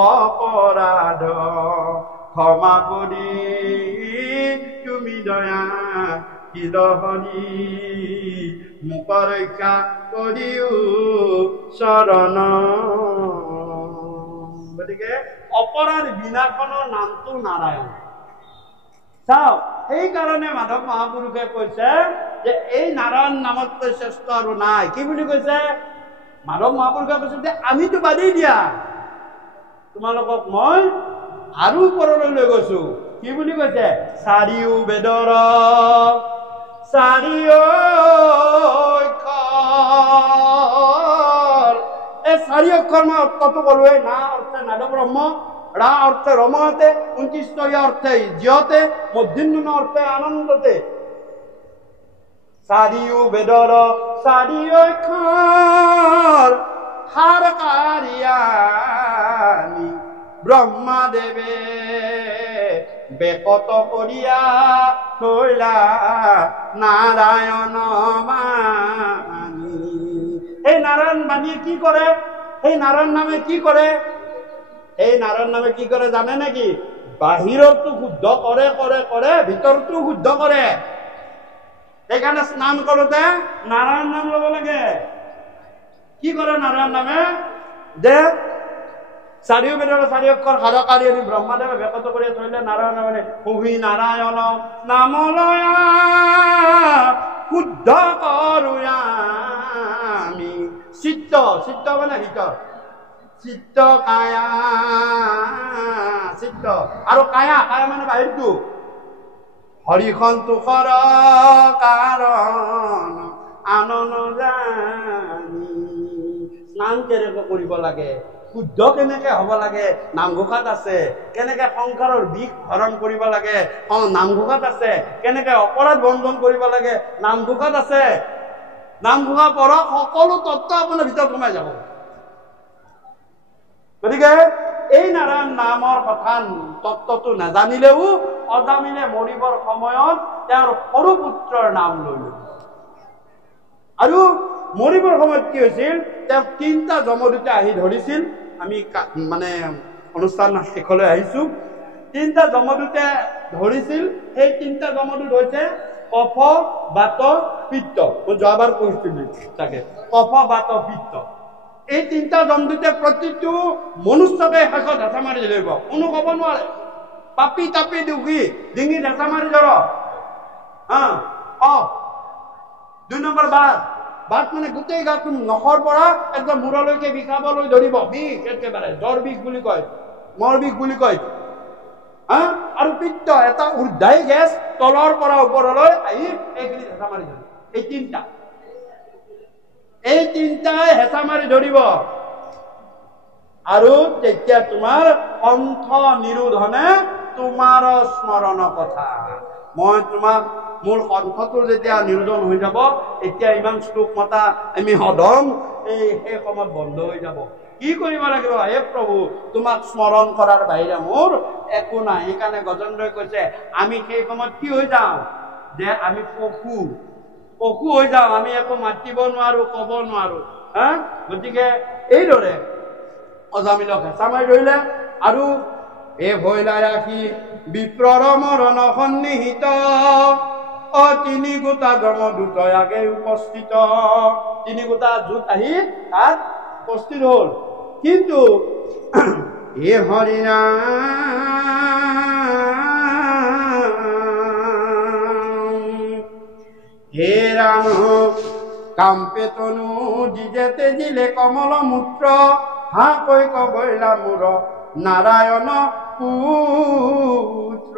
অপৰাধ ক্ষমা কৰি তুমি দয়া হৃদয়হৰি মোক ৰক্ষা কৰিও শৰণ। গতিকে অপৰাধ বিনাশনৰ নামটো নাৰায়ণ। চাও সেইকাৰণে মাধৱ মহাপুৰুষে কৈছে যে এই নাৰায়ণ নামতকৈ শ্ৰেষ্ঠ আৰু নাই। কি বুলি কৈছে? মাধৱ মহাপুৰুষে কৈছে যে আমিতো বাদেই দিয়া, তোমালোকক মই আৰু ওপৰলৈ লৈ গৈছো। কি বুলি কৈছে? চাৰিও বেদৰ চাৰিও অক্ষৰ। এই চাৰি অক্ষৰ মই অৰ্থটো ক'লোৱে। না অৰ্থে নাদ ব্ৰহ্ম, ৰা অৰ্থে ৰমতে, 29 অৰ্থে জিয়তে, মধ্যন্ন অৰ্থে আনন্দতে। চাৰিও বেদৰ চাৰি অক্ষৰ সাৰ কাৰিয়ানি ব্ৰহ্মাদেৱে বেকত কৰিয়া থৈলা নাৰায়ণ মানি। এই নারায়ণ বানিয়ে কি করে? এই নারায়ণ নামে কি করে? এই নারায়ণ নামে কি করে জানে নাকি? বাহিৰতো শুদ্ধ কৰে কৰে কৰে, ভিতৰতো শুদ্ধ কৰে। সেইকাৰণে স্নান কৰোতে নাৰায়ণ নাম ল'ব লাগে। কি কৰে নাৰায়ণ নামে? যে চাৰিও বেদৰ চাৰি অক্ষৰ সাৰকাৰী ব্ৰহ্মাদেৱে বেকত কৰি থৈলে নাৰায়ণ নামে পঢ়ি নাৰায়ণ নাম লয়া শুদ্ধ কৰোয়া আমি। চিত্ত, চিত্ত মানে ভিতৰ, চিত্ত কায়া চিত্ত, আৰু কায়া কায়া মানে বাহিৰটো। হৰি সন্তোষৰ কাৰণ আনন জানি। স্নান কেনেকৈ কৰিব লাগে, শুদ্ধ কেনেকে হ'ব লাগে, নামঘোষাত আছে। কেনেকে সংসাৰৰ বিষ হৰণ কৰিব লাগে, নামঘোষাত আছে। কেনেকে অপৰাধ বন্ধন কৰিব লাগে, নামঘোষাত আছে। নামঘোষা পঢ়ক, সকলো তত্ত্ব আপোনাৰ ভিতৰত সোমাই যাব। গতিকে এই নাৰায়ণ নামৰ কথা তত্ত্বটো নাজানিলেও অজামিলে মৰিবৰ সময়ত তেওঁৰ সৰু পুত্ৰৰ নাম লৈ ল'ব। আৰু মৰিবৰ সময়ত কি হৈছিল? তেওঁ 3টা যমদূতে আহি ধৰিছিল। আমি মানে অনুষ্ঠান শেষলৈ আহিছো। 3টা যমদূতে ধৰিছিল। সেই 3টা যমদূত হৈছে কফ, বাত, পিত্ত। মই যোৱাবাৰ কৈছিলো তাকে, কফ, বাত, পিত্ত। এই 3টা যমদূতে প্ৰতিটো মনুষ্যকে শেষত হেঁচা মাৰি ধৰিব। কোনো ক'ব নোৱাৰে। পাপি তাপি দুখী ডিঙিত হেঁচা মাৰি ধৰ। 2 নম্বৰ বাট। বাট মানে গোটেই গাটো নখৰ পৰা একদম মূৰলৈকে বিষাবলৈ ধৰিব। বিষ একেবাৰে জ্বৰ বিষ বুলি কয়, মৰ বিষ বুলি কয়। আৰু পিত্ত এটা ঊৰ্ধ্বাই গেছ তলৰ পৰা ওপৰলৈ আহি এইখিনি হেঁচা মাৰি ধৰিব। এই 3টা, এই 3টাই হেঁচা মাৰি ধৰিব। আৰু তেতিয়া তোমাৰ কণ্ঠ নিৰোধনে তোমাৰ স্মৰণ কথা। মই তোমাক মোৰ কণ্ঠটো যেতিয়া নিৰোধন হৈ যাব, এতিয়া ইমান শ্লোক মতা আমি সদম সেই সময়ত বন্ধ হৈ যাব। কি কৰিব লাগিব? হে প্ৰভু, তোমাক স্মৰণ কৰাৰ বাহিৰে মোৰ একো নাই। সেইকাৰণে গজেন্দ্ৰই কৈছে আমি সেই সময়ত কি হৈ যাওঁ? যে আমি পশু হৈ যাওঁ। আমি একো মাতিব নোৱাৰো, ক'ব নোৱাৰো। গতিকে এইদৰে অজামিলক হেঁচা মাৰি ধৰিলে। আৰু এই ভৈলাই ৰাখি বিপ্ৰৰ মৰণ সন্নিহিত 3 গোটা যমদূত আগে উপস্থিত। 3 গোটা জোঁট আহি তাত উপস্থিত হ'ল। কিন্তু হে হৰিনাম হে ৰাম কাম্পে তনু যিজেতে জিলে কমল মূত্ৰ হাকৈ কবইলা মূৰ নাৰায়ণ পুত্ৰ।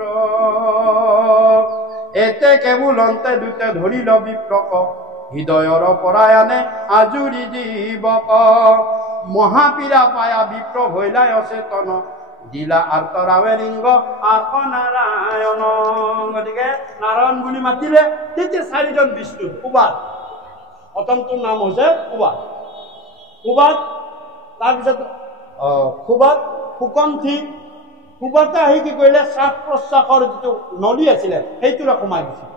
এতে কেৱলন্তে দুতে ধৰিল বিপ্ৰক হৃদয়ৰ পৰাই আনে আজুৰি জীৱক। মহাপীড়া পায়া বিপ্ৰ ভৈলাই অচেতন দিলা আৰ্তৰাৱে লিংগ আক নাৰায়ণ। গতিকে নাৰায়ণ বুলি মাতিলে তেতিয়া 4জন বিষ্ণু। সুবাদ, প্ৰথমটোৰ নাম হৈছে সুবাদ। সুবাদ, তাৰপিছত সুবাদ, সুকণ্ঠী, পূবতে আহি কি কৰিলে শ্বাস প্ৰশ্বাসৰ যিটো নলী আছিলে সেইটোৰে সোমাই দিছিল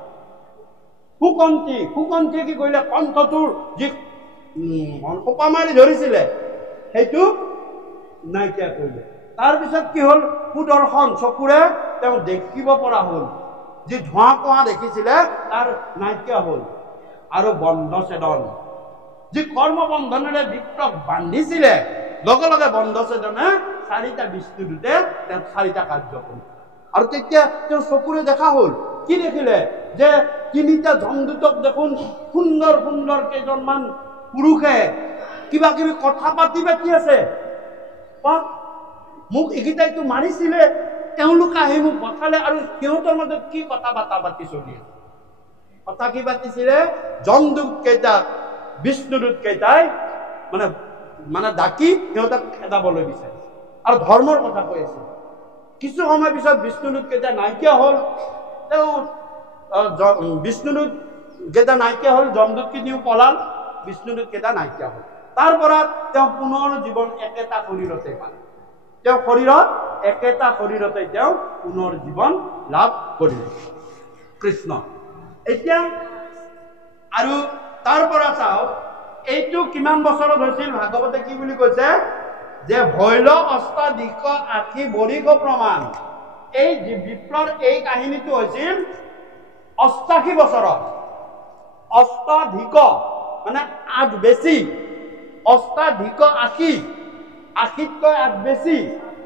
সুকণ্ঠী কি কৰিলে কণ্ঠটোৰ যি সোপা মাৰি ধৰিছিলে সেইটো নাইকিয়া কৰিলে তাৰপিছত কি হ'ল সুদৰ্শন চকুৰে তেওঁ দেখিব পৰা হ'ল যি ধোঁৱা কোঁৱা দেখিছিলে তাৰ নাইকিয়া হ'ল আৰু বন্ধ ছেদন যি কৰ্মবন্ধনেৰে বিপ্ৰক বান্ধিছিলে লগে লগে বন্ধ ছেদনে 4টা বিষ্ণুদূতে তেওঁ 4টা কাৰ্য কৰিলে আৰু তেতিয়া তেওঁ চকুৰে দেখা হ'ল কি দেখিলে যে 3টা যমদূতক দেখোন সুন্দৰ সুন্দৰ কেইজনমান পুৰুষে কিবা কিবি কথা পাতি আছে মোক এইকেইটাইতো মাৰিছিলে তেওঁলোক আহি মোক বঠালে আৰু সিহঁতৰ মাজত কি কথা বাৰ্তা পাতি চলি আছে কথা কি পাতিছিলে যমদূত কেইটা বিষ্ণুদূত কেইটাই মানে ডাকি সিহঁতক খেদাবলৈ বিচাৰিছে আৰু ধৰ্মৰ কথা কৈ আছে কিছু সময় পিছত বিষ্ণুদূত কেইটা নাইকিয়া হ'ল তেওঁ বিষ্ণুদূত কেইটা নাইকিয়া হ'ল যমদূত কিনিও পলাল বিষ্ণুদূত কেইটা নাইকিয়া হ'ল তাৰ পৰা তেওঁ পুনৰ জীৱন একেটা শৰীৰতে পালে তেওঁ শৰীৰত একেটা শৰীৰতে তেওঁ পুনৰ জীৱন লাভ কৰিলে কৃষ্ণ এতিয়া আৰু তাৰ পৰা চাও এইটো কিমান বছৰত হৈছিল ভাগৱতে কি বুলি কৈছে যে ভৈল অষ্টাধিক আশী বৰিক প্ৰমাণ এই বিপ্লৰ এই কাহিনীটো হৈছিল 88 বছৰত অষ্টাধিক মানে 8 বেছি অষ্টাধিক 80তকৈ 8 বেছি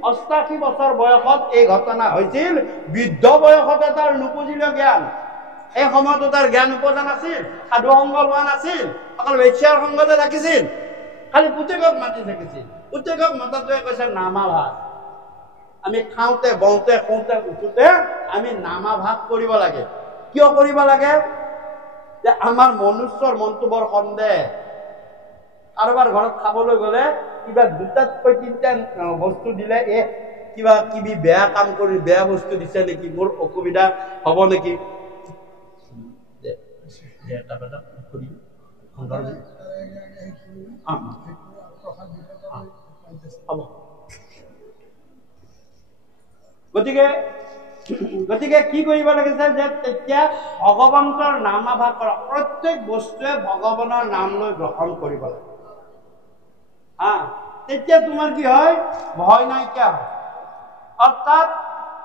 88 বছৰ বয়সত এই ঘটনা হৈছিল বৃদ্ধ বয়সত তাৰ নুপুজিলে জ্ঞান এই সময়ত তাৰ জ্ঞান উপজা নাছিল সাধু সংগ লোৱা নাছিল অকল বেশ্যাৰ সংগতে থাকিছিল খালি পুতেকক মাতি থাকিছিল পুতেকক মাতাটোৱে কৈছে নামাভাস আমি খাওঁতে বওঁতে শুওঁতে উঠোতে আমি নামাভাস কৰিব লাগে কিয় কৰিব লাগে যে আমাৰ মনুষ্যৰ মনটো বৰ সন্দেহ কাৰোবাৰ ঘৰত খাবলৈ গ'লে কিবা দুটাতকৈ 3টা বস্তু দিলে কিবা কিবি বেয়া কাম কৰি বেয়া বস্তু দিছে নেকি মোৰ অসুবিধা হ'ব নেকি গতিকে কি কৰিব লাগিছে যে তেতিয়া ভগৱন্তৰ নামাভাস কৰা প্ৰত্যেক বস্তুৱে ভগৱানৰ নাম লৈ গ্ৰহণ কৰিব লাগে তেতিয়া তোমাৰ কি হয় ভয় নাইকিয়া হয় অৰ্থাৎ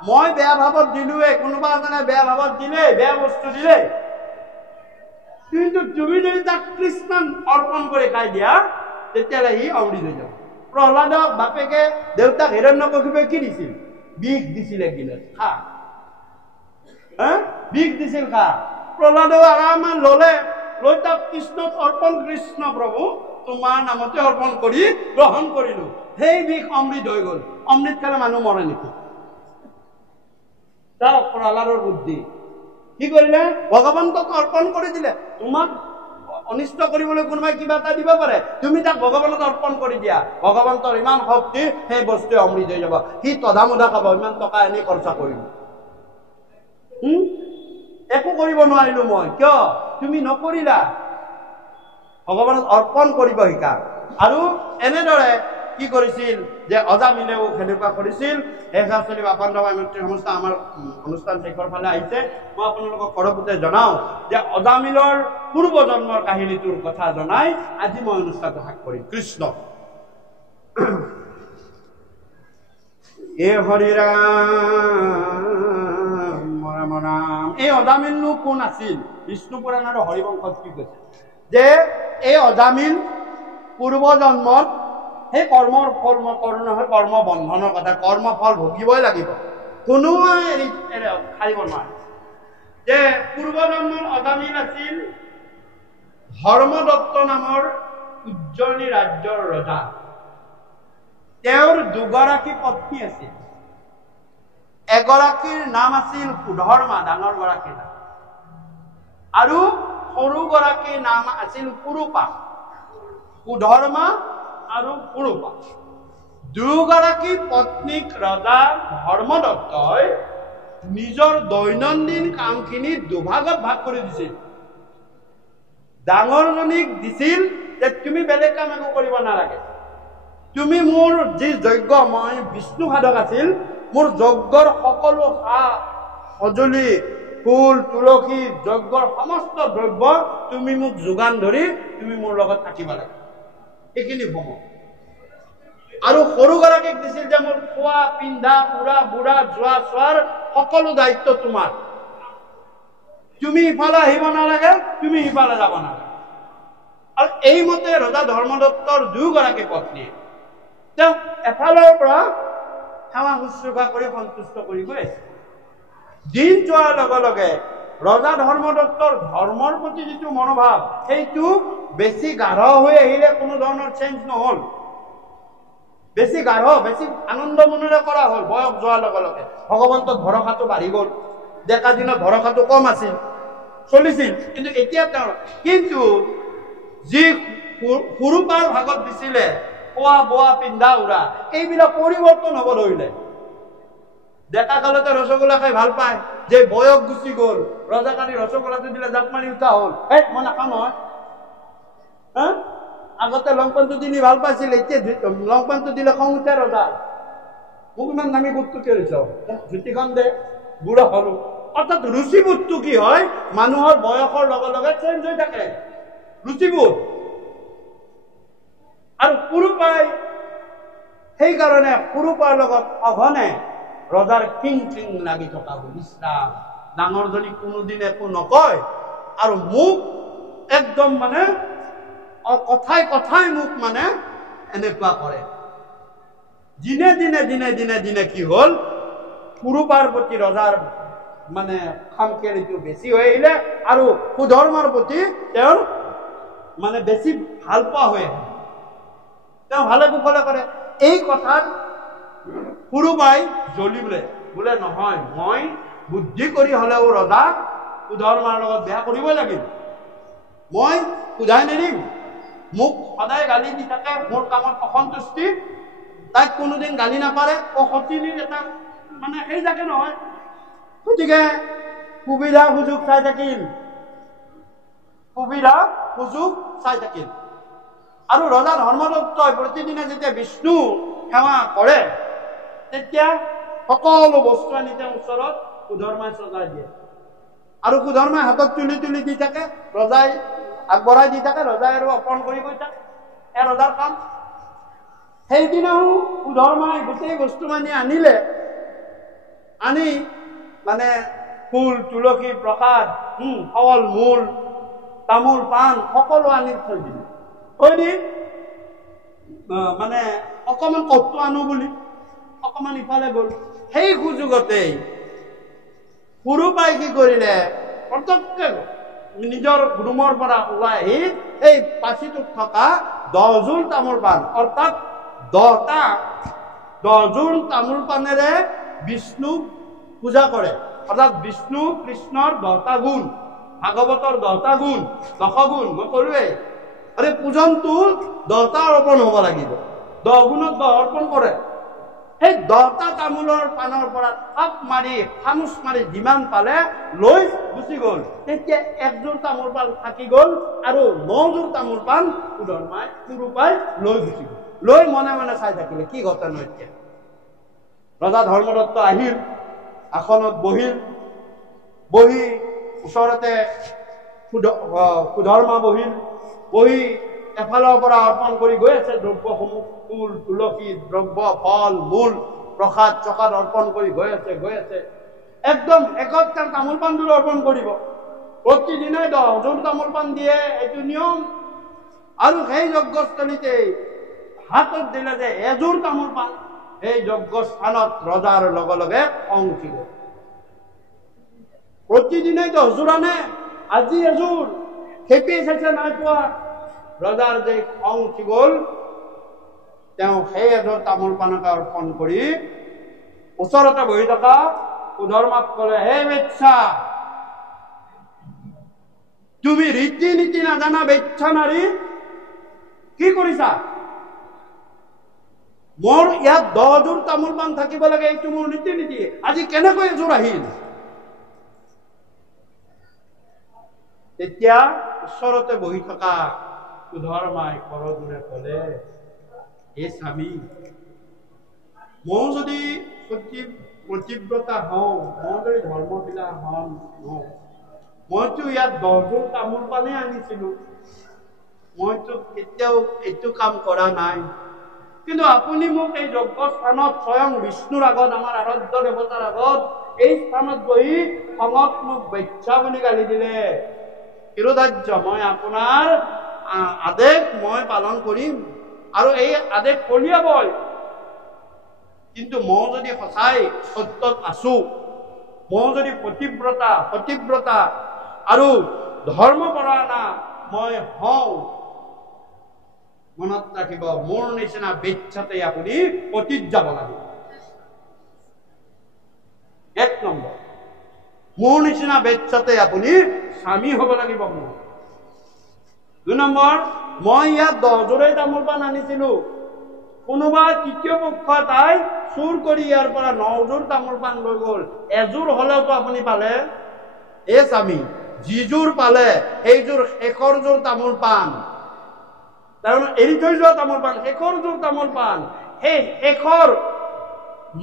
মই বেয়া ভাৱত দিলোৱে কোনোবা এজনে বেয়া ভাৱত দিলে বেয়া বস্তু দিলে কিন্তু তুমি যদি তাক কৃষ্ণ অৰ্পণ কৰি খাই দিয়া তেতিয়াহ'লে সি অমৃত হৈ যাব প্ৰহ্লাদক বাপেকে দেউতাক হিৰণ্যকশিপুৱে কি দিছিল বিষ দিছিলে গিলে খা বিষ দিছিল খা প্ৰহ্লাদে আৰামত ললে লৈ তাক কৃষ্ণক অৰ্পণ কৃষ্ণ প্ৰভু তোমাৰ নামতে অৰ্পণ কৰি গ্ৰহণ কৰিলো সেই বিষ অমৃত হৈ গ'ল অমৃত খালে মানুহ মৰে নেকি তাৰ প্ৰহ্লাদৰ বুদ্ধি কি কৰিলে ভগৱন্তক অৰ্পণ কৰি দিলে তোমাক অনিষ্ট কৰিবলৈ কোনোবাই কিবা এটা দিব পাৰে তুমি তাক ভগৱানক অৰ্পণ কৰি দিয়া ভগৱন্তৰ ইমান শক্তি সেই বস্তুৱে অমৃত হৈ যাব সি তধামধা খাব ইমান টকা এনেই খৰচা কৰিব একো কৰিব নোৱাৰিলো মই কিয় তুমি নকৰিলা ভগৱানক অৰ্পণ কৰিব শিকা আৰু এনেদৰে কি কৰিছিল যে অজামিলেও সেনেকুৱা কৰিছিল হেচাচলি বাপান্দ মৈত্ৰী সংস্থা আমাৰ অনুষ্ঠান শেষৰ ফালে আহিছে মই আপোনালোকক কৰপূতে জনাও যে অজামিলৰ পূৰ্ব জন্মৰ কাহিনীটোৰ কথা জনাই আজি মই অনুষ্ঠানটো শেষ কৰিম কৃষ্ণ এ হৰি ৰাম ৰাম ৰাম এই অজামিলনো কোন আছিল বিষ্ণু পুৰাণ আৰু হৰিবংশত কি কৈছে যে এই অজামিল পূৰ্ব জন্মত সেই কৰ্মৰ ফল নহয় কৰ্ম বন্ধনৰ কথা কৰ্ম ফল ভুগিবই লাগিব কোনোৱে খাৰিব নোৱাৰে যে পূৰ্ব জন্মৰ অজামিল আছিল ধৰ্মদত্ত নামৰ উজ্জয়িনী ৰাজ্যৰ ৰজা তেওঁৰ 2গৰাকী পত্নী আছিল এগৰাকীৰ নাম আছিল সুধৰ্মা ডাঙৰ গৰাকীৰ নাম আৰু সৰু গৰাকীৰ নাম আছিল পুৰুপা সুধৰ্মা আৰু পুৰুপা 2গৰাকী পত্নীক ৰজা ধৰ্মদত্তই নিজৰ দৈনন্দিন কামখিনি দুভাগত ভাগ কৰি দিছিল ডাঙৰজনীক দিছিল যে তুমি বেলেগ কাম একো কৰিব নালাগে তুমি মোৰ যি যজ্ঞ মই বিষ্ণু সাধক আছিল মোৰ যজ্ঞৰ সকলো সঁজুলি ফুল তুলসী যজ্ঞৰ সমস্ত দ্ৰব্য তুমি মোক যোগান ধৰি তুমি মোৰ লগত থাকিব লাগে এইখিনি সময় আৰু সৰুগৰাকীক দিছিল যে মোৰ খোৱা পিন্ধা উৰা বুঢ়া যোৱা চোৱাৰ সকলো দায়িত্ব তোমাৰ তুমি ইফালে আহিব নালাগে তুমি ইফালে যাব নালাগে আৰু এইমতে ৰজা ধৰ্মদত্তৰ দুয়োগৰাকী পত্নীয়ে তেওঁ এফালৰ পৰা সেৱা শুশ্ৰূষা কৰি সন্তুষ্ট কৰি গৈ আছে দিন যোৱাৰ লগে লগে ৰজা ধৰ্মদত্তৰ ধৰ্মৰ প্ৰতি যিটো মনোভাৱ সেইটো বেছি গাঢ় হৈ আহিলে কোনো ধৰণৰ চেঞ্জ নহল বেছি গাঢ় বেছি আনন্দ মনেৰে কৰা হ'ল বয়স যোৱাৰ লগে লগে ভগৱন্তক ভৰসাটো বাঢ়ি গ'ল ডেকা দিনত ভৰসাটো কম আছিল চলিছিল কিন্তু এতিয়া তেওঁ কিন্তু যি সৰুপাৰ ভাগত দিছিলে খোৱা বোৱা পিন্ধা উৰা এইবিলাক পৰিৱৰ্তন হ'ব ধৰিলে ডেকা কালতে ৰসগোল্লা খাই ভাল পায় যে বয়স গুচি গ'ল ৰজাকাৰী ৰসগোল্লাটো দিলে জাপ মাৰি উঠা হ'ল মই নাখাওঁ নহয় হা আগতে লংপেণ্টটো দিলে ভাল পাইছিল এতিয়া লংপেণ্টটো দিলে খং উঠে ৰজা মোক ইমান দামী বুটটো কিয় দিছ জুতিখন দে বুঢ়া হলো অৰ্থাৎ ৰুচিবোধটো কি হয় মানুহৰ বয়সৰ লগে লগে চেঞ্জ হৈ থাকে ৰুচিবোধ আৰু সৰুপাই সেইকাৰণে সৰুপাৰ লগত সঘনে ৰজাৰ কিং কিং লাগি থকা হ'ল ইছৰাম ডাঙৰজনী কোনোদিন একো নকয় আৰু মোক একদম মানে কথাই কথাই মোক মানে এনেকুৱা কৰে দিনে দিনে দিনে দিনে দিনে কি হ'ল সৰুপাৰ প্ৰতি ৰজাৰ মানে খামখেয়ালিটো বেছি হৈ আহিলে আৰু সুধৰ্মৰ প্ৰতি তেওঁৰ মানে বেছি ভাল পোৱা হৈ আহিল তেওঁ ভালে কুশলে কৰে এই কথাত সৰুপাই জ্বলিলে বোলে নহয় মই বুদ্ধি কৰি হলেও ৰজাক সুধৰ্মাৰ লগত বেয়া কৰিবই লাগিল মই সোধাই নেৰিম মোক সদায় গালি দি থাকে মোৰ কামত অসন্তুষ্টি তাইক কোনোদিন গালি নাপাৰে সতিনীৰ এটা মানে সেই থাকে নহয় গতিকে সুবিধা সুযোগ চাই থাকিল সুবিধা সুযোগ চাই থাকিল আৰু ৰজা ধৰ্মদত্তই প্ৰতিদিনে যেতিয়া বিষ্ণু সেৱা কৰে তেতিয়া সকলো বস্তু আনি তেওঁ ওচৰত সুধৰ্মাই সজাই দিয়ে আৰু সুধৰ্মাই হাতত তুলি তুলি দি থাকে ৰজাই আগবঢ়াই দি থাকে ৰজাই আৰু অৰ্পণ কৰি গৈ থাকে এয়া ৰজাৰ কাম সেইদিনাও সুধৰ্মাই গোটেই বস্তু মানি আনিলে আনি মানে ফুল তুলসী প্ৰসাদ ফল মূল তামোল পাণ সকলো আনি থৈ দিলে থৈ দি মানে অকমান কটটো আনো বুলি অকমান ইফালে গ'ল সেই সুযোগতেই সৰুপাই কি কৰিলে পটককে নিজৰ ৰুমৰ পৰা ওলাই আহি এই পাচিটোত থকা 10 জোৰ তামোল পাণ অৰ্থাৎ 10 জোৰ তামোল পাণেৰে বিষ্ণুক পূজা কৰে অৰ্থাৎ বিষ্ণু কৃষ্ণৰ 10টা গুণ ভাগৱতৰ 10টা গুণ 10 গুণ মই ক'লোৱেই আৰে পূজনটো 10টা অৰ্পণ হ'ব লাগিব 10 গুণত 10 অৰ্পণ কৰে সেই 10টা তামোলৰ পাণৰ পৰা থাপ মাৰি খামুচ মাৰি যিমান পালে লৈ গুচি গ'ল তেতিয়া 1 জোৰ তামোল পাণ থাকি গ'ল আৰু 9 জোৰ তামোল পাণ সুধৰ্মাই সৰুপাই লৈ গুচি গ'ল লৈ মনে মনে চাই থাকিলে কি ঘটনা এতিয়া ৰজা ধৰ্মদত্ত আহিল আসনত বহি ওচৰতে সুধৰ্মা বহি এফালৰ পৰা অৰ্পণ কৰি গৈ আছে দ্ৰব্যসমূহ ফুল তুলসী দ্ৰব্য ফল মূল প্ৰসাদ চকাত অৰ্পণ কৰি গৈ আছে একদম একত তামোল পাণবোৰ অৰ্পণ কৰিব প্ৰতিদিনাই 10 জোৰ তামোল পাণ দিয়ে এইটো নিয়ম আৰু সেই যজ্ঞস্থলীতে হাতত দিলে যে 1 জোৰ তামোল পাণ এই যজ্ঞস্থানত ৰজাৰ লগে লগে খং উঠি গ'ল প্ৰতিদিনাই 10 জোৰ আনে আজি 1 জোৰ খেপি চাইছে নাই পোৱা ৰজাৰ যে খং উঠি গ'ল তেওঁ সেই 1 জোৰ তামোল পাণকে অৰ্পণ কৰি ওচৰতে বহি থকা সুধৰ্মাক ক'লে হে বেচ্ছা তুমি ৰীতি নীতি নাজানা বেচ্ছা নাৰী কি কৰিছা মোৰ ইয়াত 10 জোৰ তামোল পাণ থাকিব লাগে এইটো মোৰ ৰীতি নীতি আজি কেনেকৈ 1 জোৰ আহিল তেতিয়া ওচৰতে বহি থকা সুধৰ্মাই কৰজোৰে ক'লে হে স্বামী মই যদি সত্যি পতিব্ৰতা হওঁ, মই যদি ধৰ্মবিলা হওঁ, মইতো ইয়াত 10 যোৰ তামোল পানে আনিছিলো, মইতো কেতিয়াও এইটো কাম কৰা নাই। কিন্তু আপুনি মোক এই যজ্ঞ স্থানত স্বয়ং বিষ্ণুৰ আগত, আমাৰ আৰাধ্য দেৱতাৰ আগত এই স্থানত বহি খঙত মোক বেচ্ছা বুলি গালি দিলে। শিৰোধাৰ্য, মই আপোনাৰ আদেশ মই পালন কৰিম আৰু এই আদেশ ফলিয়াবই। কিন্তু মই যদি সঁচাই সত্যত আছো, মই যদি পতিব্ৰতা আৰু ধৰ্মপৰায়ণা মই হওঁ, মনত ৰাখিব, মোৰ নিচিনা বেচ্ছাতে আপুনি পতিত যাব লাগিব। 1 নম্বৰ, মোৰ নিচিনা বেচ্ছাতে আপুনি স্বামী হ'ব লাগিব। মোৰ 2 নম্বৰ, মই ইয়াত 10 যোৰে তামোল পাণ আনিছিলো, কোনোবা তৃতীয় পক্ষ তাই চুৰ কৰি ইয়াৰ পৰা 9 যোৰ তামোল পাণ লৈ গ'ল, এযোৰ হলেওতো আপুনি পালে। এই স্বামী যিযোৰ পালে সেইযোৰ শেষৰ যোৰ তামোল পাণ, তাৰমানে এৰি থৈ যোৱা তামোল পাণ, শেষৰ যোৰ তামোল পাণ, সেই শেষৰ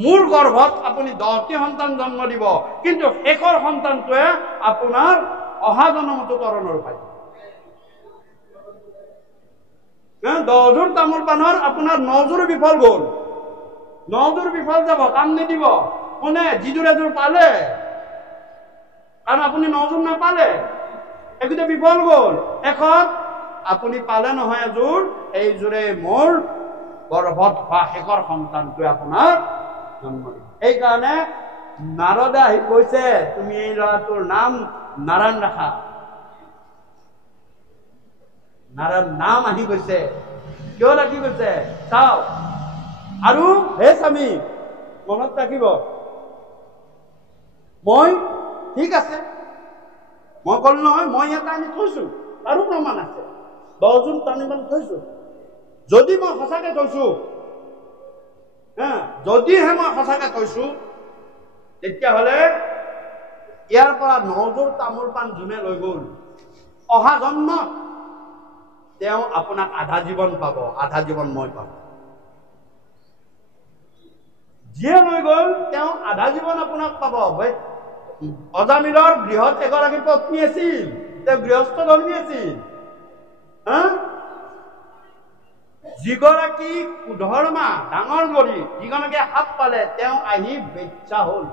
মোৰ গৰ্ভত আপুনি 10টি সন্তান জন্ম দিব, কিন্তু শেষৰ সন্তানটোৱে আপোনাৰ অহা জন্মতো তৰণৰ পায়। 10 যোৰ তামোল পাণৰ আপোনাৰ 9 যোৰ বিফল গ'ল, 9 যোৰ বিফল যাব, কাম নিদিব। কোনে? যিযোৰ এযোৰ পালে, কাৰণ আপুনি 9 যোৰ নাপালে, একোটা বিফল গ'ল। শেষত আপুনি পালে নহয় এযোৰ, এইযোৰে মোৰ গৰ্ভত হোৱা শেষৰ সন্তানটোৱে আপোনাৰ জন্ম দিব। সেইকাৰণে নাৰদে আহি কৈছে, তুমি এই ল'ৰাটোৰ নাম নাৰায়ণ ৰাখা। নাৰায়ণ নাম আহি গৈছে। কিয় লাগি গৈছে চাও। আৰু হে স্বামী, মনত ৰাখিব, মই ঠিক আছে, মই কলো নহয় মই এটা আনি থৈছো, তাৰো প্ৰমাণ আছে, 10 যোৰ টানিব থৈছো। যদি মই সঁচাকে থৈছো, যদিহে মই সঁচাকে থৈছো, তেতিয়াহ'লে ইয়াৰ পৰা 9 যোৰ তামোল পাণ যোনে লৈ গ'ল, অহা জন্ম তেওঁ আপোনাক আধা জীৱন পাব, আধা জীৱন মই পাব। যিয়ে লৈ গ'ল তেওঁ আধা জীৱন আপোনাক পাব। অজামিলৰ গৃহত এগৰাকী পত্নী আছিল, তেওঁ গৃহস্থ ধৰ্মী আছিল। যিগৰাকী সুধৰ্মা ডাঙৰ কৰি যিগৰাকীয়ে সাপ পালে, তেওঁ আহি বেচ্ছা হ'ল।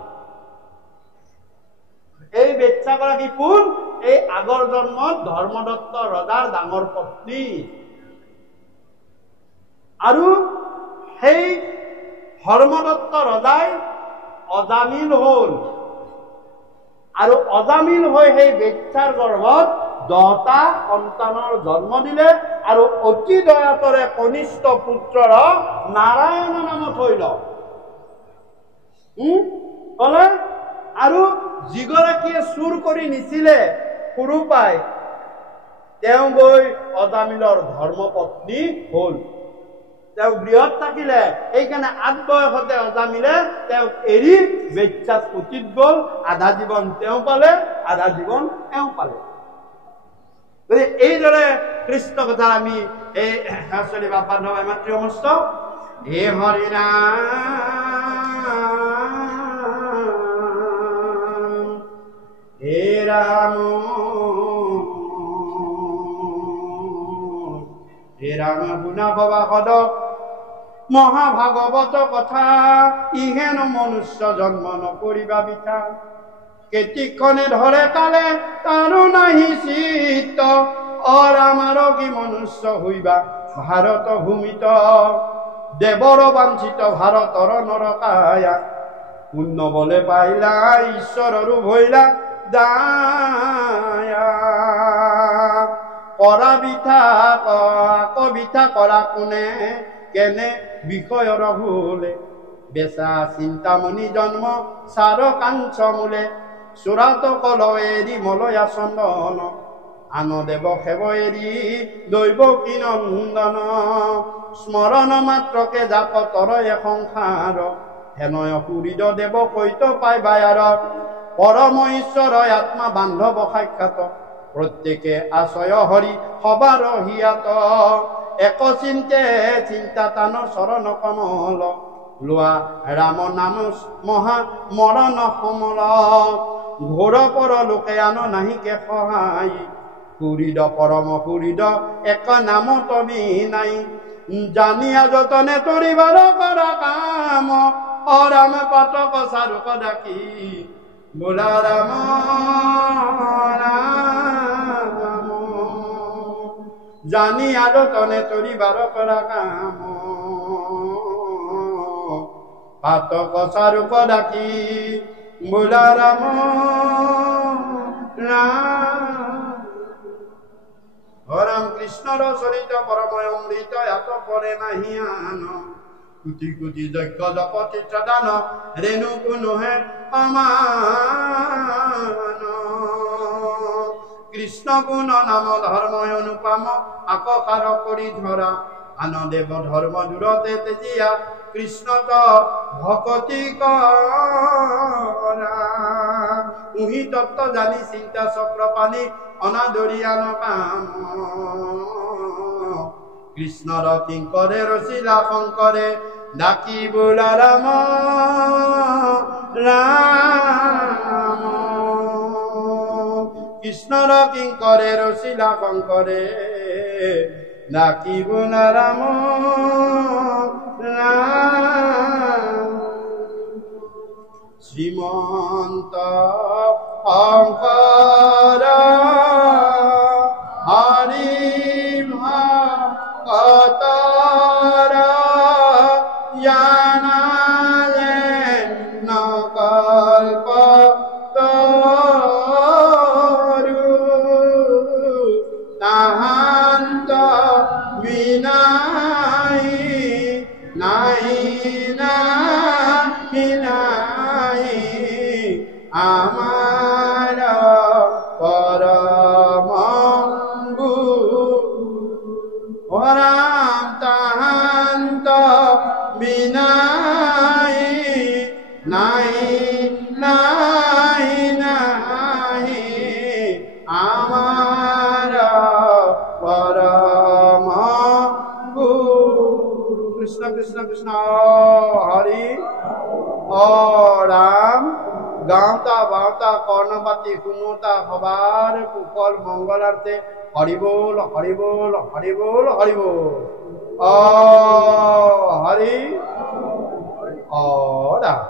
এই বেচ্ছাগৰাকী কোন? এই আগৰ জন্মত ধৰ্মদত্ত ৰজাৰ ডাঙৰ পত্নী। আৰু সেই ধৰ্মদত্ত ৰজাই অজামিল হ'ল, আৰু অজামিল হৈ সেই বেচ্ছাৰ গৰ্ভত 10টা সন্তানৰ জন্ম দিলে, আৰু অতি দয়াতৰে কনিষ্ঠ পুত্ৰৰ নাৰায়ণ নাম থৈল। কলে আৰু যিগৰাকীয়ে চুৰ কৰি নিছিলে সৰু পাই, তেওঁ গৈ অজামিলৰ ধৰ্মপত্নী হ'ল। তেওঁ গৃহত থাকিলে, সেইকাৰণে 8 বয়সতে অজামিলে তেওঁক এৰি বেচ্ছাত পুতিত গ'ল। আধা জীৱন তেওঁ পালে, আধা জীৱন তেওঁ পালে। গতিকে এইদৰে কৃষ্ণ কথাৰ আমি এই চলি বা বান্ধৱ মাতৃ সমস্ত হে হৰিনাম হে ৰাম হে ৰাম গুণা ভবা সদ মহাভাগৱত কথা, ইহেন মনুষ্য জন্ম নকৰিবা বিঠা। কেতিক্ষণে ধৰে কালে তাৰো নাহি চিত্ত, অৰামাৰ কি মনুষ্য হইবা ভাৰত ভূমিত। দেৱৰ বাঞ্ছিত ভাৰতৰ নৰকায়া, পুণ্য বলে পাইলা ঈশ্বৰৰো ভৈলা দায়া। কৰা বিঠা কবিতা কৰা কোনে, কেনে বিষয়ৰ ভুলে। বেচা চিন্তামণি জন্ম চাৰ কাঞ্চ মূলে। চূড়াত কল এৰি মলয়া চন্দন, আন দেৱ সেৱ এৰি দৈৱ কি নন্দন। স্মৰণ মাত্ৰকে জাপ তৰয়ে সংসাৰ, হেনয় সুৰিদ দেৱ কৈত পাই বায়াৰ। পৰম ঈশ্বৰ আত্মা বান্ধৱ সাক্ষাৎ, প্ৰত্যেকে আশ্ৰয় হৰি সবাৰ হিয়াত। এক চিন্তে চিন্তা তান চৰণ কমল, লোৱা ৰাম নাম মহা মৰণ সমৰ ঘোৰ পৰ লোকে আন নাহিকে সহায় সুহৃদ পৰম সুহৃদ এক নাম তবি নাই জানিয়া যতনে তৰিবাৰ কৰা কাম অৰাম পাতক চাৰুক ডাকি বোলা ৰাম ৰাম জানিয়া যতনে তৰিবাৰ কৰা কাম পাতক চাৰুক ডাকি বোলা ৰাম রাম কৃষ্ণর চরিত পরময় অমৃত এত পরে নাহি আন কোটি কোটি যজ্ঞ জপতি চদান রেণু কোনো হে অমান কৃষ্ণ গুণ নাম ধর্ময় অনুপম আকসার করি ধরা আন দেব ধর্ম দূরতে তেজিয়া কৃষ্ণ তো ভকতি কৰা উহি তত্ত্ব জানি চিন্তা চক্র পানি অনাদরি আন পাম কৃষ্ণর কিঙ্করে রসিলা শঙ্করে ডাকি বোলা রাম রাম কৃষ্ণর কিঙ্করে রসিলা শঙ্করে ডাকি বোলা রাম রাম শ্রীমন্ত শঙ্কর হরি ভক্তৰ জানালে নকল্প তৰু তাহান্ত বিনাই নাই নাই নাই আমার পরম রাম তাহান্ত বিনাই নাই নাই নাই আমার পরম কৃষ্ণ কৃষ্ণ কৃষ্ণ হরি ও রাম গাওতা বাওতা কর্ণপাতি শুনোতা সবার কুশল মঙ্গলার্থে হরি বল হরি বল হরি বল হরি বল হরি ও রাম।